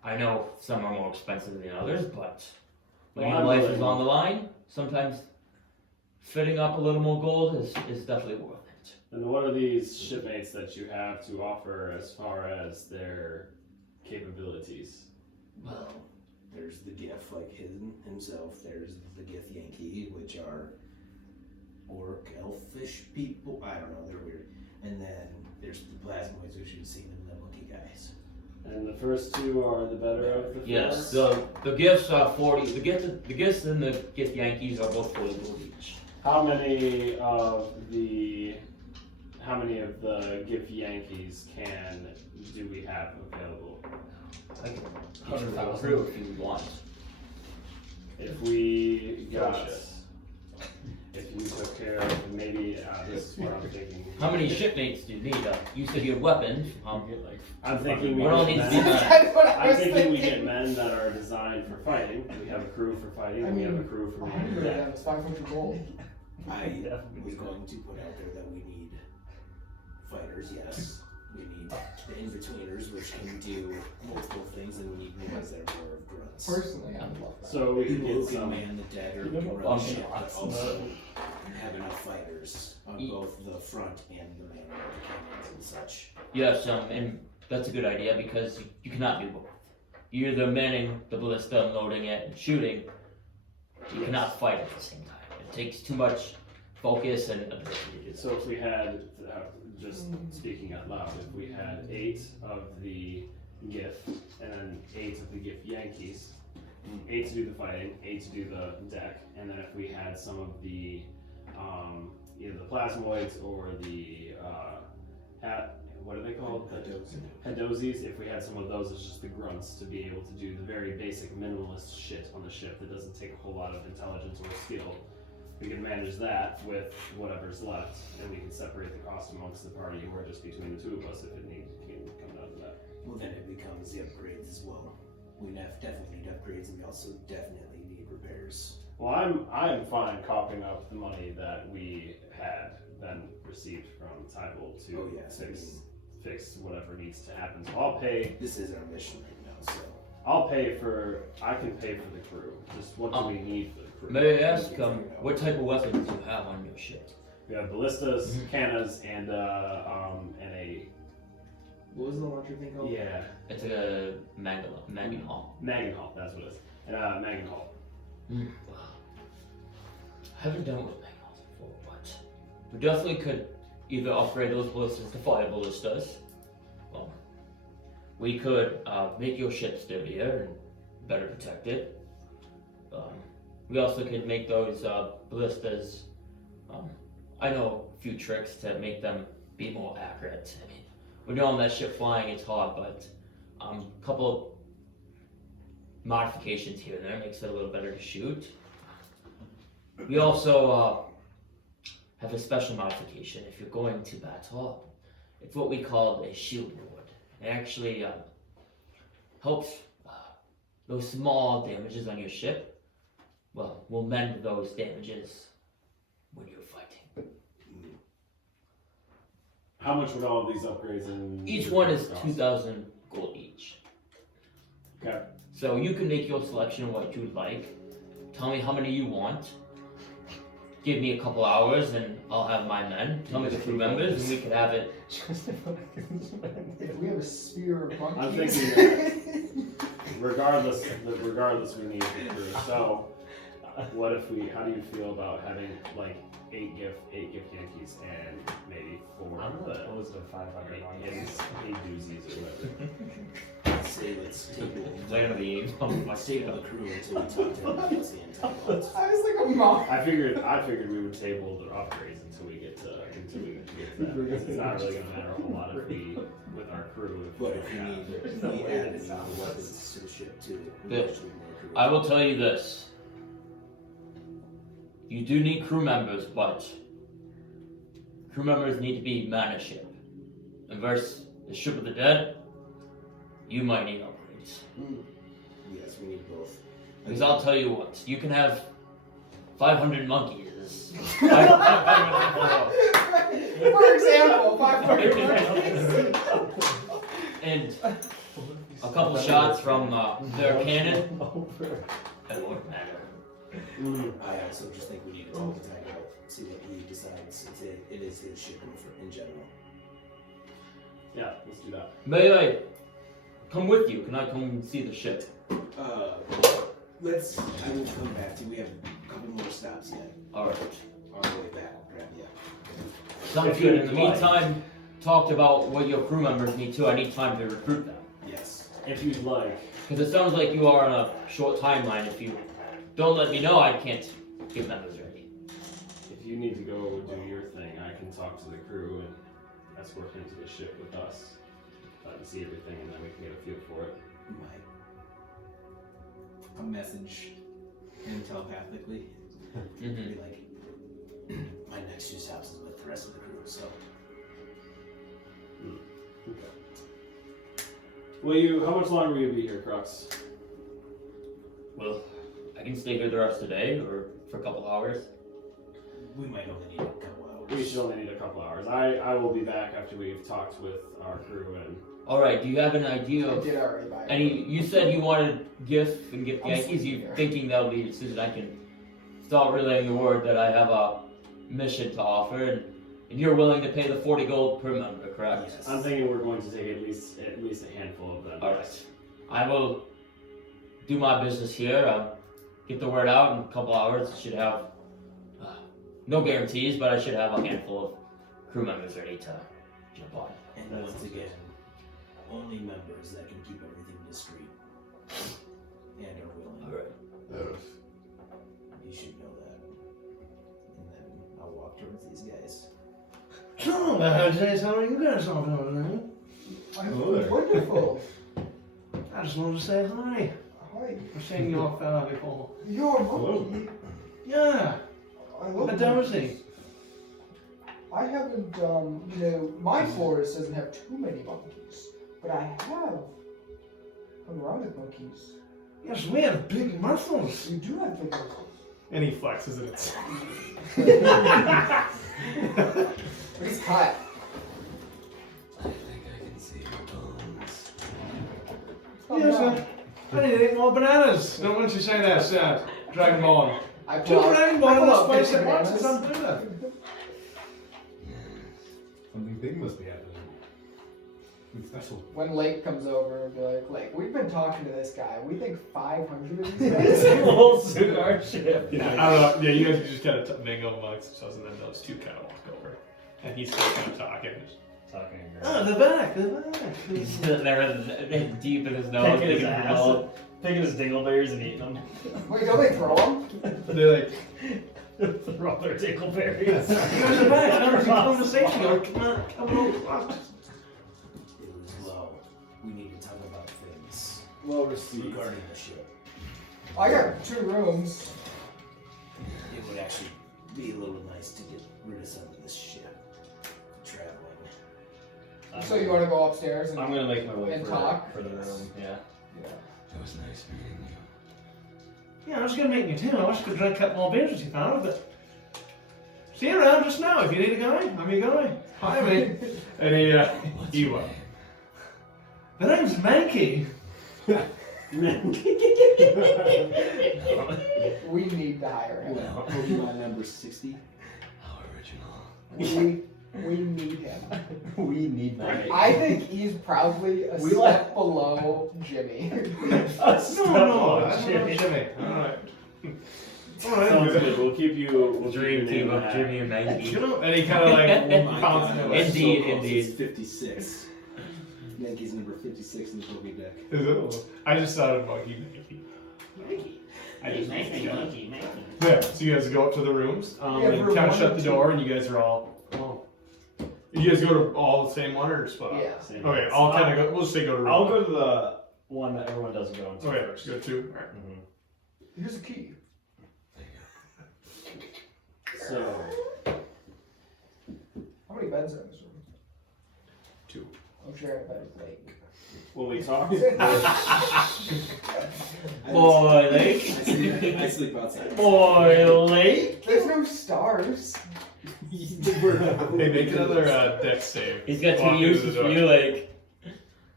I know some are more expensive than others, but when Well, your I'm life willing- is on the line, sometimes fitting up a little more gold is definitely worth it. And what are these shipmates that you have to offer as far as their capabilities? Well, there's the Gif, like himself. There's the Gith Yankee, which are orc, elfish people. I don't know, they're weird. And then there's the Plasmoids, which you've seen them, the monkey guys. And the first two are the better of the four? Yes, the gifts are 40. The gifts and the gift Yankees are both 40 gold each. How many of the gift Yankees do we have available? I can get you a crew if you want. If we Bullshit. if we took care of maybe this is what I'm thinking. How many shipmates do you need? You said you have weapons. I'm thinking we What all get needs to be men. done? That's what I I'm was thinking we thinking. get men that are designed for fighting. We have a crew for fighting. I and we have a mean, crew for 100 of moving. them is 500 gold. I was going to put out there that we need fighters, yes. We need the in-betweeners, which can do multiple things, and we need ones that are more of grunts. Personally, I would love that. So we can People who get can some. man the dagger, You can know, run the ship, but lots also have enough fighters on both the front and the main the cannons and such. Yes, and that's a good idea because you cannot do both. You're either manning the ballista, unloading it, and shooting. You cannot fight at the same time. It takes too much focus and ability to do that. So if we had, just speaking out loud, if we had 8 of the gift and then 8 of the gift Yankees, 8 to do the fighting, 8 to do the deck, and then if we had some of the either the plasmoids or the what are they called? Hadozis. If we had some of those as just the grunts to be able to do the very basic minimalist shit on the ship that doesn't take a whole lot of intelligence or skill, we can manage that with whatever's left, and we can separate the cost amongst the party, or just between the two of us if it can come down to that. Well, then it becomes the upgrades as well. We definitely need upgrades, and we also definitely need repairs. Well, I'm fine coughing up the money that we had then received from Tybalt to Oh, yes, I fix whatever needs to happen. So I'll pay. This is our mission right now, so. I can pay for the crew. Just what do we need for the crew? May I ask, what type of weapons do you have on your ship? We have ballistas, cannas, and a What was the launcher thing called? yeah, It's a Mangonhal. Magenhall. That's what it is. And Magenhall. I haven't done with Mangonhals before, but we definitely could either upgrade those ballistas to fire ballistas. Well, we could make your ship sturdier and better protected. We also could make those ballistas. I know a few tricks to make them be more accurate. I mean, when you're on that ship flying, it's hard, but a couple modifications here and there makes it a little better to shoot. We also have a special modification if you're going to battle. It's what we call a shield ward. It actually helps those small damages on your ship well, we'll mend those damages when you're fighting. How much would all of these upgrades and Each one is cost? 2,000 gold each. Okay. So you can make your selection of what you'd like. Tell me how many you want. Give me a couple hours and I'll have my men. Tell me the crew members and we could have it. If we have a spear of monkeys. I'm thinking regardless, we need the crew. So, what if we? How do you feel about having like 8 gift Yankees and maybe 4? I'm gonna close the 500 one. 8 doozies or whatever. I'd say let's table Land of the Apes. let's table the crew until we talk to everybody else the entire I was like a monk. I figured we would table the upgrades until we get to that. Because it's not really gonna matter a whole lot if we with our crew. But if we need, if no we way add that any weapons to the ship too, we Bill, actually need more crew. I will tell you this. You do need crew members, but crew members need to be man a ship. And versus the ship of the dead, you might need upgrades. Yes, we need both. Because I'll tell you what, you can have 500 monkeys. For example, 500 monkeys. And a couple shots from their cannon. That won't matter. I also just think we need to talk to Tiger, see what he decides, since it is his ship in general. Yeah, let's do that. May I come with you? Can I come and see the ship? I will come back to you. We have a couple more stops yet. Alright. On the way back, I'll grab you. Sounds If good. you'd In the like. meantime, talked about what your crew members need too. I need time to recruit them. Yes. If you'd like, Because it sounds like you are on a short timeline. If you don't let me know, I can't get members ready. if you need to go do your thing, I can talk to the crew and escort him to the ship with us. And see everything, and then we can get a feel for it. A message him telepathically. Mm-hmm. Be like, my next 2 stops is with the rest of the crew, so. Okay. How much longer will you be here, Crux? Well, I can stay here the rest of the day or for a couple hours. We might only need a couple hours. We should only need a couple hours. I will be back after we've talked with our crew and. All right. Do you have an idea I of did already buy it. any? You said you wanted gift and gift I'm Yankees. sleeping You here. thinking that'll be so that I can start relaying the word that I have a mission to offer, and you're willing to pay the 40 gold per member, correct? Yes. I'm thinking we're going to take at least a handful of them. All right. I will do my business here. Get the word out in a couple hours. I should have no guarantees, but I should have a handful of crew members ready to jump on. And once again, only members that can keep everything discreet and are willing. All right. You should know that. And then I'll walk towards these guys. So, I say something. You got something over there. Hello there. Wonderful. I just wanted to say hi. Hi. I've seen your fella before. You're a Hello. monkey. Yeah, I love a dozy. monkeys. I haven't, my forest doesn't have too many monkeys, but I have hung around with monkeys. Yes, we have big muscles. You do have big monkeys. And he flexes and it's. He's hot. I think I can see your bones. Yes, I need to eat more bananas. Don't want you to say that, Dragon Ball. I 2 pull out- Dragon I Ball in pull this out place 50 at once. It's bananas. unheard of. Something big must be happening. Something special. When Lake comes over and be like, Lake, we've been talking to this guy. We think 500 of these guys. Whole cigar ship. Yeah, I don't know. Yeah, you guys just kind of mingle amongst yourselves, and then those two kind of walk over, and he's still kind of talking. Talking to Oh, they're back. They're back. He's sitting there deep in his nose, Picking his thinking ass. about Picking his dingleberries and eating them. Wait, don't they throw them? They're like, Throw their dingleberries. You guys are back. How was the conversation? You're coming over. It was low. We need to talk about things Well received. regarding the ship. I got 2 rooms. It would actually be a little nice to get rid of some of this shit. Traveling. So you want to go upstairs and I'm gonna make my way and for talk? the room. Yeah. It was nice meeting you. Yeah, I was gonna make you too. I wish I could drink a couple more beers with you, pal, but see you around just now if you need a guy. I'm your guy. Hi, mate. And he What's the name's Mankey. We need to hire him. Well, Pokemon number 60. How original. We need him. We need Right. I think he's probably a We step below Jimmy. No, that's not Jimmy. Alright. Sounds good. We'll keep you. We'll Dream keep team your of name Jimmy and Maggie. And he kind of like Oh my bounces god. away. Indeed, So close. indeed. It's 56. Yankees number 56 in the Pokédex. Is it? I just thought of Monkey. I just Yeah, so you guys go up to the rooms Yeah, and room kind of one shut and the two. door, and you guys are all. Oh. You guys go to all the same one or split up? Yeah. Okay, I'll kind of go. We'll just say go to room. I'll one. go to the one that everyone doesn't go into Okay, first. go two. Alright. Here's a key. So, How many beds are in this room? 2. I'm sharing a bed with Blake. when we talk, Boy, Lake. I sleep outside. Boy, Lake. There's no stars. Hey, make another deck save. He's got Walk two into uses the for door. you, like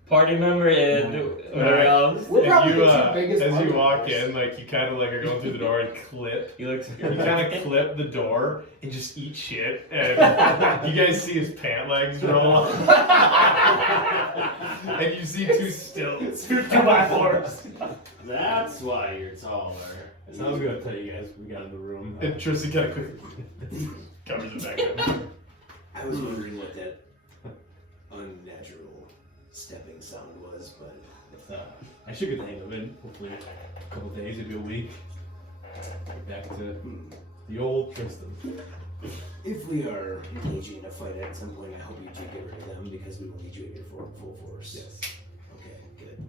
party member and whatever else. We're probably you, the two biggest as you bartenders. walk in, like you kind of like are going through the door and clip. He looks. You kind of clip the door and just eat shit, and you guys see his pant legs roll, and you see two by fours. that's why you're taller. I was gonna tell you guys we got in the room. And Tristan kind of quickly covers it back up. I was wondering what that unnatural stepping sound was, but I should get the hang of it. Hopefully, a couple days, maybe a week. Get back to the old Tristan. if we are engaging in a fight at some point, I hope you do get rid of them because we will need you in here for full force. Yes. Okay, good.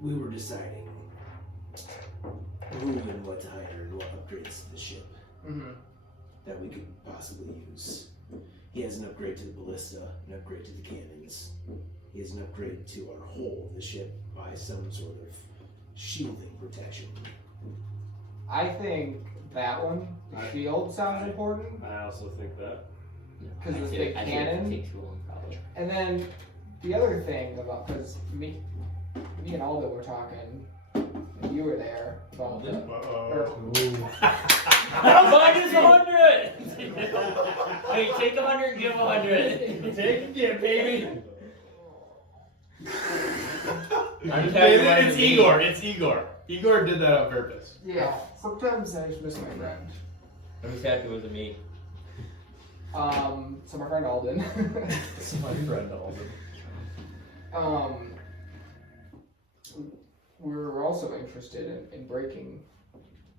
We were deciding who and what to hire and what upgrades to the ship Mm-hmm. that we could possibly use. He has an upgrade to the ballista, an upgrade to the cannons. He has an upgrade to our hull of the ship by some sort of shielding protection. I think that one, the shield, sounds important. I also think that. Because of the big cannon. Take too long, probably. And then the other thing about, because me and Aldo were talking, and you were there, about the, or, Mine is 100. Hey, take 100 and give 100. Take it, yeah, baby. I'm just happy mine It's is me. Igor. It's Igor. Igor did that on purpose. yeah, sometimes I just miss my friend. I'm just happy it wasn't me. So my friend Alden. My friend Alden. We were also interested in breaking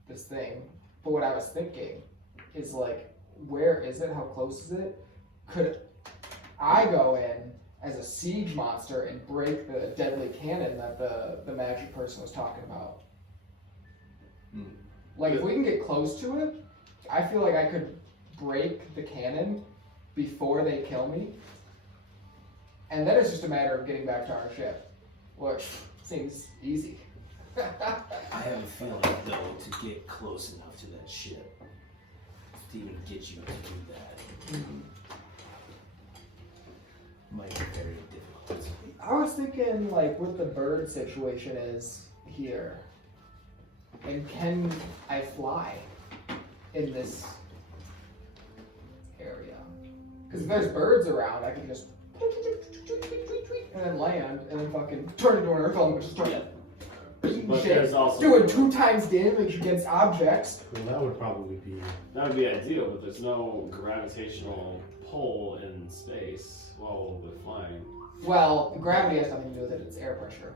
this thing, but what I was thinking is like, where is it? How close is it? Could I go in as a siege monster and break the deadly cannon that the magic person was talking about? Like, if we can get close to it, I feel like I could break the cannon before they kill me. And then it's just a matter of getting back to our ship, which seems easy. I have a feeling, though, to get close enough to that ship, to even get you to do that, might be very difficult. I was thinking, like, what the bird situation is here. And can I fly in this area? Because if there's birds around, I can just and then land and then fucking turn into an earth element and just start beating But shit, there's also doing 2 times damage against objects. Well, that would probably be. that would be ideal, but there's no gravitational pull in space while we're flying. Well, gravity has nothing to do with it, it's air pressure.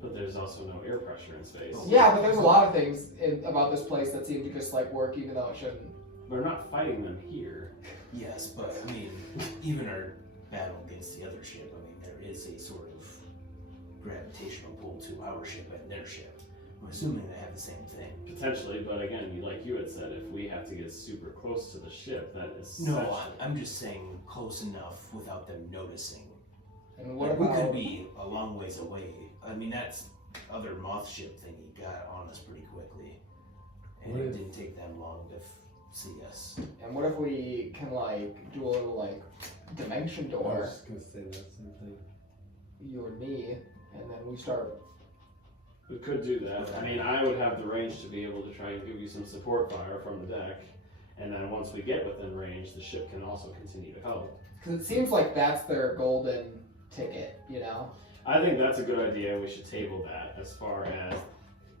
But there's also no air pressure in space. Yeah, but there's a lot of things about this place that seem to just like work even though it shouldn't. We're not fighting them here. Yes, but I mean, even our battle against the other ship, I mean, there is a sort of gravitational pull to our ship and their ship. I'm assuming they have the same thing. Potentially, but again, like you had said, if we have to get super close to the ship, that is No, essential. I'm just saying close enough without them noticing. And what Like, about we could be a long ways away. I mean, that's other moth ship thingy got on us pretty quickly, and What it if- didn't take them long to see us. And what if we can like do a little like dimension I door, was just gonna say that same thing. you and me, and then we start. We could do that. I mean, I would have the range to be able to try and give you some support fire from the deck, and then once we get within range, the ship can also continue to help. Because it seems like that's their golden ticket, you know? I think that's a good idea. We should table that as far as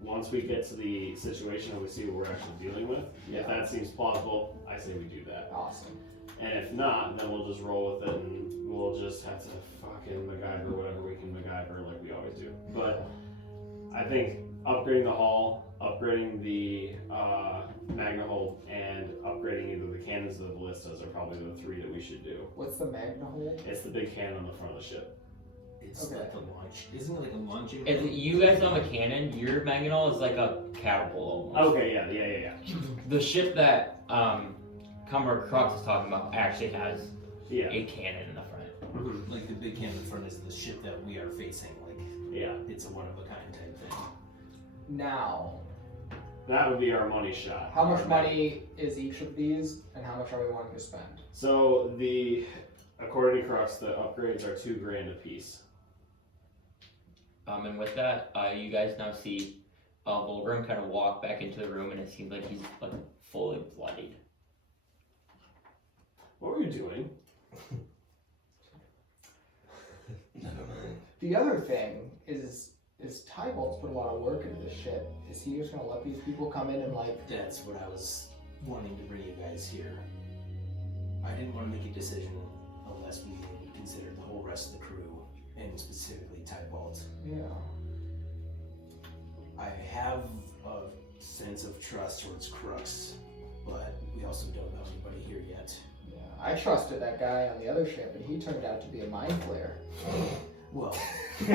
once we get to the situation and we see what we're actually dealing with. If that seems plausible, I say we do that. Awesome. And if not, then we'll just roll with it and we'll just have to fucking MacGyver whatever we can MacGyver like we always do. But I think upgrading the hull, upgrading the Magna Hold, and upgrading either the cannons or the ballistas are probably the three that we should do. What's the Magna Hold? It's the big cannon on the front of the ship. It's Okay. like the launch. Isn't it like a launching? If you guys don't have a cannon, your Magnol is like a catapult almost. Okay, yeah. The ship that Cumber Crux is talking about actually has Yeah. a cannon in the front. Like the big cannon in front is the ship that we are facing. Like Yeah. it's a one of a kind type thing. Now, That would be our money shot. how much money is each of these, and how much are we wanting to spend? So according to Crux, the upgrades are $2,000 a piece. And with that, you guys now see Volgrim kind of walk back into the room, and it seems like he's like fully bloodied. What were you doing? Never mind. The other thing is Tybolt's put a lot of work into this shit. Is he just gonna let these people come in and like? That's what I was wanting to bring you guys here. I didn't want to make a decision unless we considered the whole rest of the crew, and specifically Tybolt. Yeah. I have a sense of trust towards Crux, but we also don't know anybody here yet. Yeah. I trusted that guy on the other ship, and he turned out to be a mind flayer. Well, He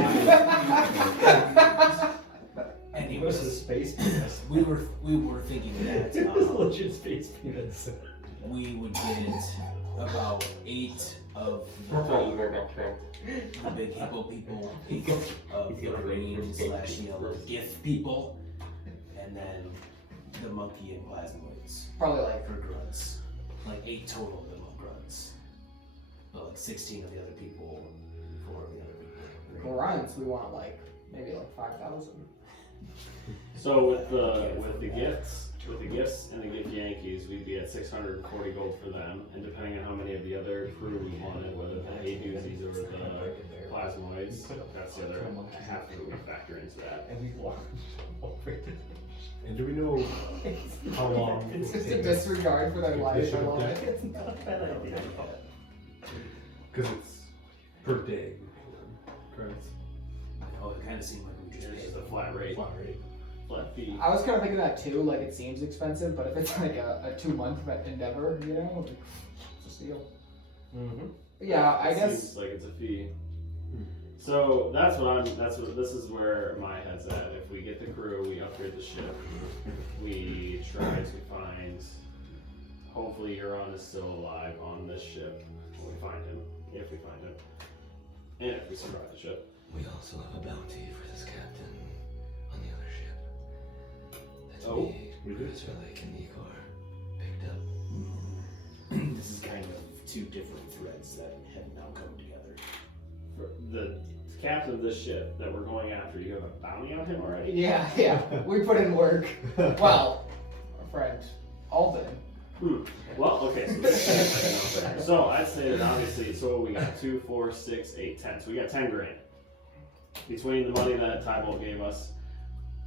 anyway, was a space penis. we were thinking that Legit space penis. we would get about 8 of That's why you the were that trick. big hippo people, 8 of the green / yellow gift people, and then the monkey and plasmoids Probably like for grunts. Like 8 total of them of grunts. But like 16 of the other people, 4 of the other people. grunts. We want like maybe like 5,000. So with the gifts and the gift Yankees, we'd be at 640 gold for them, and depending on how many of the other crew we wanted, whether the hay doozies or the plasmoids, that's the other half that we factor into that. And we launched over it. And do we know how long? It's it just a takes? disregard for their life. I love it. It's not a bad idea. Because it's per day. Correct. Oh, it kind of seemed like we just It's paid just a flat rate, flat fee. I was kind of thinking that too. Like it seems expensive, but if it's like a 2-month endeavor, you know, like, it's a steal. Mm-hmm. But yeah, I It guess. seems like it's a fee. Hmm. So this is where my head's at. If we get the crew, we upgrade the ship. We try to find, hopefully Euron is still alive on this ship when we find him, if we find him. And if we survive the ship. We also have a bounty for this captain on the other ship. That Oh, we do? Razor Lake and Igor picked up. This is kind of 2 different threads that have now come together. For the captain of this ship that we're going after, you have a bounty on him already? Yeah, we put in work. Well, our friend Alden. Well, okay. So I'd say that obviously, so we got 2, 4, 6, 8, 10. So we got 10 grand. Between the money that Tybolt gave us,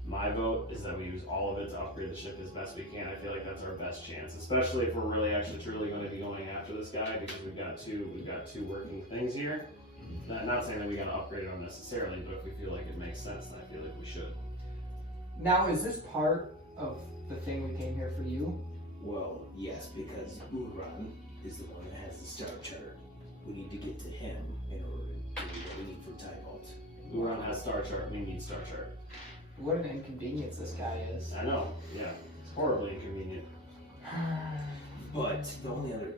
my vote is that we use all of it to upgrade the ship as best we can. I feel like that's our best chance, especially if we're really actually truly going to be going after this guy, because we've got two working things here. Not saying that we got to upgrade it unnecessarily, but if we feel like it makes sense, then I feel like we should. Now, is this part of the thing we came here for you? Well, yes, because Buran is the one that has the star chart. We need to get to him in order to do what we need for Tybolt. Uran has star chart. We need star chart. What an inconvenience this guy is. I know. Yeah, it's horribly inconvenient. But the only other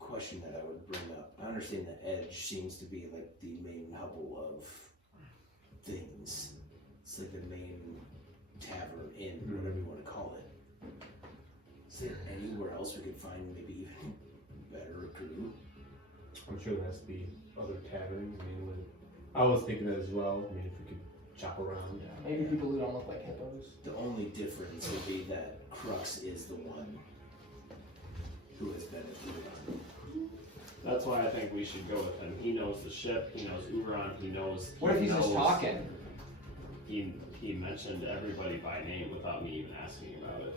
question that I would bring up, I understand that Edge seems to be like the main hubble of things. It's like the main tavern, inn, whatever you want to call it. Is there anywhere else we could find maybe even better crew? I'm sure there has to be other taverns. I mean, I was thinking that as well. I mean, if we could shop around. Maybe people who don't look like hippos. The only difference would be that Crux is the one who has been at Uran. That's why I think we should go with him. He knows the ship, he knows Uran, he knows... What if he's just talking? He mentioned everybody by name without me even asking about it.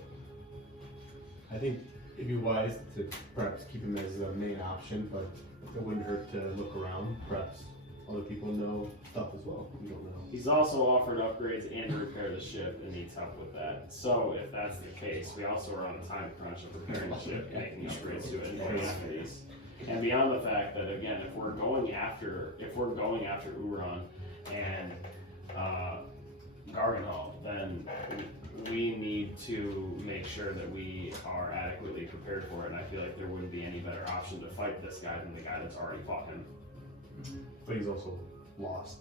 I think it'd be wise to perhaps keep him as a main option, but it wouldn't hurt to look around. Perhaps other people know stuff as well. We don't know. He's also offered upgrades and to repair the ship and needs help with that. So if that's the case, we also are on a time crunch of repairing the ship, making upgrades to it, and going after these. And beyond the fact that, again, if we're going after Uran and Garganol, then we need to make sure that we are adequately prepared for it. And I feel like there wouldn't be any better option to fight this guy than the guy that's already fought him. But he's also lost.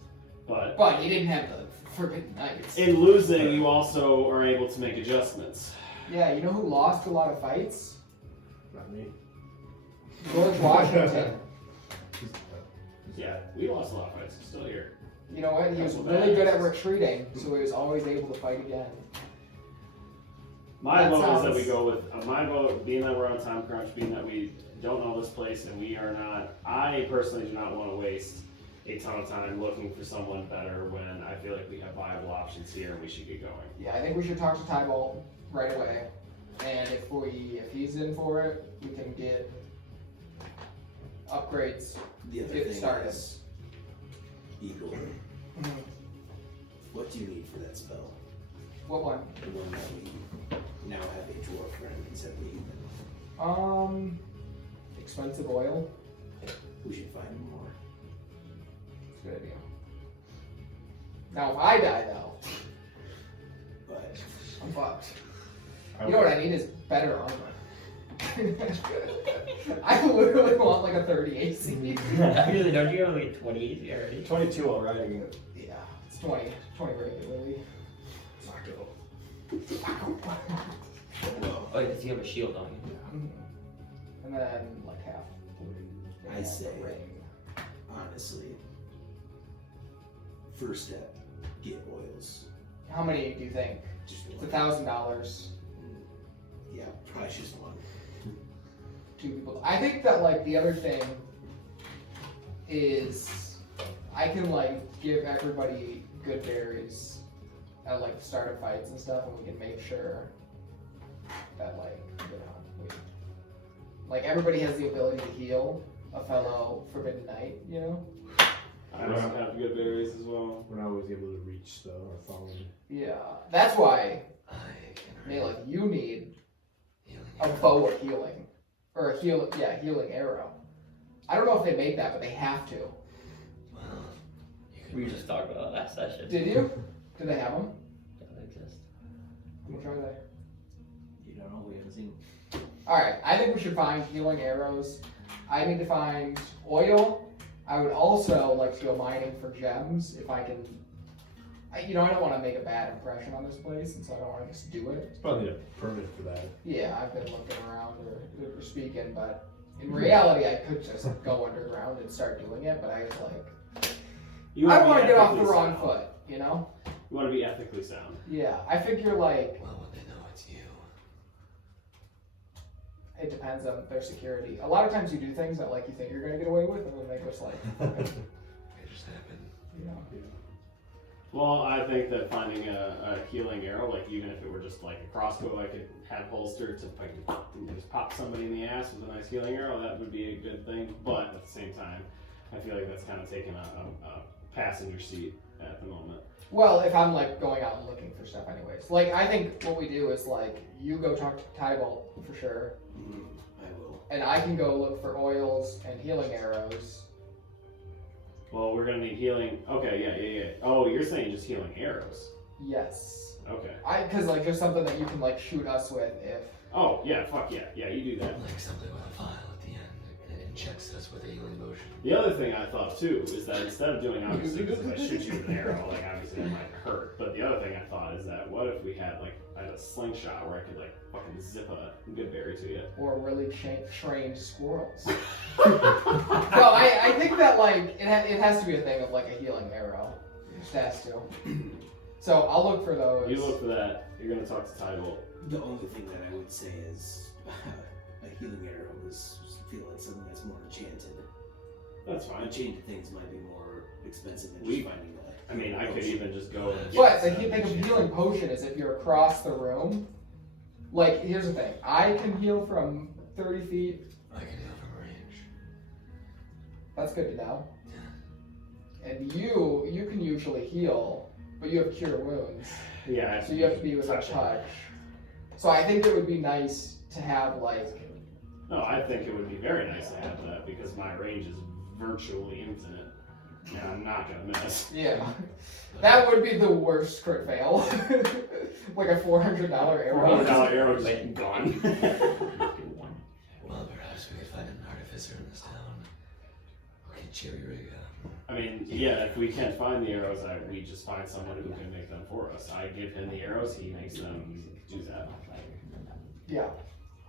But you didn't have the Forbidden Knights. in losing, you also are able to make adjustments. Yeah, you know who lost a lot of fights? Not me. George Washington. Yeah, we lost a lot of fights. Still here. You know what? He was really good at retreating, so he was always able to fight again. My That vote is that sounds- we go with my vote, being that we're on time crunch, being that we don't know this place, and we are not. I personally do not want to waste a ton of time looking for someone better when I feel like we have viable options here and we should get going. Yeah, I think we should talk to Tybalt right away, and if he's in for it, we can get upgrades. The other Get thing started. is, Igor, what do you need for that spell? What one? The one that we now have a dwarf friend instead of a human. Expensive oil. We should find more. That's a good idea. Now, if I die though, But I'm fucked. You know what I need is better armor. I literally want like a 30 AC. Actually, don't you have like 20 easy already? 22 while riding it. Yeah, it's 20 regularly. well, Oh, because you have a shield on you. And then like half. I say, ring. honestly, first step, get oils. How many do you think? Just It's one. $1,000. Yeah, probably just one. 2 people. I think that like the other thing is I can like give everybody good berries at like the start of fights and stuff, and we can make sure that like like everybody has the ability to heal a fellow Forbidden Knight, you know? I also have good berries as well. We're not always able to reach though our phone. Yeah, that's why I can Malek, you need healing. a bow of healing, or a healing arrow. I don't know if they made that, but they have to. Well, you could We were just talking about that last session. Did you? Did they have them? Doesn't exist. Which are they? You don't know, we haven't seen. Alright, I think we should find healing arrows. I need to find oil. I would also like to go mining for gems if I can. I don't want to make a bad impression on this place, and so I don't want to just do it. It's probably a permit for that. Yeah, I've been looking around or speaking, but in reality, I could just go underground and start doing it, but I was like, You I wanna don't want be to get off the ethically wrong sound. foot, you know? You want to be ethically sound. Yeah, I figure like, Well, when they know it's you. it depends on their security. A lot of times you do things that like you think you're going to get away with, and then they just like, It just happened. you know. Well, I think that finding a healing arrow, like even if it were just like a crossbow I could have holstered to like just pop somebody in the ass with a nice healing arrow, that would be a good thing. But at the same time, I feel like that's kind of taking a passenger seat at the moment. Well, if I'm like going out and looking for stuff anyways. Like, I think what we do is like, you go talk to Tybalt for sure, I will. and I can go look for oils and healing arrows. Well, we're gonna need healing. Okay, yeah. Oh, you're saying just healing arrows? Yes. Okay. Cause like there's something that you can like shoot us with if, Oh, yeah. Fuck yeah. Yeah, you do that. Like something with a file at the end. injects us with a healing potion. The other thing I thought too is that instead of doing obviously, because if I shoot you with an arrow, like obviously that might hurt. But the other thing I thought is that what if we had like a slingshot where I could like fucking zip a good berry to you? Or really trained squirrels. No, I think that like it has to be a thing of like a healing arrow. It just has to. So I'll look for those. You look for that. You're gonna talk to Tybolt. The only thing that I would say is a healing arrow is feel like something that's more enchanted. That's fine. Enchanted things might be more expensive than We- just finding that. I mean, I could even just go. And But the thing of healing potion is if you're across the room. Like here's the thing, I can heal from 30 feet. I can heal from range. That's good to know. And you can usually heal, but you have cure wounds. Yeah. So you have to be within touch. So I think it would be nice to have like. No, I think it would be very nice to have that because my range is virtually infinite. And I'm not gonna miss. Yeah. That would be the worst crit fail. Like a $400 arrow. $400 arrow just gone. Well, perhaps we could find an artificer in this town. Okay, cherry rig up. I mean, yeah, if we can't find the arrows, we just find someone who can make them for us. I give him the arrows, he makes them do that. Yeah.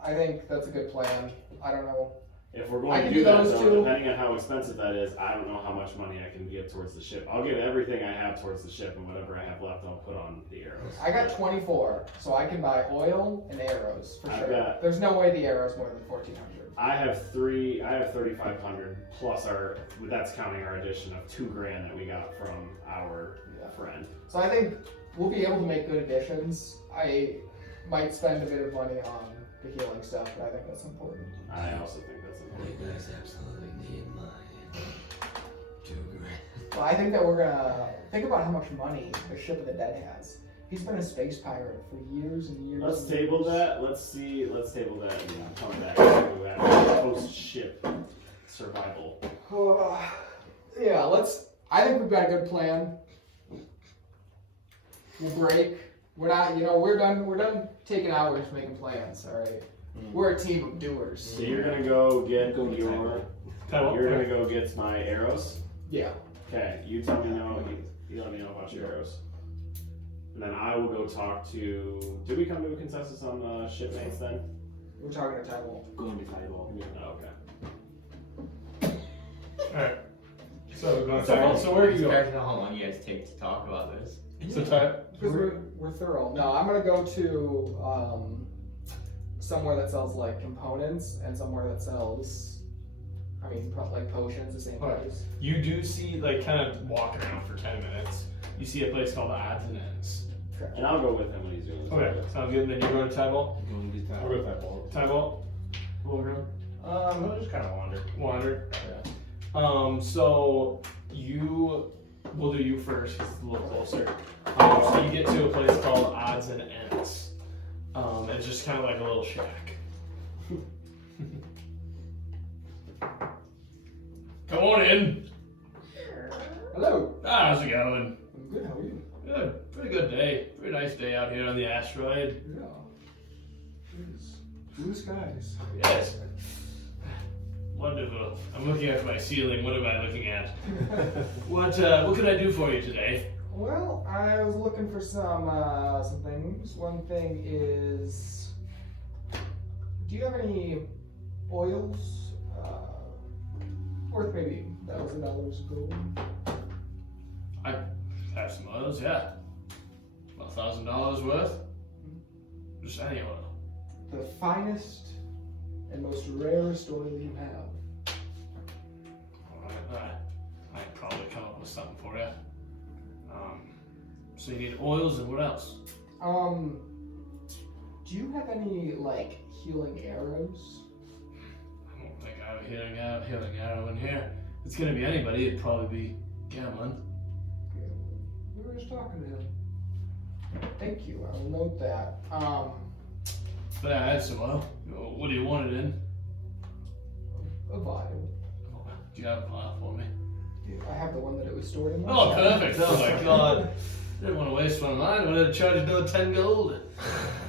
I think that's a good plan. I don't know. If we're I going to can do do that, those though, two. depending on how expensive that is, I don't know how much money I can give towards the ship. I'll give everything I have towards the ship, and whatever I have left, I'll put on the arrows. I got 24, so I can buy oil and arrows for I've sure. got- There's no way the arrow's more than 1,400. I have 3,500 plus that's counting our addition of $2,000 that we got from our friend. So I think we'll be able to make good additions. I might spend a bit of money on the healing stuff, but I think that's important. I also think that's You important. guys absolutely need my $2,000. Well, I think that we're gonna think about how much money the Ship of the Dead has. He's been a space pirate for years and years. Let's and table years. that. Let's table that and come back to post-ship survival. Yeah, I think we've got a good plan. We'll break. We're not, we're done taking hours making plans, alright? We're a team of doers. So you're gonna go get Tybolt. You're gonna go get my arrows. Yeah. Okay, you tell me you let me know about your arrows. And then I will go talk to. Did we come to a consensus on the shipmates then? We're talking to Tybolt. Going to Tybolt. Oh, okay. Alright. So where do you You go? guys know how long you guys take to talk about this? So Because we're thorough. No, I'm gonna go to somewhere that sells like components and somewhere that sells, like potions, the same Alright. place. you do see, like, kind of walking around for 10 minutes. You see a place called Odds and Ends. And I'll go with him when he's doing this. Okay, sounds good. Then you go to Tybolt. Going to I'll go with that ball. Tybolt. Overgrown. I'll just kind of wander. Wander. So you, we'll do you first 'cause it's a little closer. So you get to a place called Odds and Ends. It's just kind of like a little shack. Come on in. Hello. How's it going? I'm good. How are you? Good. Pretty good day. Pretty nice day out here on the asteroid. Yeah. Blue skies. Yes. Wonderful. I'm looking at my ceiling. What am I looking at? What can I do for you today? Well, I was looking for some things. One thing is, do you have any oils worth maybe $1,000 of gold? I have some oils, yeah. About $1,000 worth. Just any oil. The finest and most rarest oil you have. Alright, I can probably come up with something for you. So you need oils and what else? Do you have any like healing arrows? I don't think I have a healing arrow in here. If it's gonna be anybody, it'd probably be Gamlin. We were just talking to him. Thank you. I will note that. But I had some oil. What do you want it in? A vial. Do you have a vial for me? I have the one that it was stored in. Oh, perfect. Oh my god. I didn't want to waste one of mine. I would have charged another 10 gold.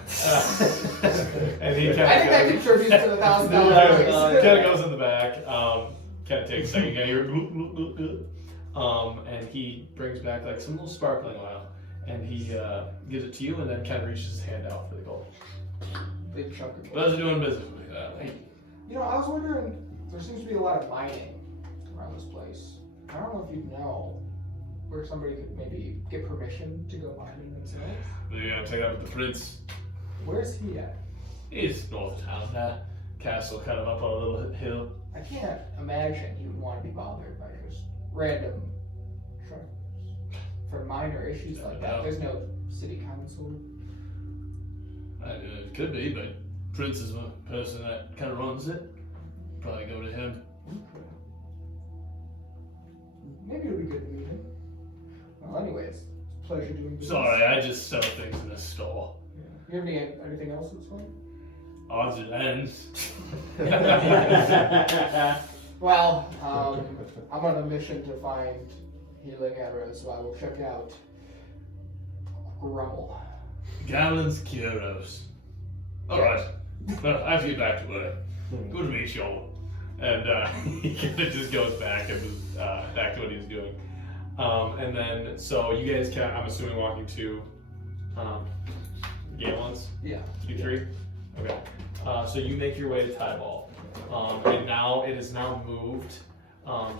And he I think that contributes to the $1,000 kind raise. of goes in the back. Kind of takes a second. You hear and he brings back like some little sparkling oil, and he gives it to you, and then kind of reaches his hand out for the gold. Big chunk of gold. Pleasure doing business with you. Thank you. You know, I was wondering, there seems to be a lot of mining around this place. I don't know if you know where somebody could maybe get permission to go mining themselves. Yeah, take that with the prince. Where's he at? He's north of town. That castle kind of up on a little hill. I can't imagine he would want to be bothered by just random truckers for minor issues like that. There's no city council. It could be, but Prince is the person that kind of runs it. Probably go to him. Maybe it'll be good to meet him. Well, anyways, it's a pleasure doing business. Sorry, I just sell things in a store. Yeah. You have anything else that's fun? Odds and ends. Well, I'm on a mission to find healing arrows, so I will check out Grummel. Gallons, Kyros. Alright. Well, I have to get back to work. Good to meet you all. And he kind of just goes back and back to what he was doing. And then, so you guys can, I'm assuming, walking to Galen's? Yeah. You three? Okay. So you make your way to Tyball. And now it is now moved.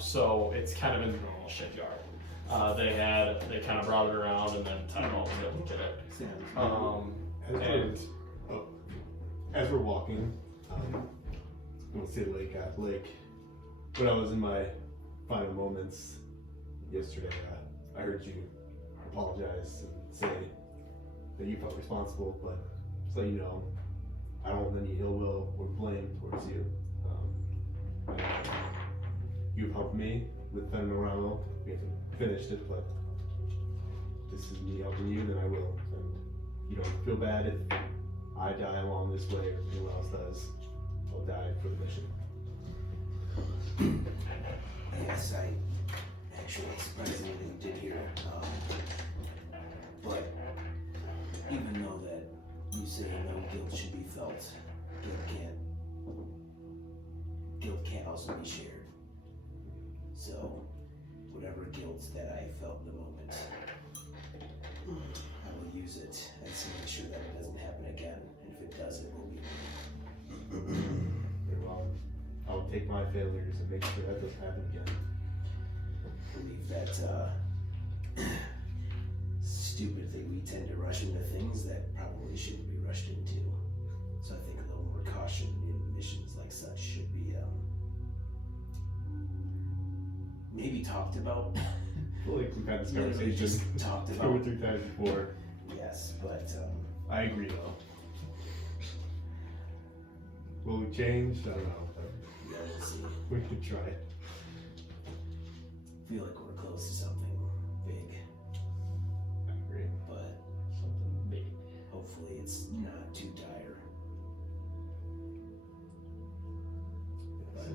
So it's kind of in the normal shipyard. They kind of brought it around, and then Tyball was able to get it. As we're walking, I won't say lake. When I was in my final moments yesterday, I heard you apologize and say that you felt responsible, but just let you know, I don't hold any ill will or blame towards you. You've helped me with Fenimorano. We haven't finished it, but this is me helping you, then I will. And you don't feel bad if I die along this way or anyone else does. I'll die for the mission. Yes, I actually surprisingly did hear. But even though that you say no guilt should be felt, guilt can't also be shared. So, whatever guilt that I felt in the moment, I will use it and to make sure that it doesn't happen again. And if it does, it will be me. Very well. I'll take my failures and make sure that doesn't happen again. I believe that stupid thing, we tend to rush into things that probably shouldn't be rushed into. So I think a little more caution in missions like such should be maybe talked about. Like we've had this Literally conversation just talked 2 about. or 3 times before. Yes, but I agree though. Will we change? I don't know. But yeah, we'll see. we could try. Feel like we're close to something big, I agree. but Something big. hopefully it's not too dire. But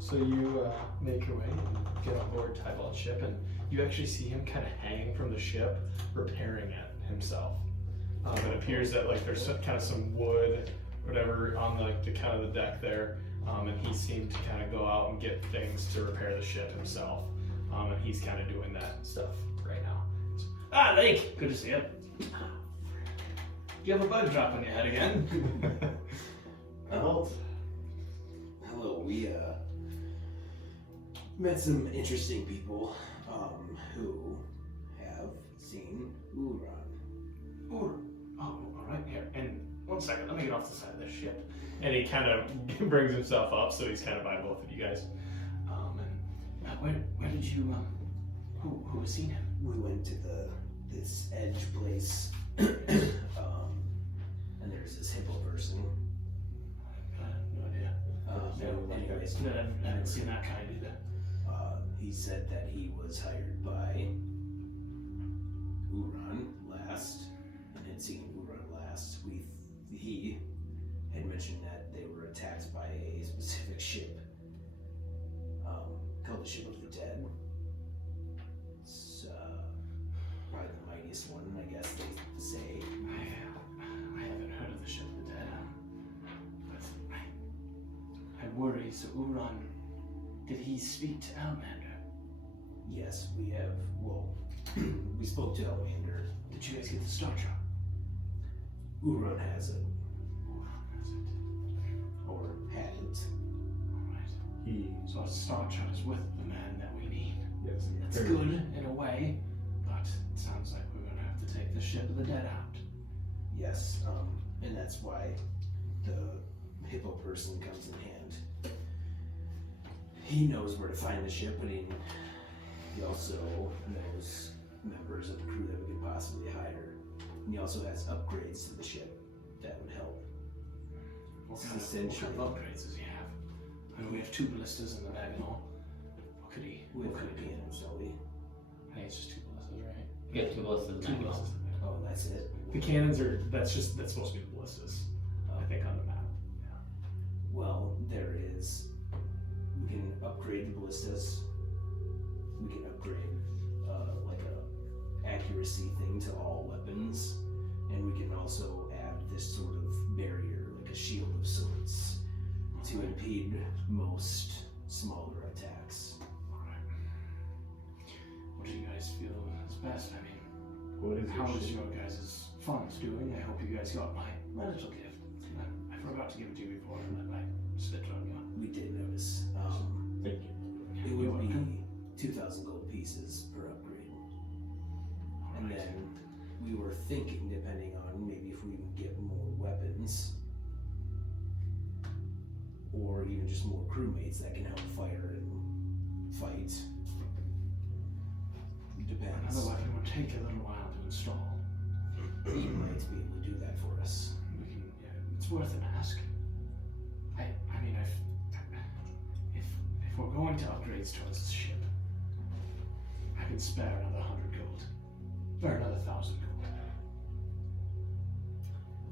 So you make your way and get on board Tyball's ship, and you actually see him kind of hanging from the ship, repairing it himself. It appears that like there's kind of some wood, whatever, on the kind of the deck there, and he seemed to kind of go out and get things to repair the ship himself, and he's kind of doing that stuff right now. Lake, good to see you. You have a bug drop on your head again. hello, we met some interesting people who have seen Uran. Oh, all right, here. And 1 second, let me get off the side of this ship. And he kind of brings himself up, so he's kind of by both of you guys. Where did you, who has seen him? We went to this edge place, and there's this hippo person. No idea. Anyways, I haven't seen that kind either. he said that he was hired by Uran last, and had seen Uran last. He had mentioned that they were attacked by a specific ship, called the Ship of the Dead. It's probably the mightiest one curious, so Uran, did he speak to Almander? Yes, we have. Well, we spoke to Almander. Did you guys get the star chart? Uran has it, Uran has it. or had it. Alright. He, So our star chart is with the man that we need. yes, That's very- good in a way, but it sounds like we're gonna have to take the ship of the dead out. Yes, and that's why the hippo person comes in hand. He knows where to find the ship, but he also knows members of the crew that we could possibly hire. And he also has upgrades to the ship that would help. What This kind, is of, what essentially- kind of upgrades does he have? I mean, we have 2 ballistas in the Maginot. What could he? We have What could he do? cannons, don't we? I think it's just 2 ballistas, right? You get 2 ballistas. 2 ballistas. Oh, that's it. The cannons are that's supposed to be the ballistas. I think on the map. Well, there is. We can upgrade the ballistas. We can upgrade like a accuracy thing to all weapons, and we can also add this sort of barrier, like a shield of sorts, to impede most smaller attacks. Alright. What do you guys feel is best? I mean, What is how your is ship? your guys' funds doing? I hope you guys got my little gift. I forgot to give it to you before, and I slipped on you. We did notice. Thank you. It You're would be welcome. 2,000 gold pieces per upgrade. And Alright. then we were thinking, depending on maybe if we can get more weapons, or even just more crewmates that can help fire and fight. Depends. Another weapon would take a little while to install. He might be able to do that for us. We can, yeah, it's worth an ask. I mean, if we're going to upgrades towards this ship, I can spare another 100 gold, or another 1,000 gold.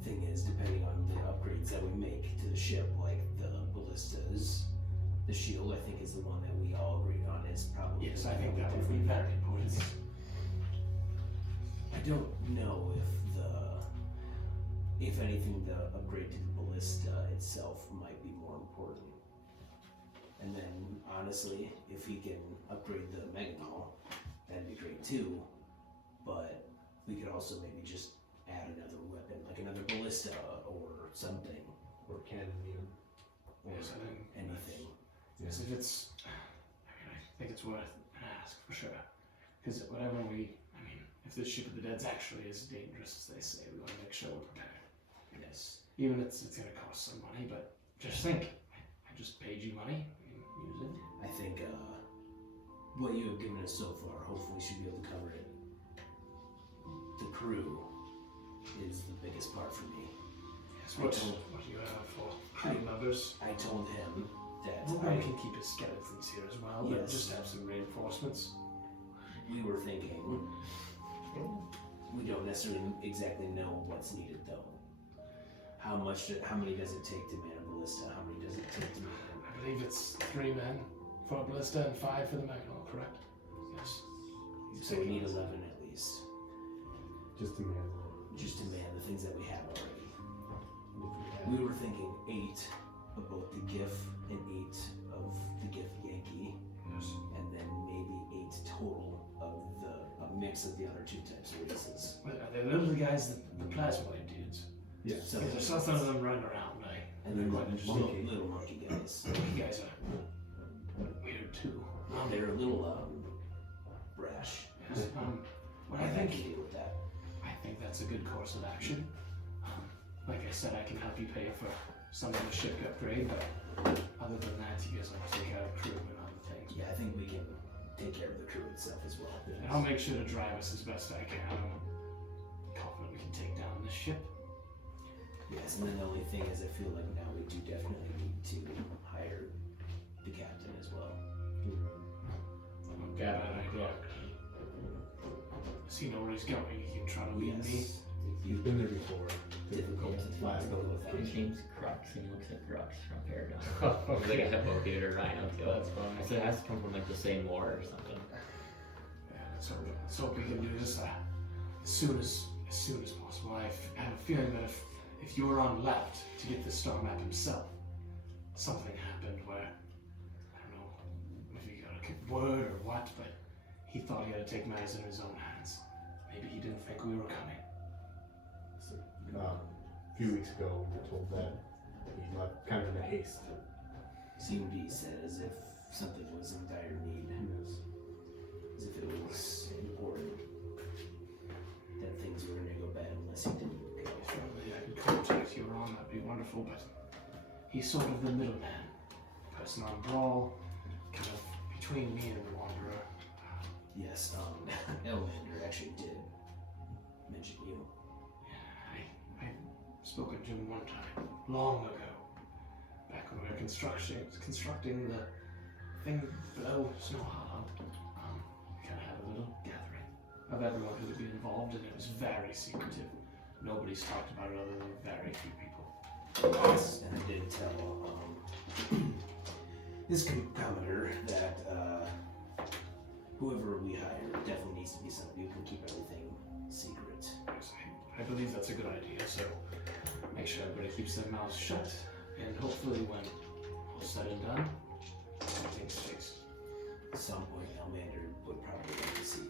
Thing is, depending on the upgrades that we make to the ship, like the ballistas, the shield, I think is the one that we all agreed on is probably. Yes, the I think one that we would be definitely- very important. I don't know if anything, the upgrade to the ballista itself might be more important. And then, honestly, if he can upgrade the Meganol, that'd be great too. But we could also maybe just add another weapon, like another ballista or something, Or cannon even. or Yes, I think anything. Yes, if it's, I mean, I think it's worth an ask for sure. Because whatever if this ship of the dead's actually as dangerous as they say, we want to make sure we're prepared. Yes. Even if it's going to cost some money, but just think, I just paid you money, use it. I think what you have given us so far hopefully should be able to cover it. The crew is the biggest part for me. Yes, what do you have for crew members? I told him that Ruben can keep his skeletons here as well, but Yes. just have some reinforcements. we were thinking we don't necessarily exactly know what's needed though. How many does it take to man a ballista? How many does it take to man I believe it's 3 men for a ballista and 5 for the Magnol, correct? Yes. So we need 11 at least, Just to man just to man the things that we have already. it. We were thinking 8 of both the GIF and 8 of the GIF Yankee, Yes. and then maybe 8 total of a mix of the other 2 types of races. Are they little guys, the plasmoid dudes? Yeah. So There's something of them running around, right? and then Quite interesting. little monkey guys. You guys are weird too. They're a little brash. Yes. What I I think, can deal with that. I think that's a good course of action. Like I said, I can help you pay for some of the ship upgrade, but other than that, you guys will take care of crew and other things. Yeah, I think we can take care of the crew itself as well. And I'll make sure to drive us as best I can. I'm confident we can take down this ship. Yes, and then the only thing is I feel like now we do definitely need to hire the captain as well. Gavin, idea. Does he know where he's going? He can try to lead me. Yes. He's been there before. Difficult to Last go couple with that. His name's Crux, and he looks like Crux from Paragon. He's like a hippo dude or rhino too. That's funny. I said it has to come from like the same war or something. Yeah, let's hope we can do this as soon as possible. I have a feeling that if you're on left to get the star map himself, something happened where, I don't know if he got a word or what, but he thought he had to take matters in his own hands. Maybe he didn't think we were coming. So, a few weeks ago, we were told that he left kind of in a haste. Seemed to be said as if something was in dire need. Yes. As if it was important. That things were going to go bad unless he didn't go. Certainly I could contact you, Ron, that'd be wonderful, but he's sort of the middleman. Person on Bral, kind of between me and the Wanderer. Yes, Elmander actually did mention you. I spoken to him one time, long ago. Back when we were constructing the thing below Snow Hollow. We kind of had a little gathering of everyone who would be involved, and it was very secretive. Nobody's talked about it other than very few people. Yes, and I did tell this commenter that whoever we hire definitely needs to be somebody who can keep everything secret. Yes, I believe that's a good idea, so make sure everybody keeps their mouths shut, and hopefully when all's said and done, everything's fixed. At some point, Elmander would probably like to see you.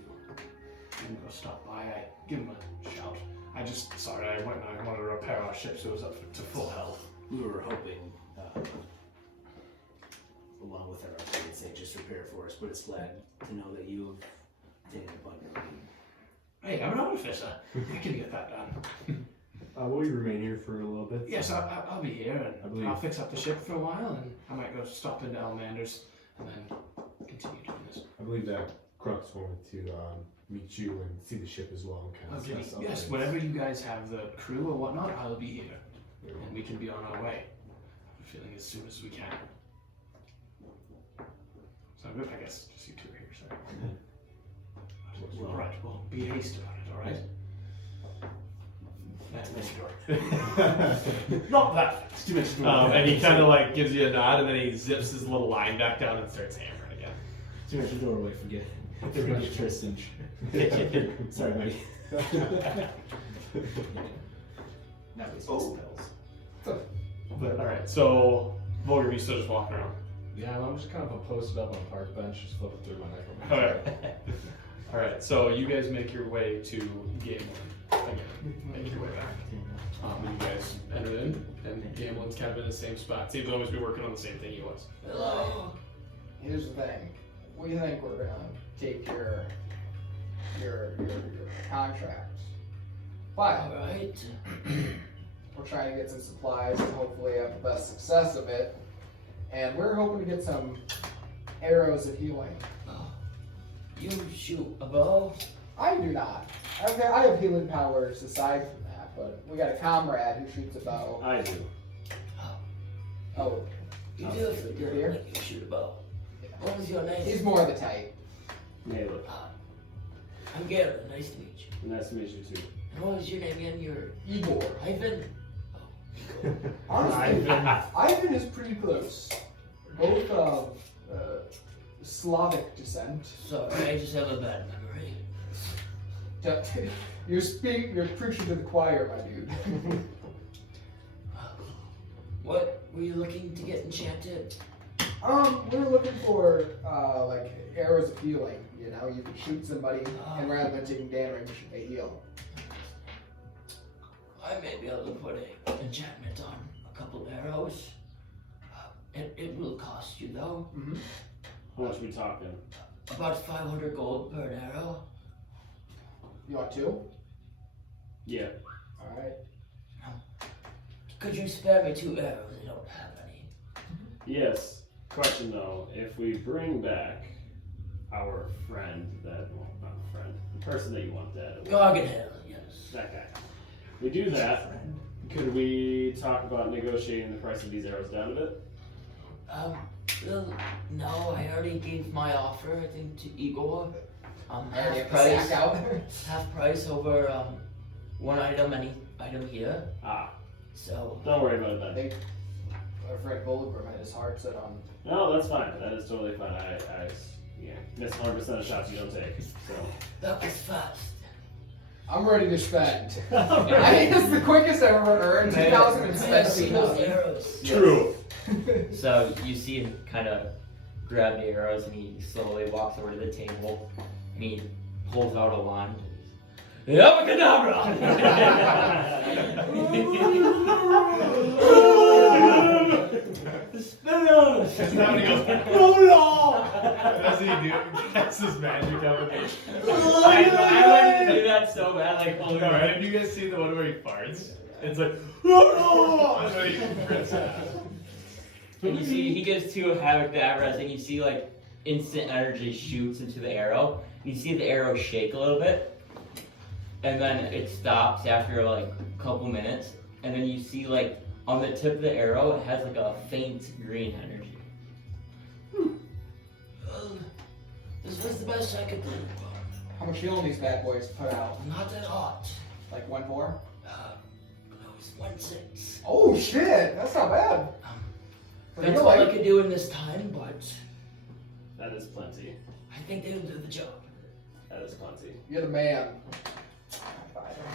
You can go stop by, I give him a shout. I wanted to repair our ship so it was up to full health. We were hoping, along with our upgrades, they just repair for us, but it's glad to know that you've taken a bug. Hey, I'm an artificer. I can get that done. Will you remain here for a little bit? Yes, I'll be here, and I'll fix up the ship for a while, and I might go stop into Elmander's, and then continue doing this. I believe that Crux wanted to meet you and see the ship as well. And kind of discuss Yes, upgrades. whenever you guys have the crew or whatnot, I'll be here, and we can be on our way. I'm feeling as soon as we can. Sound good? I guess just you two are here, so. All right, well, be haste about it, all right? Not that fast. Too much And he kind of like gives you a nod, and then he zips his little line back down and starts hammering again. Too much doorway, forget. Too much Tristan. Sorry, buddy. Now he's spells. But all right, so Volgar, you still just walking around. Yeah, I'm just kind of posted up on a park bench, just flipping through my All necromancer. right. All right, so you guys make your way to Gamelin again. Make your way back. You guys enter in, and Gamelin's kind of in the same spot. Seems to always be working on the same thing he was. Hello. Here's the thing. We think we're gonna take your contract. But Alright. we're trying to get some supplies and hopefully have the best success of it. And we're hoping to get some arrows of healing. You shoot a bow? I do not. I have healing powers aside from that, but we got a comrade who shoots a bow. I do. Oh, You do if you You're do here? like you shoot a bow. What was your name? he's more of the type. Nail it. I'm Garrett. Nice to meet you. Nice to meet you too. And what was your name again? You're Igor. Ivan? Honestly, Ivan is pretty close. Both of Slavic descent. Sorry, I just have a bad memory. You're preaching to the choir, my dude. What were you looking to get enchanted? We're looking for like arrows of healing. You know, you can shoot somebody, and rather than taking damage, they heal. I may be able to put an enchantment on a couple arrows. It will cost you though. Mm-hmm. How much are we talking? About 500 gold per arrow. You want two? Yeah. All right. Could you spare me 2 arrows? I don't have any. Yes. Question though, if we bring back our friend that, well, not a friend, the person that you want dead. Garganhill, yes. That guy. We do that. Could we talk about negotiating the price of these arrows down a bit? Well, no, I already gave my offer, I think, to Igor. Alright, Half get the price. sack out. Half price over one item, any item here. Ah, So don't worry about that. They, our friend Volgrim had his heart set on. No, that's fine. That is totally fine. I miss 100% of shots you don't take. So. that was fast. I'm ready to spend. I think this is the quickest I've ever earned. 2,000 and I have seen those spent. arrows. True. So you see him kind of grab the arrows and he slowly walks over to the table and he pulls out a wand. That's not when he goes, no! That's what he do. That's his magic up in there. I wanted to do that so bad, like, holy No, right? Have you guys seen the one where he farts? It's like, no! And then he rips it out. And you see, he gives two Havoc to Avraz, and you see, like, instant energy shoots into the arrow. You see the arrow shake a little bit, and then it stops after, like, a couple minutes. And then you see, like, on the tip of the arrow, it has, like, a faint green energy. Well, this was the best I could do. How much healing these bad boys put out? Not that hot. Like 1-4? No, it's 1-6. Oh shit, that's not bad. For That's your all I life. could do in this time, but That is plenty. I think they'll do the job. That is plenty. You're the man.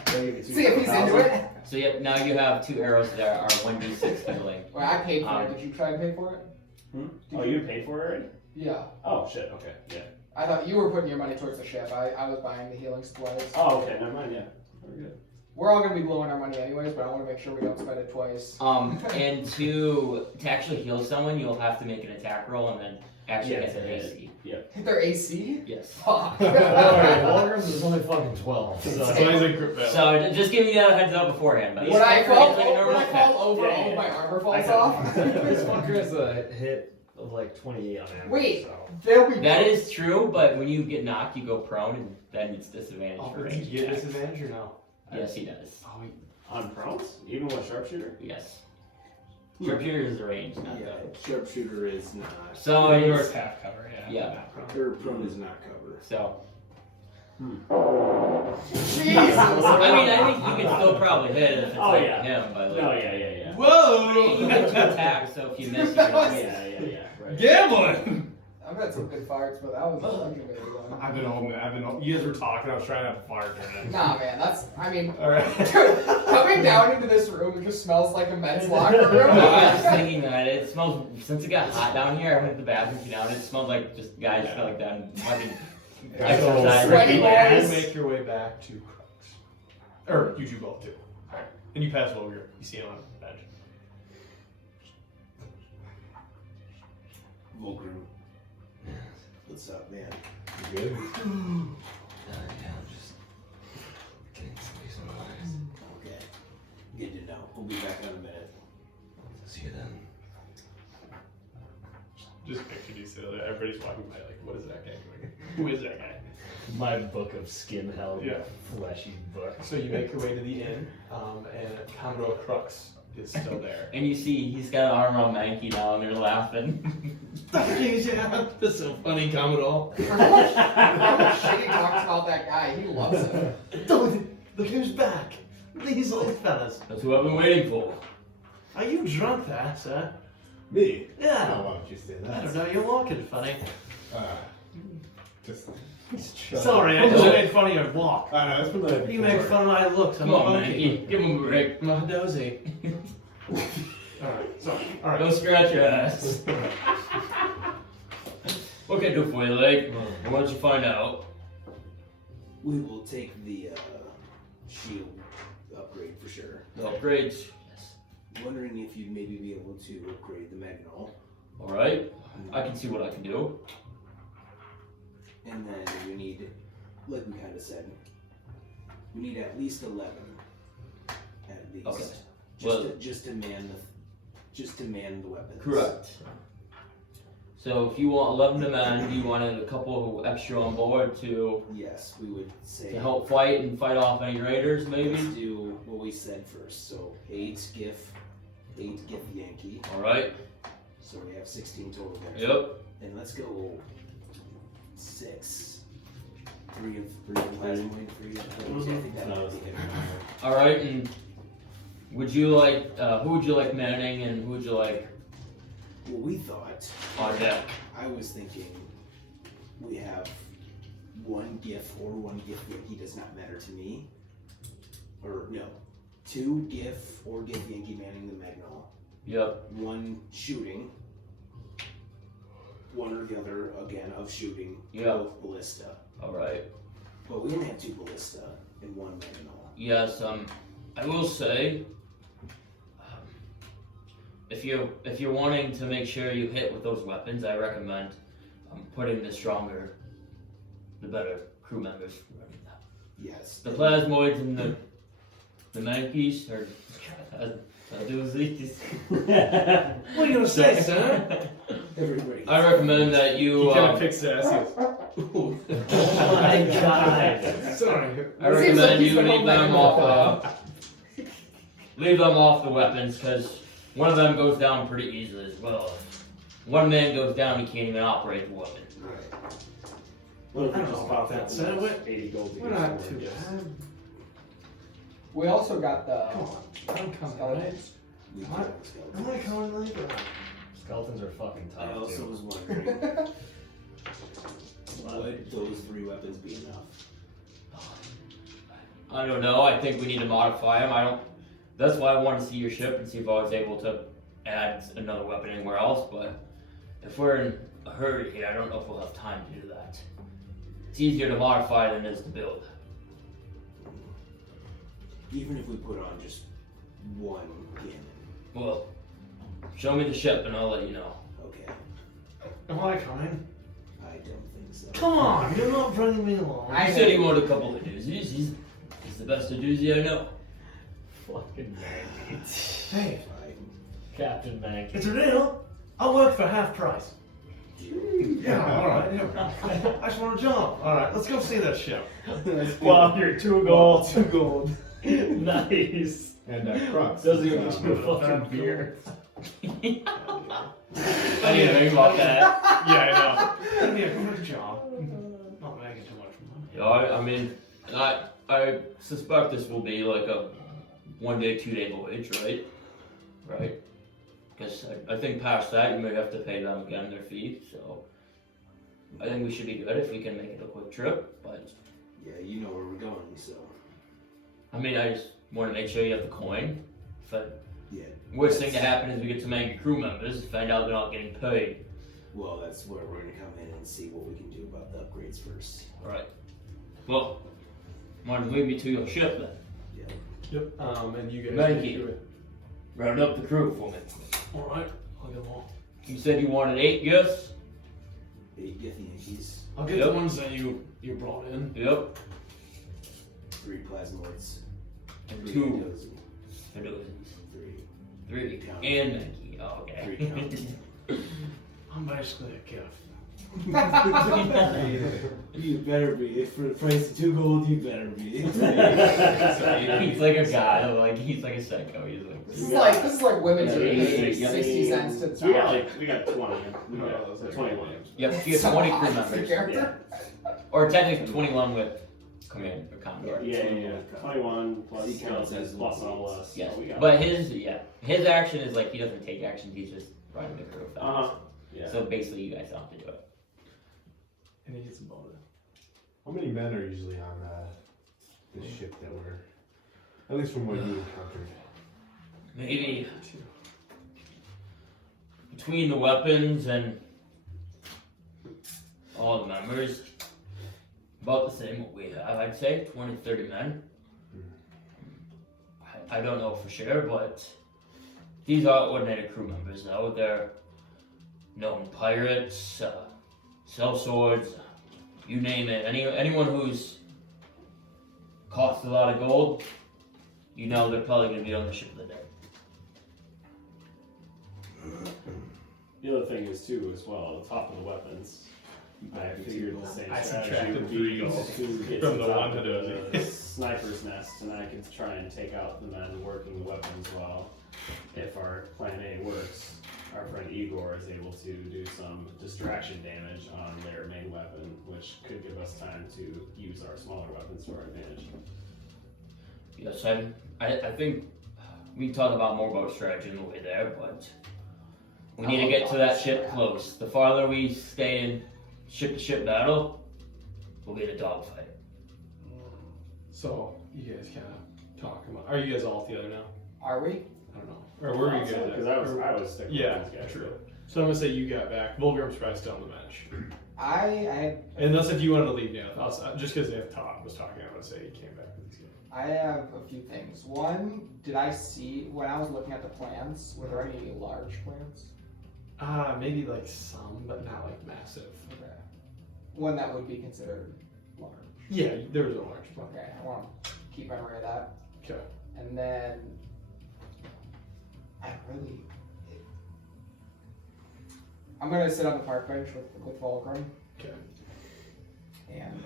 See See if he's into it. So, yep, now you have two arrows that are 1d6 healing. Well, I paid for it. Did you try and pay for it? Oh, you paid for it already? Yeah. Oh, shit, okay, yeah. I thought you were putting your money towards the ship. I was buying the healing supplies. Oh, okay, never mind, yeah. Very good. We're all gonna be blowing our money anyways, but I want to make sure we don't spend it twice. And to actually heal someone, you'll have to make an attack roll and then actually Yeah, get an yeah. AC. Hit their AC? Yes. Fuck. Walgreens is only fucking 12. So. So just giving you that heads up beforehand. But When I fall, it's like a normal when I attack. fall over, Yeah, all yeah. my armor falls off. This fucker has a hit of like 28 on average. Wait. So. They'll be. That is true, but when you get knocked, you go prone, and then it's disadvantage Oh, for does he range get attacks. disadvantage or no? Yes, he does. Oh, he, On prones? Even with sharpshooter? Yes. Sharpshooter is the range, not Yeah, the. sharpshooter is not. So yours it's, half cover, yeah. Yeah. Not prone. Or prone is not cover. so. Jesus. I mean, I think you can still probably hit it if it's Oh, like yeah. him, but like. No, yeah. Whoa! You get two attacks, so if you miss, you can Yeah, right. Gambling! I've had some good farts, but that was a fucking good one. I've been old, man. You guys were talking, I was trying to have a fart during it. Nah, man, that's. I mean, Alright. dude, coming down into this room, it just smells like a men's locker room. No, I was thinking that it smells, since it got hot down here, I went to the bathroom, came out, it smelled like just guys Yeah. felt like done fucking So, exercise. Sweaty you boys. make your way back to Crux. Or, you two both too. Alright. And you pass over here. You see him on the bench. Volgrim. What's up, man? You good? Yeah, I'm just getting some decent lives. Okay. Good to know. We'll be back in a minute. See you then. Just pictured you silly. Everybody's walking by like, what is that guy doing? Who is that guy? My book of skin held Yeah. fleshy book. So you make your way to the inn, and Commodore Crux is still there. And you see he's got an arm around Mankey now, and they're laughing. Yeah, that's so funny, Commodore. How much shit he talks about that guy. He loves him. Look who's back. These old fellas. That's who I've been waiting for. Are you drunk there, sir? Me? Yeah. Oh, why don't you say I that? don't know, you're walking funny. Just. Sorry, I just made fun of your walk. I know, it's from the. You make fun of my looks, I'm Come on, funky. Mankey. Give him a break. I'm a dozy. Alright, so, alright. Don't scratch your ass. What can I do for you, Lake? Why don't you find out? We will take the shield upgrade for sure. The upgrades. Wondering if you'd maybe be able to upgrade the Magnol. Alright. I can see what I can do. And then we need, like we kind of said, we need at least 11. At least. Okay. Just to man the weapons. Correct. So if you want 11 to man, you wanted a couple extra on board to Yes, we would say. help fight and fight off any raiders, maybe? Let's do what we said first. So 8 Gif Yankee. Alright. So we have 16 total there. Yep. And let's go 6. 3 of plasmoid, 3 of those. I think that would be good. Alright, and would you like, who would you like manning and who would you like Well, we thought, on deck? I was thinking we have 1 GIF or 1 GIF Yankee does not matter to me. Or no, 2 GIF or GIF Yankee manning the Magnol. Yep. one shooting, one or the other again of shooting, Yeah. both ballista. All right. But we only have 2 ballista and 1 mangonel. Yes. I will say, if you're wanting to make sure you hit with those weapons, I recommend putting the stronger, the better crew members running that. Yes. The plasmoids and the mankeys are doozies. What are you gonna say, sir? Everybody. I recommend that you. He kind of picks it as Oh my god. Sorry. I recommend you leave them off. Leave them off the weapons because one of them goes down pretty easily as well. If one man goes down, he can't even operate the weapon. Right. Well, I don't know about that, sir. We're 80 gold to we're get not some too more gifts. bad. We also got the Come on. I'm coming, right? We What? killed I'm skeletons. gonna come and leave. Skeletons are fucking I tough, also too. was wondering, would those 3 weapons be enough? I don't know. I think we need to modify them. I don't. That's why I wanted to see your ship and see if I was able to add another weapon anywhere else. But if we're in a hurry here, I don't know if we'll have time to do that. It's easier to modify than it is to build. Even if we put on just 1 cannon. Well, show me the ship and I'll let you know. Okay. Am I coming? I don't think so. Come on, you're not bringing me along. He said he wanted a couple of doozies. He's the best of doozy I know. Fucking Maggie. Hey, Fine. Captain Maggie. it's a deal. I'll work for half price. Yeah, alright. Yeah. I just want a job. Alright, let's go see that ship. Wow, you're 2 gold. 2 gold. Nice. And Crux. Doesn't even is, get you a fucking beer. I didn't think about that. Yeah, I Give me a quick job. Not making too much money. Yeah, I mean, I suspect this will be like a 1 day, 2 day voyage, right? Right? Because I think past that you may have to pay them again their fee. So I think we should be good if we can make it a quick trip. But Yeah, you know where we're going, so. I mean, I just want to make sure you have the coin. But Yeah. worst thing to happen is we get some angry crew members, find out they're not getting paid. Well, that's where we're gonna come in and see what we can do about the upgrades first. Alright. Well, want to lead me to your ship then? Yep. And you guys Thank can you. do it. Round up the crew for me. Alright, I'll get them all. You said you wanted 8 gifts? 8 gift Yankees, I'll get Yep. the ones that you brought in. Yep. 3 plasmoids, And 3 2 dozy, Meduses. 3. 3 Count. and Nike. Oh, okay. 3 count. I'm basically a gift. You better be. If for the price of 2 gold, you better be. He's like a guy, like he's like a psycho. He's like This is like women who pay Yeah. 60 cents to the So we got 20. We got 21. you have to get 20 crew Awesome members, character. or technically 21 with command or commodore. Yeah. 21 plus He counts as skeletons plus one all of us. Yes, So we got. but his action is like he doesn't take action. He's just running the crew. Yeah. So basically, you guys don't have to do it. And he gets a bonus. How many men are usually on this ship that we're, at least from what you encountered? Maybe between the weapons and all the members, about the same what we have. I'd say 20, 30 men. I don't know for sure, but these are ordinary crew members though. They're known pirates, sell swords, you name it. Anyone who's cost a lot of gold, you know they're probably going to be on the ship of the day. The other thing is too, as well, the top of the weapons. I figured the same I strategy subtracted would 3 be gold to get from to the top one of to the sniper's nest, and I can try and take out the men working the weapons well. If our plan A works, our friend Igor is able to do some distraction damage on their main weapon, which could give us time to use our smaller weapons to our advantage. Yes, I think we can talk about more about strategy on the way there, but we need to get to that ship close. The farther we stay in ship-to-ship battle, we'll be in a dogfight. So you guys kind of talk about. Are you guys all together now? Are we? I don't know. Or where were you guys at? Because I was sticking Yeah, with these guys. true. So I'm gonna say you got back. Volgrim's probably still on the bench. I Unless if you wanted to leave now, just because they was talking, I would say he came back with these guys. I have a few things. One, did I see when I was looking at the plants? Were there any large plants? Maybe like some, but not like massive. Okay. One that would be considered large. Yeah, there was a large one. Okay, I want to keep memory of that. Okay. And then I'm gonna sit on the park bench with Volgrim. Okay. And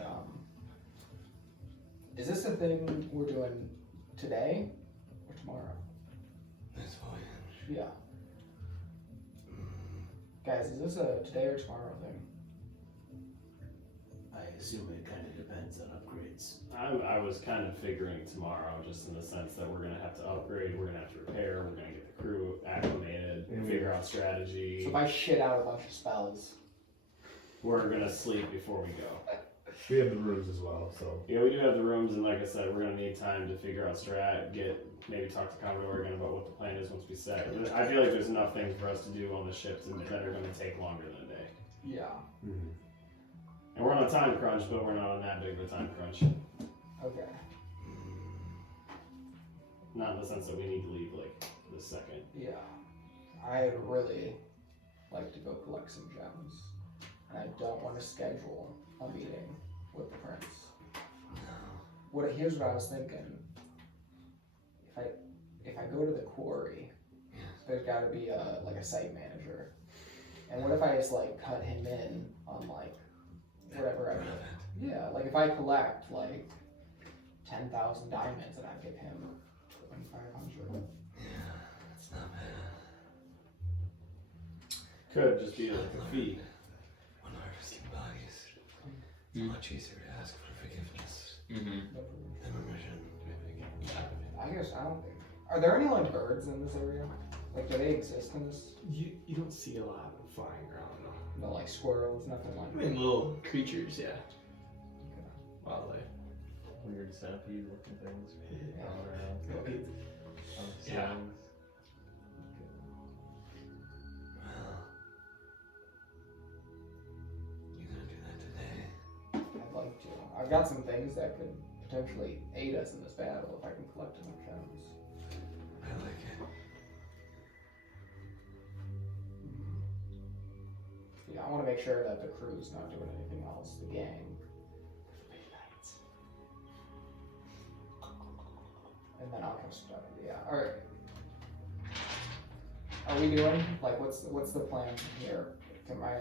is this a thing we're doing today or tomorrow? This voyage. Yeah. Guys, is this a today or tomorrow thing? I assume it kind of depends on upgrades. I was kind of figuring tomorrow, just in the sense that we're gonna have to upgrade, we're gonna have to repair, we're gonna get the crew acclimated, figure out strategy. So if I shit out a bunch of spells. We're gonna sleep before we go. We have the rooms as well, so. Yeah, we do have the rooms, and like I said, we're gonna need time to figure out strat, maybe talk to Commodore again about what the plan is once we set. I feel like there's enough things for us to do on the ships that are gonna take longer than a day. Yeah. Mm-hmm. And we're on a time crunch, but we're not on that big of a time crunch. Okay. Not in the sense that we need to leave like this second. Yeah. I'd really like to go collect some gems. And I don't want to schedule a meeting with the prince. Here's what I was thinking. If I go to the quarry, there's got to be a site manager. And what if I just like cut him in on like whatever I do? Yeah, like if I collect like 10,000 diamonds and I give him 2,500. Yeah, that's not bad. Could just be like a fee. When harvesting bodies, much easier to ask for forgiveness than remission. I guess I don't think. Are there any like birds in this area? Like, do they exist in this? You don't see a lot of them flying around though. No, like squirrels, nothing like I mean, little creatures, yeah. Wildlife. Weird centipede looking things Yeah. all around. Yeah. Well, you gonna do that today? I'd like to. I've got some things that could potentially aid us in this battle if I can collect enough gems. I like it. Yeah, I want to make sure that the crew's not doing anything else. The gang. And then I'll come start. Yeah. All right. Are we doing like what's the plan here? Can I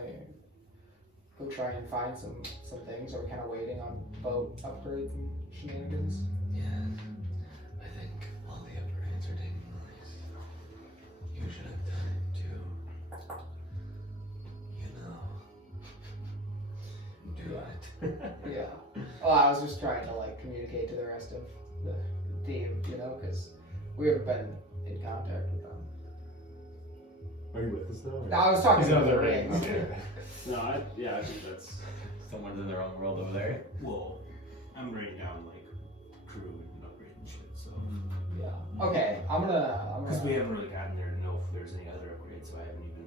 go try and find some things? Are we kind of waiting on boat upgrades and shenanigans? Yeah, I think all the upgrades are taking place. You should have time to, do it. Yeah. Well, I was just trying to like communicate to the rest of the team, because we haven't been in contact with them. Are you with us now? No, I was talking He's about on the the rings. No, I think that's. Someone's in their own world over there. Well, I'm writing down like crew and upgrade and shit, so. Yeah. Okay, I'm gonna. Because we haven't really gotten there to know if there's any other upgrades, so I haven't even.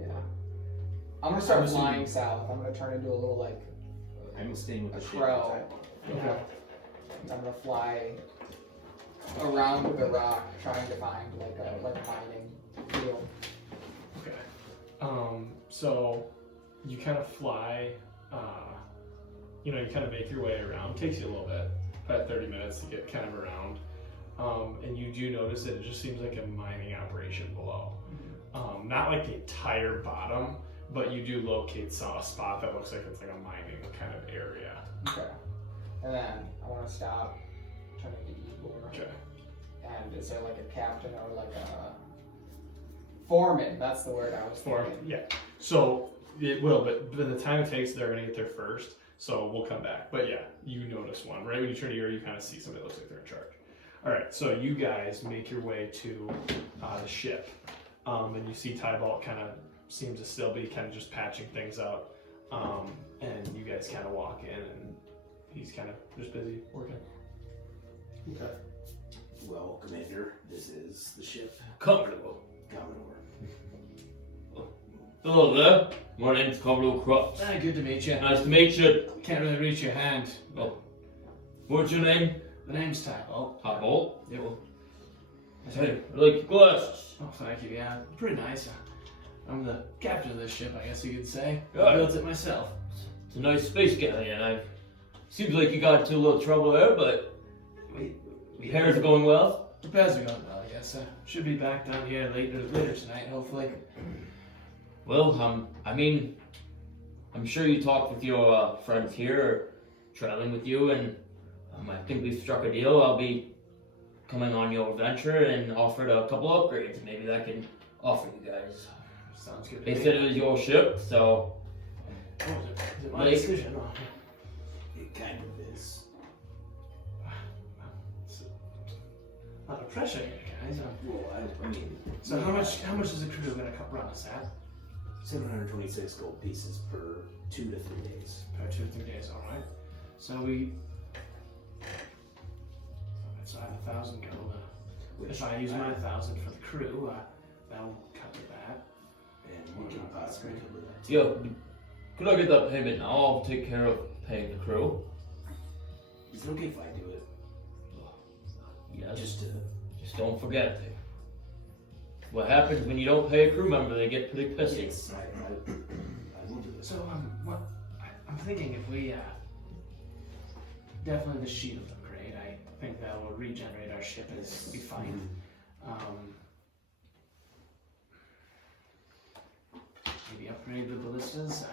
Yeah. I'm gonna start flying south. I'm gonna turn into a little like. I'm staying with a the crow. ship. Okay. I'm gonna fly around the rock, trying to find like a mining field. Okay. So you kind of fly, you kind of make your way around. It takes you a little bit, about 30 minutes to get kind of around. And you do notice that it just seems like a mining operation below. Not like the entire bottom, but you do locate a spot that looks like it's like a mining kind of area. Okay. And then I want to stop, turn into Igor. Okay. And is there like a captain or like a foreman? That's the word I was thinking. Yeah. So it will, but by the time it takes, they're gonna get there first. So we'll come back. But yeah, you notice one. Right when you turn to your, you kind of see somebody that looks like they're in charge. All right. So you guys make your way to the ship, and you see Tybalt kind of seems to still be kind of just patching things up, and you guys kind of walk in, and he's kind of just busy working. Okay. Well, Commander, this is the ship. Comfortable. Commodore. Hello there. My name's Commodore Crux. Good to meet you. Nice to meet you. Can't really reach your hand. Oh. What's your name? The name's Tybo. Hopple. Yeah, well, Hey, I like your glasses. oh, thank you. Yeah, pretty nice. I'm the captain of this ship, I guess you could say. Yeah. I built it myself. It's a nice space galleon. Seems like you got into a little trouble there, but We repairs are going well. repairs are going well, I guess. Should be back down here later tonight, hopefully. Well, I mean, I'm sure you talked with your friends here, or traveling with you, and I think we've struck a deal. I'll be coming on your adventure and offered a couple upgrades. Maybe that can offer you guys. Sounds good. They said it was your ship, so Oh, is it my Like- decision? Oh, It kind of is. it's a lot of pressure here, guys. Well, I mean. So how much is the crew gonna run us at? 726 gold pieces per 2 to 3 days. Per 2 or 3 days, alright. So so I have 1,000 gold. If I use my 1,000 for the crew, that'll cover that. And we can possibly cover that. yeah. Could I get that payment now? I'll take care of paying the crew. Is it okay if I do it? Yes. Just don't forget. What happens when you don't pay a crew member? They get pretty pissy. yes, I will do it. So what I'm thinking if we definitely the shield upgrade. I think that will regenerate our ship and be fine. Maybe upgrade the ballistas.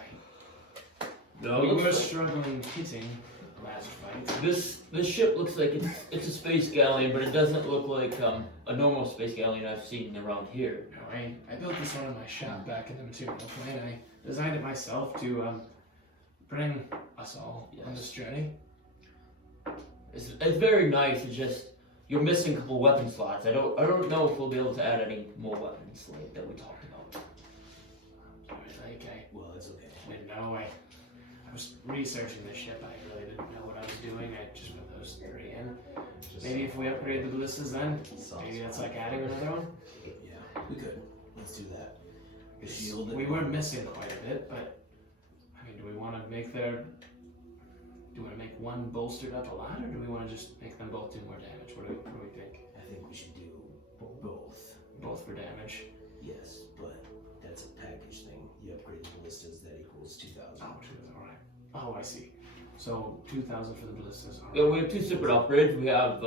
No, We it were looks like- struggling hitting last fight. This ship looks like it's a space galleon, but it doesn't look like a normal space galleon I've seen around here. No, I built this one in my shop back in the material plane. I designed it myself to bring us all on this journey. It's very nice. It's just you're missing a couple weapon slots. I don't know if we'll be able to add any more weapons like that we talked about. Okay. Well, it's okay. I didn't know. I was researching the ship. I really didn't know what I was doing. I just put those 3 in. Maybe if we upgrade the ballistas then, maybe that's like adding another one. Yeah, we could. Let's do that. The shield. We were missing quite a bit, but I mean, do we want to make one bolstered up a lot, or do we want to just make them both do more damage? What do we think? I think we should do both. Both for damage. Yes, but that's a package thing. You upgrade the ballistas, that equals 2,000. Oh, 2,000, alright. Oh, I see. So 2,000 for the ballistas. Yeah, we have 2 separate upgrades. We have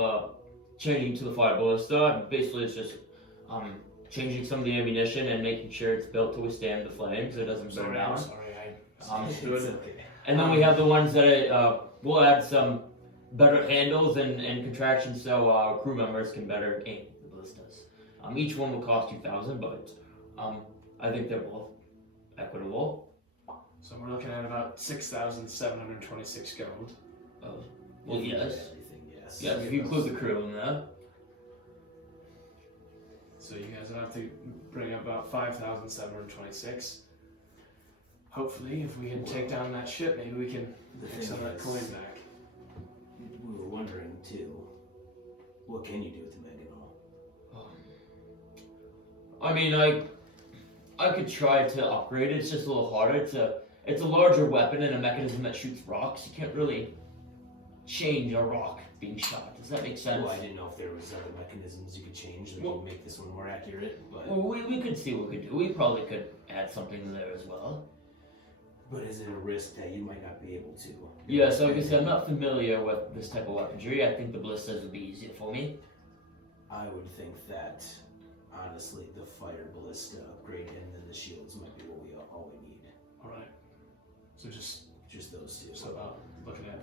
changing to the fire ballista. Basically, it's just changing some of the ammunition and making sure it's built to withstand the flames. It doesn't burn down. It's okay. And then we have the ones that we'll add some better handles and contractions so our crew members can better aim the ballistas. Each one will cost 2,000, but I think they're both equitable. So we're looking at about 6,726 gold. Well, yes. Everything, yes. Yes, if you include the crew in that. So you guys will have to bring up about 5,726. Hopefully, if we can take down that ship, maybe we can The take thing some of that is, coin back. we were wondering too, what can you do with the Meganol? I mean, I could try to upgrade it. It's just a little harder. It's a larger weapon and a mechanism that shoots rocks. You can't really change a rock being shot. Does that make sense? Well, I didn't know if there was other mechanisms you could change that Well- would make this one more accurate, but Well, we could see what we could do. We probably could add something there as well. is it a risk that you might not be able to? Yeah, so like I said, I'm not familiar with this type of weaponry. I think the ballistas would be easier for me. I would think that, honestly, the fire ballista upgrade and then the shields might be what we all we need. Alright. So just those two. so about looking at.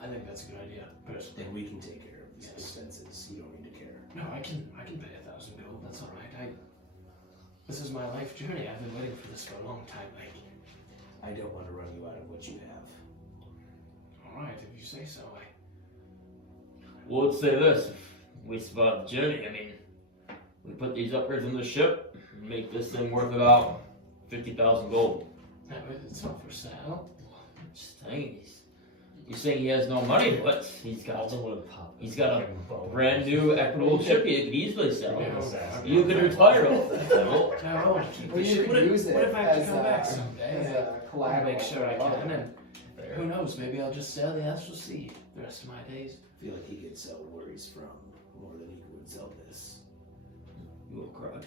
I think that's a good idea. Personally. Then we can take care of these Yes. expenses. You don't need to care. No, I can pay 1,000 gold. That's all right. This is my life journey. I've been waiting for this for a long time. I don't want to run you out of what you have. All right, if you say so. Well, let's say this. If we survive the journey, I mean, we put these upgrades on the ship, make this thing worth about 50,000 gold. No, it's not for sale. Just saying, You're saying he has no money, but he's got Alden would pop. he's got a Bone. brand new equitable ship he could easily sell. Yeah, assassin. You could retire off that. No, I want to keep Well, this you shit. could What if, use it what if I have to as come a- back someday? as I a want to collateral. make sure I for can, other. and who knows, maybe I'll just sail the astral sea the rest of my days. I feel like he could sell worries from more than he would sell this. You will crush.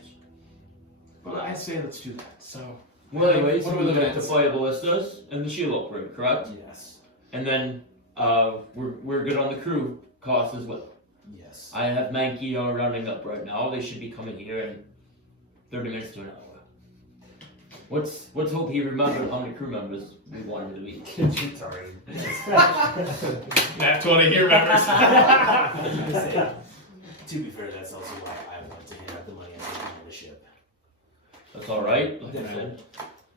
Well, I say let's do that. So, Well, anyways, what are we we're looking going at? to fly ballistas and the shield upgrade, correct? Yes. And then we're good on the crew cost as well. Yes. I have Mankey rounding up right now. They should be coming here in 30 minutes to an hour. Let's hope he remembers how many crew members we want him to be. Sorry. Nat 20 here, members. To be fair, that's also why I want to hand out the money I take on the ship. That's all right. Like Then I I said.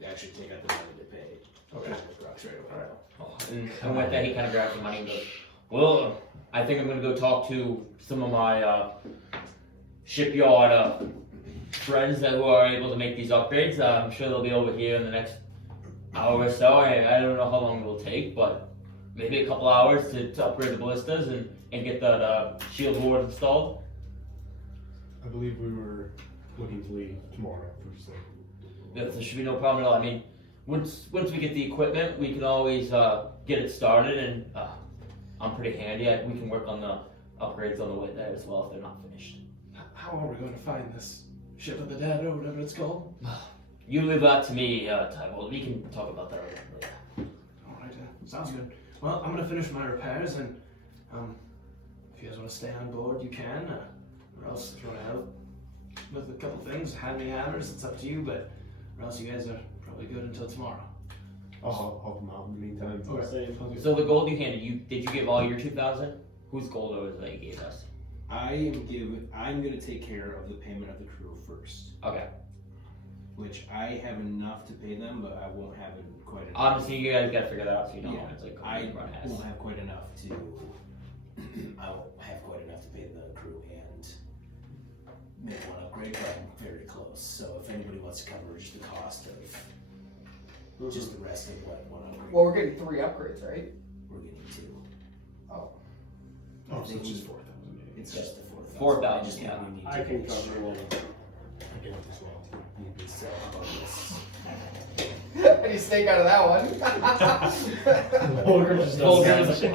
will actually take out the money to pay. Okay. Rocks right away. Oh, and with that, he kind of grabs the money and goes, "Well, I think I'm gonna go talk to some of my shipyard friends that who are able to make these upgrades. I'm sure they'll be over here in the next hour or so. I don't know how long it will take, but maybe a couple hours to upgrade the ballistas and get that shield ward installed." I believe we were looking to leave tomorrow, first thing. There should be no problem at all. I mean, once we get the equipment, we can always get it started, and I'm pretty handy. We can work on the upgrades on the way there as well if they're not finished. How are we going to find this ship of the dead or whatever it's called? You leave that to me, Tybold. We can talk about that later. All right, sounds good. Well, I'm gonna finish my repairs, and if you guys want to stay on board, you can. Or else, if you want to help with a couple things, hand me hammers. It's up to you, but or else you guys are probably good until tomorrow. I'll help them out in the meantime. So the gold you handed, did you give all your 2,000? Whose gold was that you gave us? I'm gonna take care of the payment of the crew first. Okay. Which I have enough to pay them, but I won't have it quite enough. Obviously, you guys gotta figure that out so you don't Yeah, want to like I run ass. won't have quite enough to. I won't have quite enough to pay the crew and make one upgrade, but I'm very close. So if anybody wants to cover just the cost of just the rest of what one upgrade, Well, we're getting 3 upgrades, right? we're getting 2. Oh. Oh, so it's just 4,000. It's just the 4,000. 4,000, I just think yeah. we need I to can make cover sure one. I can help as well. So about this. Any snake out of that one? Walker just Gold does goes-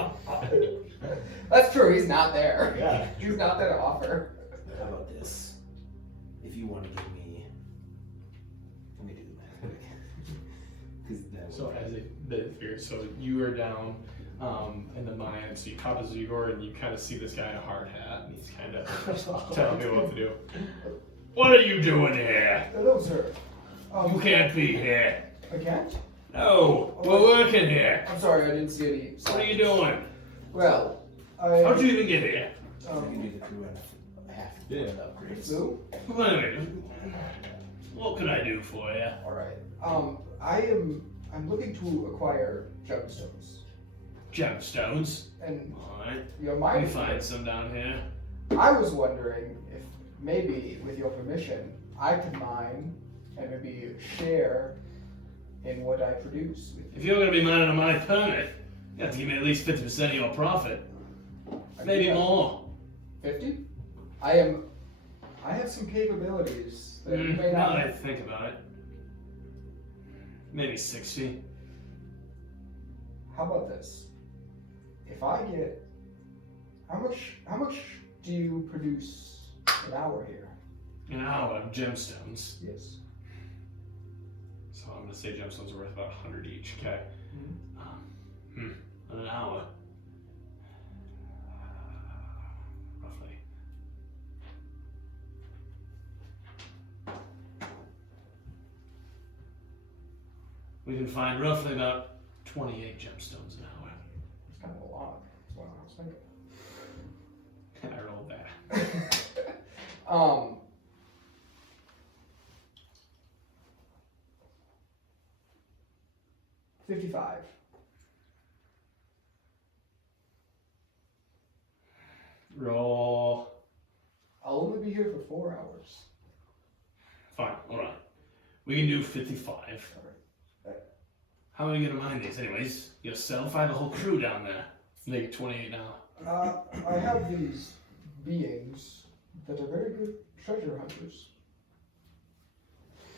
That's true. He's not there. Yeah. He's not there to offer. How about this? If you want to give me, let me do the math quick. 'Cause that So would- so you are down in the mine, so you cop as Igor and you kind of see this guy in a hard hat and he's kind of telling me what to do. What are you doing here? Hello, sir. You can't be here. I can't? No, we're working here. I'm sorry, I didn't see any. What are you doing? Well, How'd you even get here? I can do the crew and half of the upgrades. Sue? Wait a minute. What can I do for you? All right. I'm looking to acquire gemstones, Gemstones. and Alright. your We mind. find some down here. I was wondering if maybe, with your permission, I could mine and maybe share in what I produce. With If you're gonna be mining on my permit, you have to give me at least 50% of your profit. Maybe more. 50? I have some capabilities that you may Now not. that I think about it. Maybe 60. How about this? If I get, how much do you produce an hour here? An hour of gemstones. Yes. So I'm gonna say gemstones are worth about 100 each, okay? An hour. Roughly. We can find roughly about 28 gemstones an hour. It's kind of a lot. That's what I was thinking. I rolled that. 55. Roll. I'll only be here for 4 hours. Fine, alright. We can do 55. How are we gonna mine these anyways? You gonna self-fi the whole crew down there? Make it 28 now. I have these beings that are very good treasure hunters.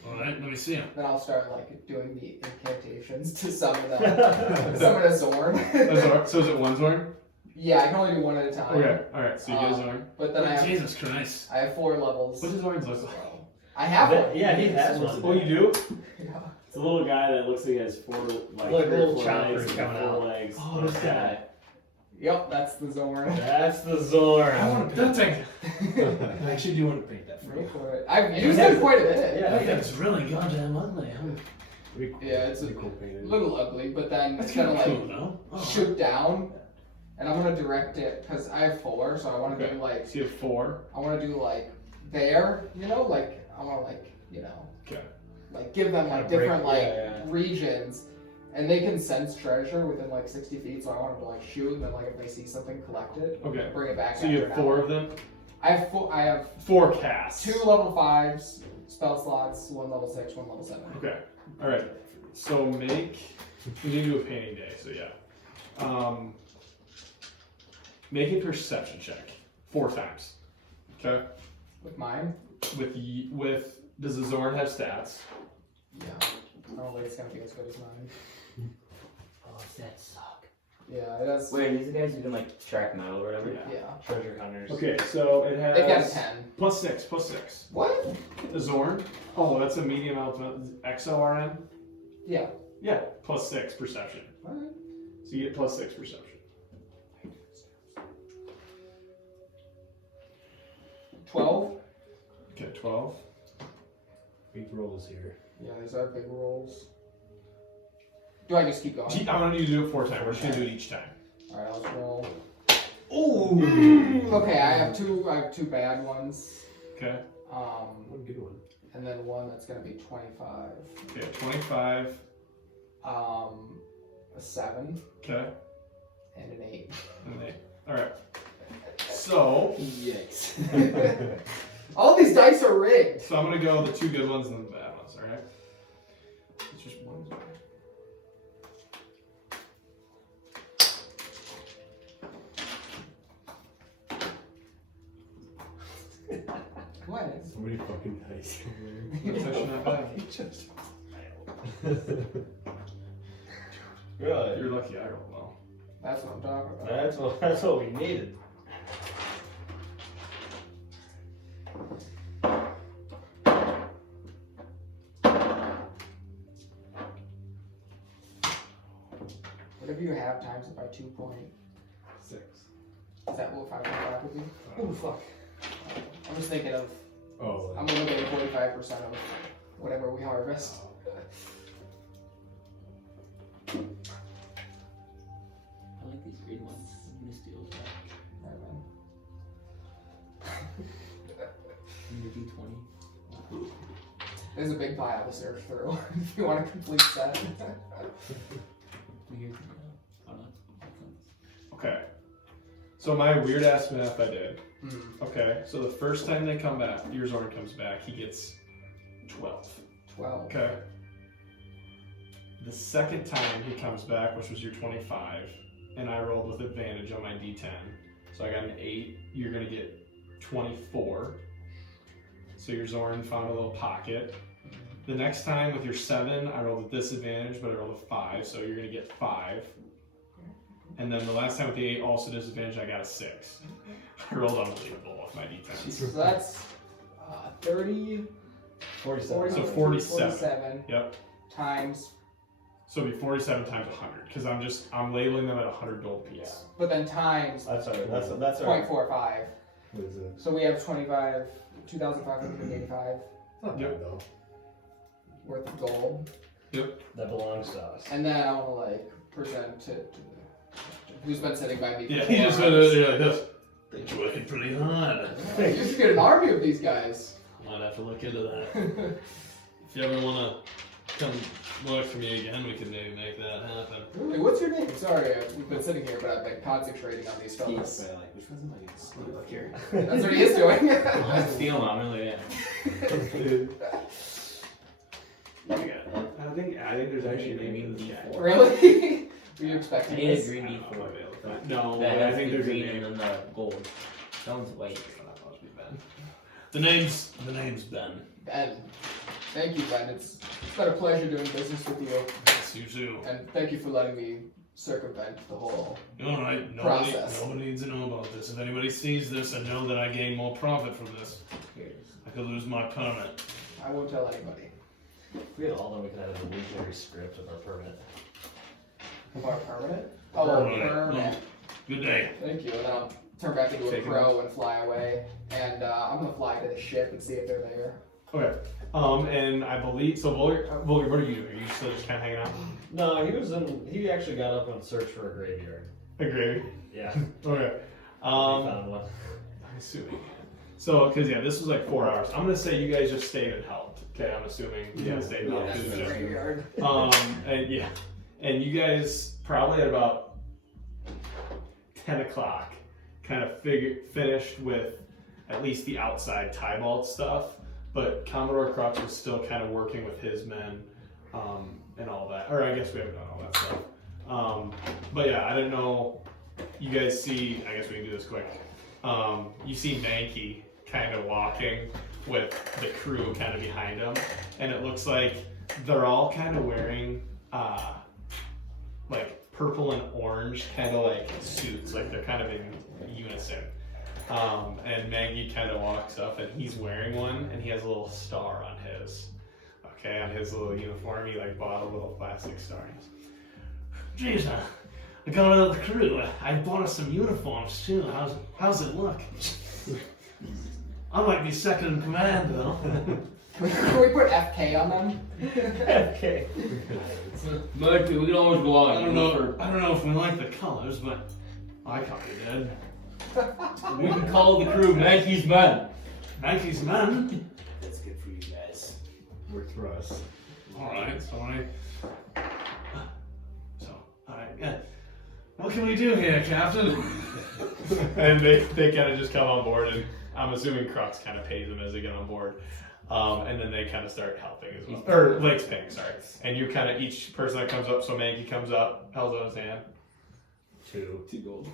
Alright, let me see them. Then I'll start like doing the incantations to summon a Zorn. So is it one Zorn? Yeah, I can only do one at a time. Okay, alright, so you get a Zorn. But then I have Jesus Christ. I have 4 levels. What does Zorns look like? I have one. Yeah, he has one. Oh, you do? Yeah. It's a little guy that looks like he has 4 Like like little 4 chompers legs, coming 4 out. legs. Oh, this guy. Yep, that's the Zorn. That's the Zorn. I want that thing. I actually do want to paint that for Go you. for it. I've used it quite a bit. Yeah, That thing's really goddamn ugly. Yeah, it's a Pretty cool painted. little ugly, but then That's it's gonna kind of like cool, though. shoot down, and I'm gonna direct it because I have 4, so I want to Okay. do like So you have 4. I want to do like there, like I want to Okay. like give them like Kinda break- different like yeah. regions, and they can sense treasure within like 60 feet. So I want them to like shoot, and then like if they see something, collect it, Okay. bring it back. So you after have an 4 hour. of them? I have 4 casts. 2 level 5s spell slots, 1 level 6, 1 level 7. Okay. Alright. So we need to do a painting day, so yeah. Make a perception check 4 times. Okay? With mine, With does the Zorn have stats? yeah, I don't think it's gonna be as good as mine. Oh, that suck. Yeah, it does. Wait, are these the guys who can like track metal or whatever? Yeah. Yeah, Treasure hunters. Okay, so it has they've got a 10. plus 6. What? The Zorn? Oh, that's a medium ultimate XORN? Yeah. Yeah, plus 6 perception. What? So you get plus 6 perception. 12. Okay, 12. Big rolls here. Yeah, these are big rolls. Do I just keep going? I want you to do it 4 times. We're just gonna do it each time. Alright, let's roll. Ooh! Okay, I have two bad ones. Okay, One good one. And then one that's gonna be 25. okay, 25. A 7 Okay, and an 8. and 8. Alright. So, Yikes. All these dice are rigged. so I'm gonna go the 2 good ones and the bad ones, alright? It's just one Zorn. What? So many fucking dice. That's actually not bad. Really? You're lucky I rolled well. That's what I'm talking about. That's what we needed. What if you have times it by 2 point? 6. Is that what 5.5 would be? Oh fuck. I'm just thinking of. Oh. I'm only getting 45% of whatever we harvest. I like these green ones. I'm gonna steal that. Alright, man. I'm gonna do 20. There's a big pile to search through if you want to complete that. Weird. Oh, no. Okay. So my weird ass math I did. Hmm. Okay, so the first time they come back, your Zorn comes back, he gets 12. 12. Okay. The second time he comes back, which was your 25, and I rolled with advantage on my d10, so I got an 8, you're gonna get 24. So your Zorn found a little pocket. The next time with your 7, I rolled a disadvantage, but I rolled a 5, so you're gonna get 5. And then the last time with the 8, also disadvantage, I got a 6. I rolled unbelievable with my d10. So that's 30, 47. So 47. 47 Yep. times, So it'd be 47 times 100, because I'm labeling them at 100 gold piece. but then times That's our. That's our. 0.45. What is it? So we have 2,585 Not Yep. bad though. worth of gold. That belongs to us. And then I want to like present it to who's been sitting by me. Yeah, before. he just went like this. They're working pretty hard. Yeah, you should get an army of these guys. Might have to look into that. If you ever wanna come work for me again, we could maybe make that happen. Hey, what's your name? Sorry, we've been sitting here, but I've been concentrating on these Keith, fellas. but like, which ones am I gonna steal up here? That's what he is doing. I'm stealing them, I'm really, yeah. I think I think there's actually green maybe bean chat. before. Really? Were you I expecting need a this? green bean for No, that I has think the there's a green name. and then the gold. That one's white. The name's Ben. Ben. Thank you, Ben. It's been a pleasure doing business with you. Yes, you too. And thank you for letting me circumvent the whole All right. process. Nobody needs to know about this. If anybody sees this and know that I gain more profit from this, I could lose my permit. I won't tell anybody. If we had all that, we could have a illusionary script of our permit. Of our permanent? Oh, Permanent. permanent. Good day. Thank you. And then I'll turn back into a Take it crow and fly away. And I'm gonna fly to the ship and see if they're there. Okay. And I believe so. Vulgar, what are you doing? Are you still just kind of hanging out? No, he actually got up and searched for a graveyard. A gravy. Yeah. Okay. He found one. I'm assuming. So, because this was like 4 hours. I'm gonna say you guys just stayed and helped. Okay, I'm assuming you guys stayed and helped. Yeah, 'cause it's that's just- Graveyard. and you guys probably at about 10 o'clock kind of finished with at least the outside Tybalt stuff, but Commodore Crux was still kind of working with his men and all that. Or I guess we haven't done all that stuff. But yeah, I didn't know. You guys see, I guess we can do this quick. You see Mankey kind of walking with the crew kind of behind him, and it looks like they're all kind of wearing like purple and orange kind of like suits, like they're kind of in unison. And Mankey kind of walks up and he's wearing one, and he has a little star on his. Okay, on his little uniform, he like bought a little plastic star. Jeez, I got out of the crew. I bought us some uniforms too. How's it look? I might be second in command though. Can we put FK on them? Okay. Murphy, we can always go out. I don't know if we like the colors, but I can't be dead. We can call the crew Mankey's Men. Nike's men. That's good for you guys. Worked for us. Alright, yeah. What can we do here, Captain? And they kind of just come on board, and I'm assuming Crux kind of pays them as they get on board. And then they kind of start helping as well. Or Lake's paying, sorry. And you kind of, each person that comes up, so Mankey comes up, held out his hand. 2 gold.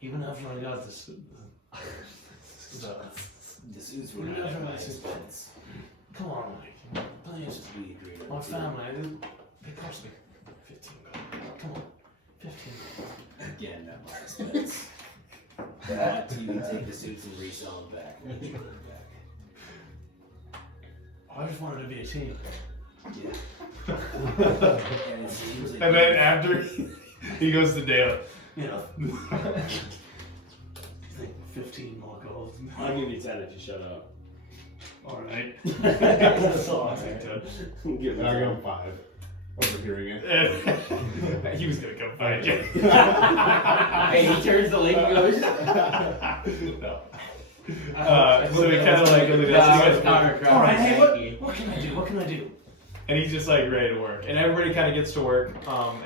Even after I got this. The suits were What not do you at have my for my suit? expense. Come on, Mike. Please. We agreed on My it. family, they cost me 15 gold. Come on. 15. Again, at my expense. But you can take the suits and resell them back. And get your money back. I just wanted to be a team. Yeah. And it seems like And then after he goes to Dale. You know. 15 more gold. I'll give you 10 if you shut up. Alright. That's all I'm Take saying. 10. Give me I'll 10. go 5. Overhearing it. He was gonna come find you. Hey, he turns the lake and goes. No. So he kind of like goes like this, Alright, hey, what can I do? What can I do? and he's just like ready to work, and everybody kind of gets to work,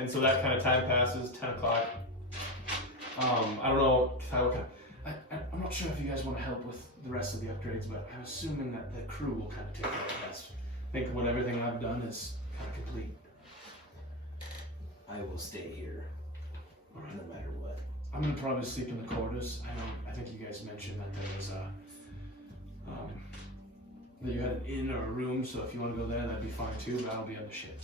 and so that kind of time passes. 10 o'clock. I don't know. I'm not sure if you guys want to help with the rest of the upgrades, but I'm assuming that the crew will kind of take care of the rest. I think when everything I've done is kind of complete. I will stay here. No matter what. I'm gonna probably sleep in the quarters. I think you guys mentioned that there was that you had an inn or a room, so if you want to go there, that'd be fine too. But I'll be on the ship.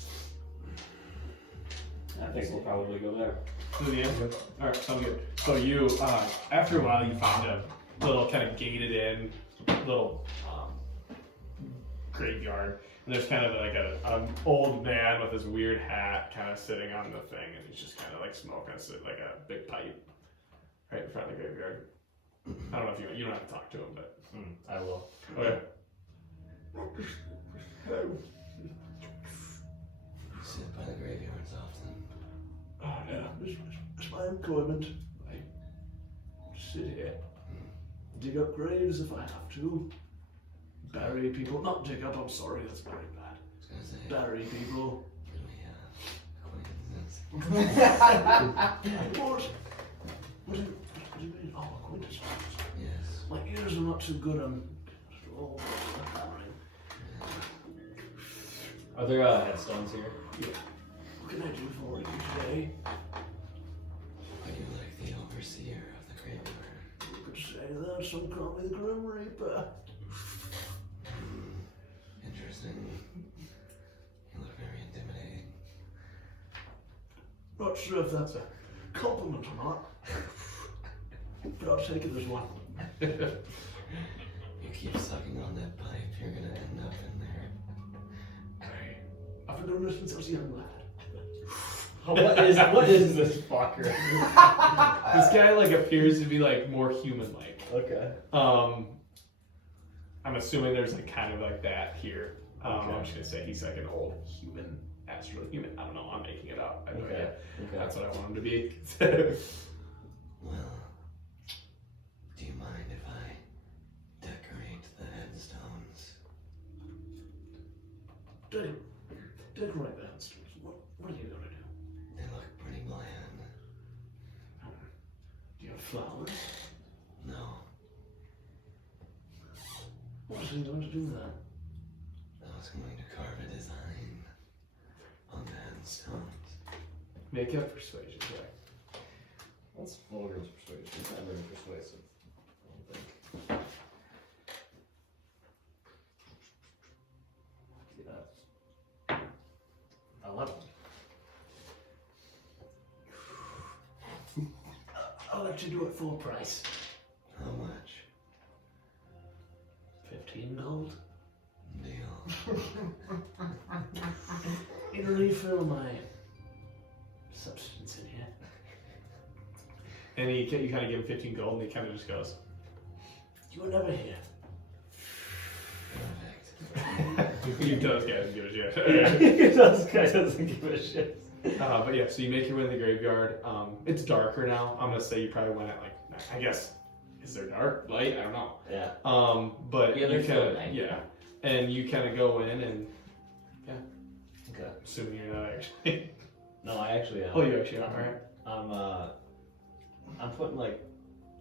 I think we'll probably go there. To the end. All right, sounds good. So you, after a while, you find a little kind of gated in little graveyard, and there's kind of like an old man with his weird hat, kind of sitting on the thing, and he's just kind of like smoking like a big pipe right in front of the graveyard. I don't know if you don't have to talk to him, but I will. okay. Sit by the graveyards often. Oh yeah, it's my employment. I sit here, dig up graves if I have to, bury people. Not dig up. I'm sorry, that's very bad. I was gonna say, Bury people. can we, acquaintances? What do you mean? Oh, acquaintances. Yes. My ears are not too good. I'm old. Are there headstones here? What can I do for you today? Are you like the overseer of the graveyard? You could say that. Some call me the Grim Reaper. Interesting. You look very intimidating. Not sure if that's a compliment or not. But I'll take it as one. You keep sucking on that pipe, you're gonna end up in there. I've been doing this since I was a young lad. What is this fucker? This guy like appears to be like more human-like. Okay. I'm assuming there's like kind of like that here. I'm just gonna say he's like an old human, astral human. I don't know. I'm making it up. I have no idea. That's what I want him to be. Well, do you mind if I decorate the headstones? Decorate the headstones. What are you gonna do? They look pretty bland. Do you have flowers? No, What are you going to do then? I was going to carve a design on the headstones. Make a persuasion check. That's little girl's persuasion. It's not very persuasive. I don't think. Yeah. 11. I'll let you do it full price. How much? 15 gold. Deal. It'll refill my substance in here. And you kind of give him 15 gold, and he kind of just goes. You were never here. Perfect. He does, guys, give a shit. This guy doesn't give a shit. But yeah, so you make your way in the graveyard. It's darker now. I'm gonna say you probably went at like, I guess, is there dark light? I don't know. Yeah. But Yeah, you there's still kind night. of and you kind of go in and Okay. assuming you're not actually. No, I actually am. Oh, you actually are. All right. I'm putting like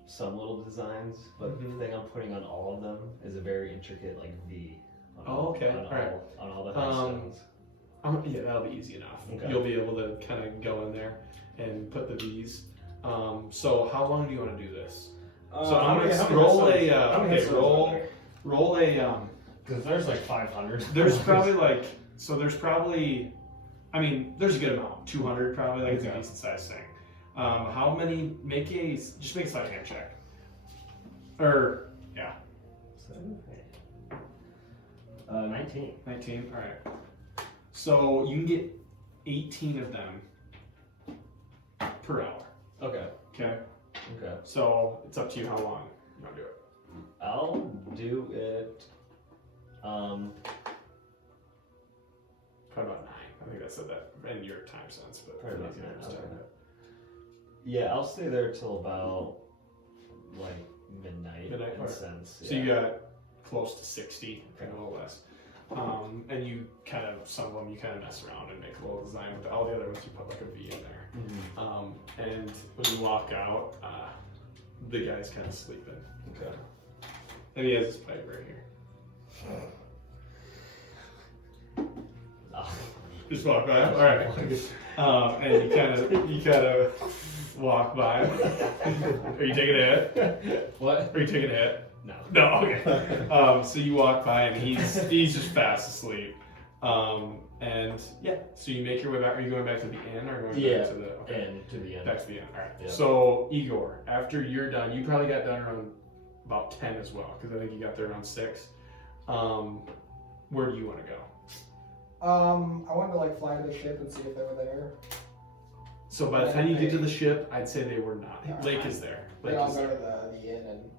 some little designs, but Mhm. the thing I'm putting on all of them is a very intricate like V. On Oh, okay. On Alright. on all the headstones. Yeah, that'll be easy enough. Okay. You'll be able to kind of go in there and put the V's. So how long do you want to do this? So I'm gonna roll a roll a Because there's like 500. There's probably like I mean there's a good amount, 200 probably, like it's a Okay. decent sized thing. How many? Make a sleight of hand check. Or yeah, 19. 19. All right. So you can get 18 of them per hour. Okay. Okay. Okay. So it's up to you how long you want to do it. I'll do it. Probably about 9. I think that said that in your time sense, but Probably about easy to 9, understand. okay. Yeah, I'll stay there till about like midnight. Midnight, in a alright. sense. So you got close to 60, Okay. a little less. And you kind of, some of them you kind of mess around and make a little design with all the other ones you put like a V in there. And when you walk out, the guy's kind of sleeping. Okay. And he has his pipe right here. Just walk by. All right. And you kind of walk by. Are you taking a hit? What? Are you taking a hit? No. No. Okay. So you walk by and he's just fast asleep. And yeah. So you make your way back. Are you going back to the inn or going back to the? Okay. And to the end. Back to the inn. All right. Yeah. So Igor, after you're done, you probably got done around about 10 as well, because I think you got there around 6. Where do you want to go? I wanted to like fly to the ship and see if they were there. So by the time you get to the ship, I'd say they were not. Alright. Lake is there. Lake Then I'll is go there. to the inn and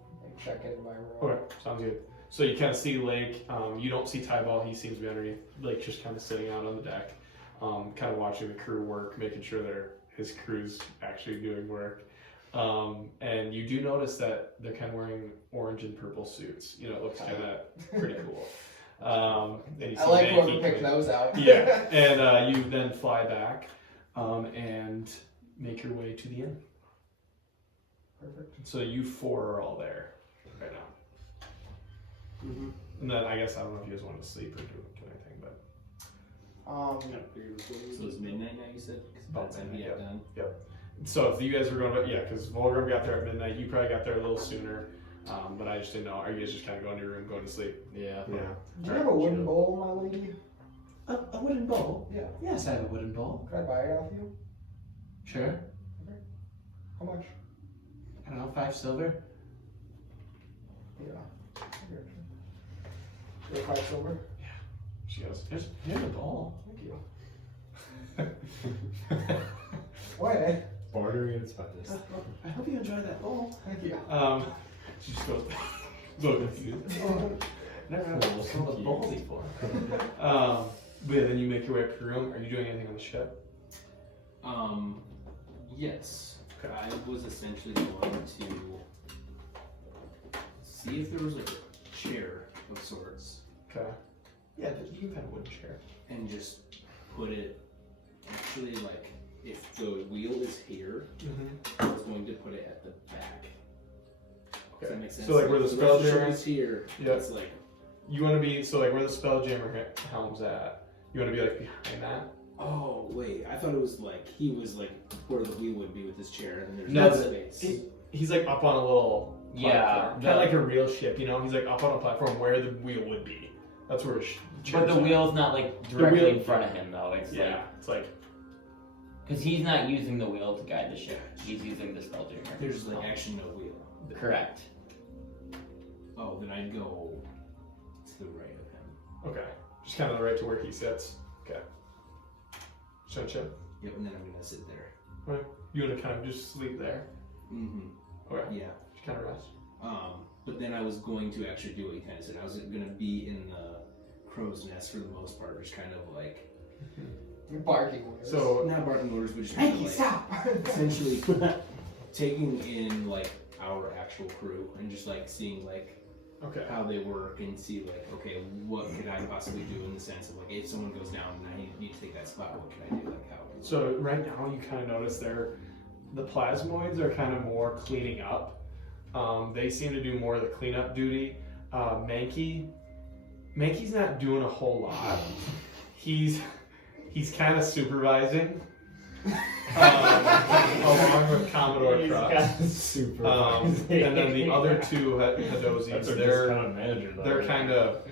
check in my room. Okay, sounds good. So you kind of see Lake. You don't see Tyball. He seems to be underneath. Lake's just kind of sitting out on the deck, kind of watching the crew work, making sure his crew's actually doing work. And you do notice that they're kind of wearing orange and purple suits. You know, it looks kind of pretty cool. And you I see like Nate whoever keep picked doing- those out. Yeah, and you then fly back and make your way to the inn. Perfect. So you 4 are all there right now. And then I guess I don't know if you guys want to sleep or do anything, but So it's midnight now, you said? 'Cause by the time he got done. So if you guys were going to, because Volgrim got there at midnight, you probably got there a little sooner. But I just didn't know. Are you guys just kind of going to your room, going to sleep? Yeah. Yeah. Do you have a wooden bowl, my lady? A wooden bowl? Yeah. Yes, I have a wooden bowl. Can I buy it off you? Sure. How much? I don't know, 5 silver? Yeah. You have 5 silver? She goes, Here's a bowl. Thank you. Why? Bartering at its finest. I hope you enjoy that bowl. Thank you. she just goes, so confused. Never had a bowl before. But yeah, then you make your way up to your room. Are you doing anything on the ship? Yes. Okay. I was essentially going to see if there was like a chair of sorts Okay. Yeah, you've had a wooden chair. and just put it actually like if the wheel is here, I was going to put it at the back. Does that make sense? So like where the spell chair jammer is here, Yeah. it's like You want to be so like where the spelljammer helm's at. You want to be like behind that. oh wait, I thought it was like he was like where the wheel would be with his chair and then No, there's no space. He's like up on a little Yeah, kind of like a real ship, you know. He's like up on a platform where the wheel would be. That's where. But the wheel's not like directly in front of him though. It's like it's like because he's not using the wheel to guide the ship. He's using the spelljammer. There's like actually no wheel. Correct. Oh, then I'd go to the right of him. okay, just kind of right to where he sits. Okay. Sunshine. Yep, and then I'm gonna sit there. Right. You want to kind of just sleep there. Mm-hmm. Okay. Yeah. Just kind of rest. But then I was going to actually do what he kind of said. I was gonna be in the crow's nest for the most part, just kind of like Barking orders. So not barking orders, but just Hey, kind of like stop! essentially taking in like our actual crew and just like seeing like okay. how they work and see like okay, what could I possibly do in the sense of like if someone goes down and I need to take that spot, what can I do? Like how? So right now you kind of notice the plasmoids are kind of more cleaning up. They seem to do more of the cleanup duty. Mankey's not doing a whole lot. He's kind of supervising, along with Commodore Crux. Supervising. And then the other two Hadozis, they're kind of,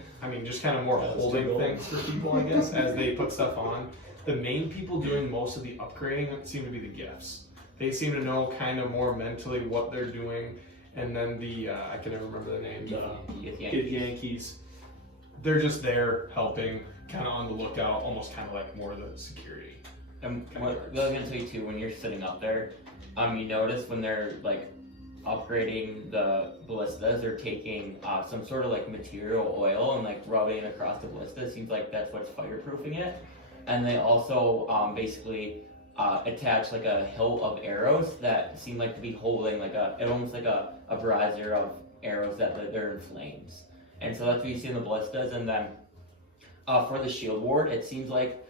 just kind of more holding things for people, I guess, as they put stuff on. The main people doing most of the upgrading seem to be the gifts. They seem to know kind of more mentally what they're doing. And then the, I can never remember the name, the Kid Yankees. They're just there helping, kind of on the lookout, almost kind of like more of the security. And what I was gonna tell you too, when you're sitting up there, you notice when they're like upgrading the ballistas, they're taking some sort of like material oil and like rubbing it across the ballista. Seems like that's what's fireproofing it. And they also basically attach like a hilt of arrows that seem like to be holding like almost like a brazier of arrows that they're in flames. And so that's what you see in the ballistas. And then for the shield ward, it seems like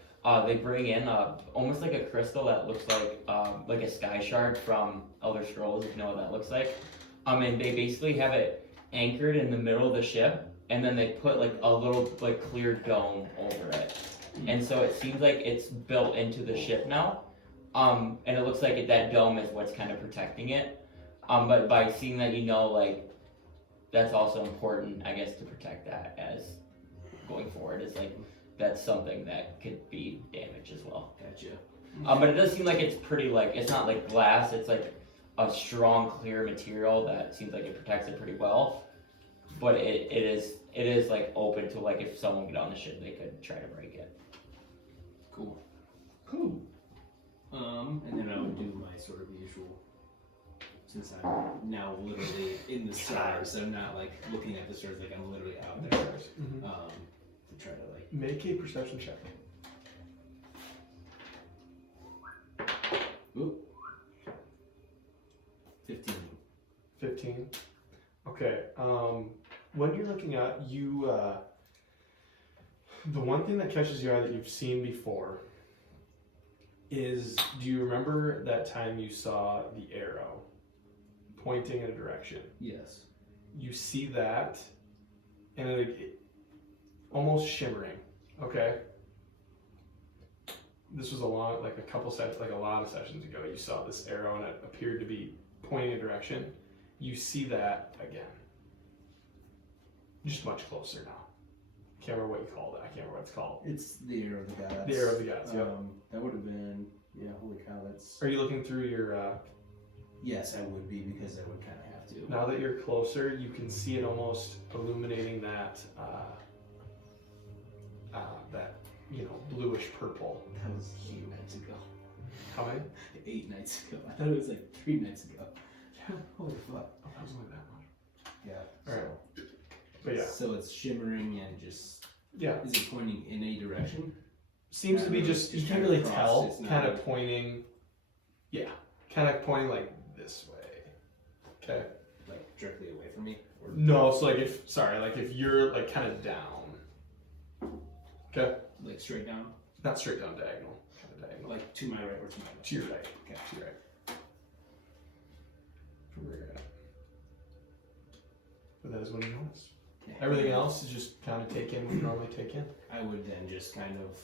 they bring in almost like a crystal that looks like a sky shard from Elder Scrolls, if you know what that looks like. And they basically have it anchored in the middle of the ship, and then they put like a little like clear dome over it. And so it seems like it's built into the ship now. And it looks like that dome is what's kind of protecting it. But by seeing that, like that's also important, I guess, to protect that as going forward. Is like that's something that could be damaged as well. Gotcha. But it does seem like it's pretty like it's not like glass. It's like a strong, clear material that seems like it protects it pretty well. But it is like open to like if someone get on the ship, they could try to break it. Cool. Cool. And then I would do my sort of usual, since I'm now literally in the stars, I'm not like looking at the stars, like I'm literally out there, to try to like. Make a perception check. Ooh. 15. 15. Okay. When you're looking at the one thing that catches your eye that you've seen before is, do you remember that time you saw the arrow pointing in a direction? Yes. You see that, and it almost shimmering. Okay. this was a lot of sessions ago. You saw this arrow and it appeared to be pointing a direction. You see that again, just much closer now. Can't remember what you called it. I can't remember what it's called. It's the arrow of the gods. The arrow of the gods. Yep. That would have been, holy cow, that's... Are you looking through your? Yes, I would be, because I would kind of have to. Now that you're closer, you can see it almost illuminating that bluish purple. That was 8 nights ago. How many? 8 nights ago. I thought it was like 3 nights ago. Yeah. Holy fuck. Oh, that was only that much. Yeah. All right. But yeah. So it's shimmering and just... Yeah. Is it pointing in a direction? Seems to be just, you can't really tell, It's not kind of like- pointing, kind of pointing like this way. Okay. Like directly away from me? Or... No, so like if you're like kind of down. Okay. Like straight down? Not straight down, diagonal. Kind of diagonal. Like to my right or to my left? To your right. Okay. To your right. From where you're at. But that is what you notice. Yeah. Everything else is just kind of take in what you normally take in. I would then just kind of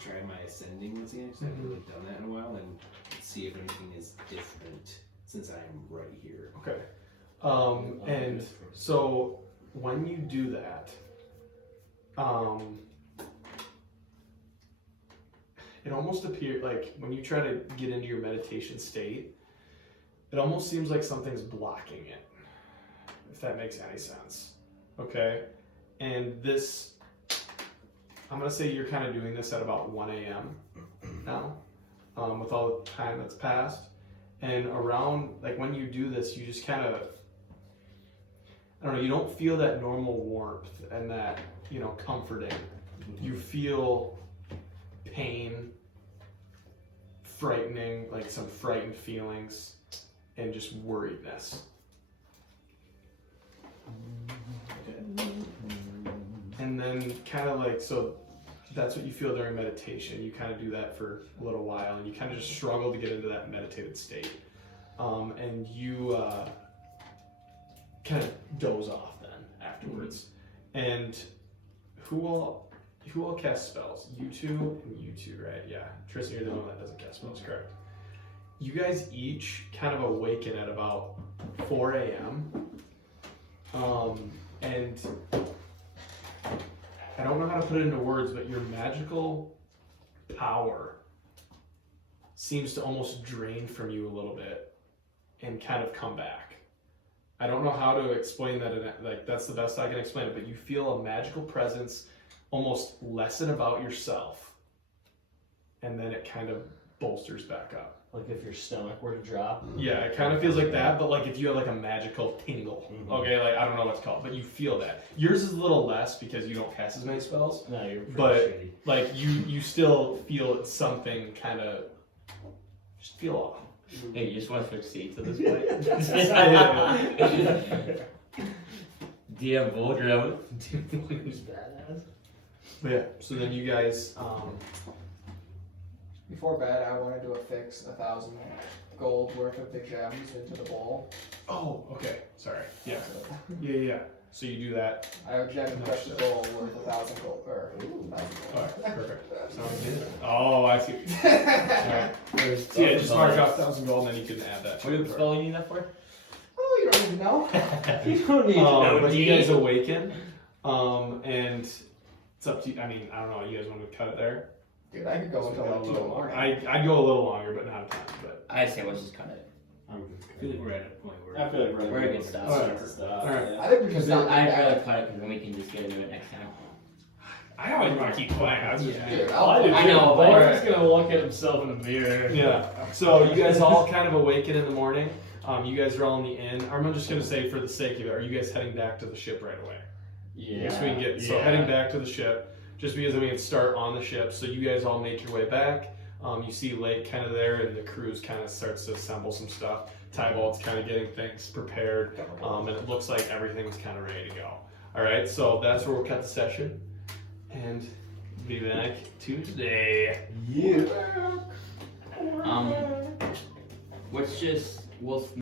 try my ascending once again, because I haven't really done that in a while, and see if anything is different since I'm right here. Okay. And so when you do that, it almost appears like when you try to get into your meditation state, it almost seems like something's blocking it, if that makes any sense. Okay? And this, I'm going to say you're kind of doing this at about 1 a.m. now, with all the time that's passed. And around, like when you do this, you just kind of, I don't know, you don't feel that normal warmth and that, comforting. You feel pain, frightening, like some frightened feelings, and just worriedness. And then kind of like, so that's what you feel during meditation. You kind of do that for a little while, and you kind of just struggle to get into that meditated state. And you kind of doze off then afterwards. And who all cast spells? You two and you two, right? Yeah. Tristan, you're the one that doesn't cast spells, correct? You guys each kind of awaken at about 4 a.m. And I don't know how to put it into words, but your magical power seems to almost drain from you a little bit and kind of come back. I don't know how to explain that, like that's the best I can explain it, but you feel a magical presence almost lessen about yourself, and then it kind of bolsters back up. Like if your stomach were to drop. Yeah, it kind of feels like that, but like if you have like a magical tingle. Okay, like I don't know what it's called, but you feel that. Yours is a little less because you don't cast as many spells. No, you're pretty but shitty. like you still feel something kind of just feel off. Hey, you just want to switch seats at this point? DM Voldro. Who's badass? But yeah, so then you guys Before bed, I want to do a fix 1,000 gold worth of the gems into the bowl. oh, okay. Sorry. Yeah. Yeah. So you do that. I have gem crush the bowl worth 1,000 gold. Or 1,000 gold. Alright, perfect. Sounds good. Oh, I see. Alright. So yeah, just mark off 1,000 gold and then you can add that. What spell you need that for? Oh, you don't even know. You don't need to know. But you guys awaken, and it's up to you. I mean, I don't know. You guys want to cut it there? Dude, I could go until like 2 in the morning. I'd go a little longer, but not a ton. But I say let's just cut it. I feel like we're at a point where... I feel like we're We're at at good stuff. Alright. I think we Because can stop I'd that. rather cut it because then we can just get into it next time. I always want to keep playing. That's just me. Dude, I know, but Boris is gonna look at himself in the mirror. Yeah. So you guys all kind of awaken in the morning. You guys are all in the inn. I'm just gonna say, for the sake of it, are you guys heading back to the ship right away? Yeah. So we can get heading back to the ship, just because then we can start on the ship. So you guys all make your way back. You see Lake kind of there, and the cruise kind of starts to assemble some stuff. Tybald's kind of getting things prepared, and it looks like everything's kind of ready to go. All right, so that's where we'll cut the session, and be back Tuesday. Yeah. Let's just, we'll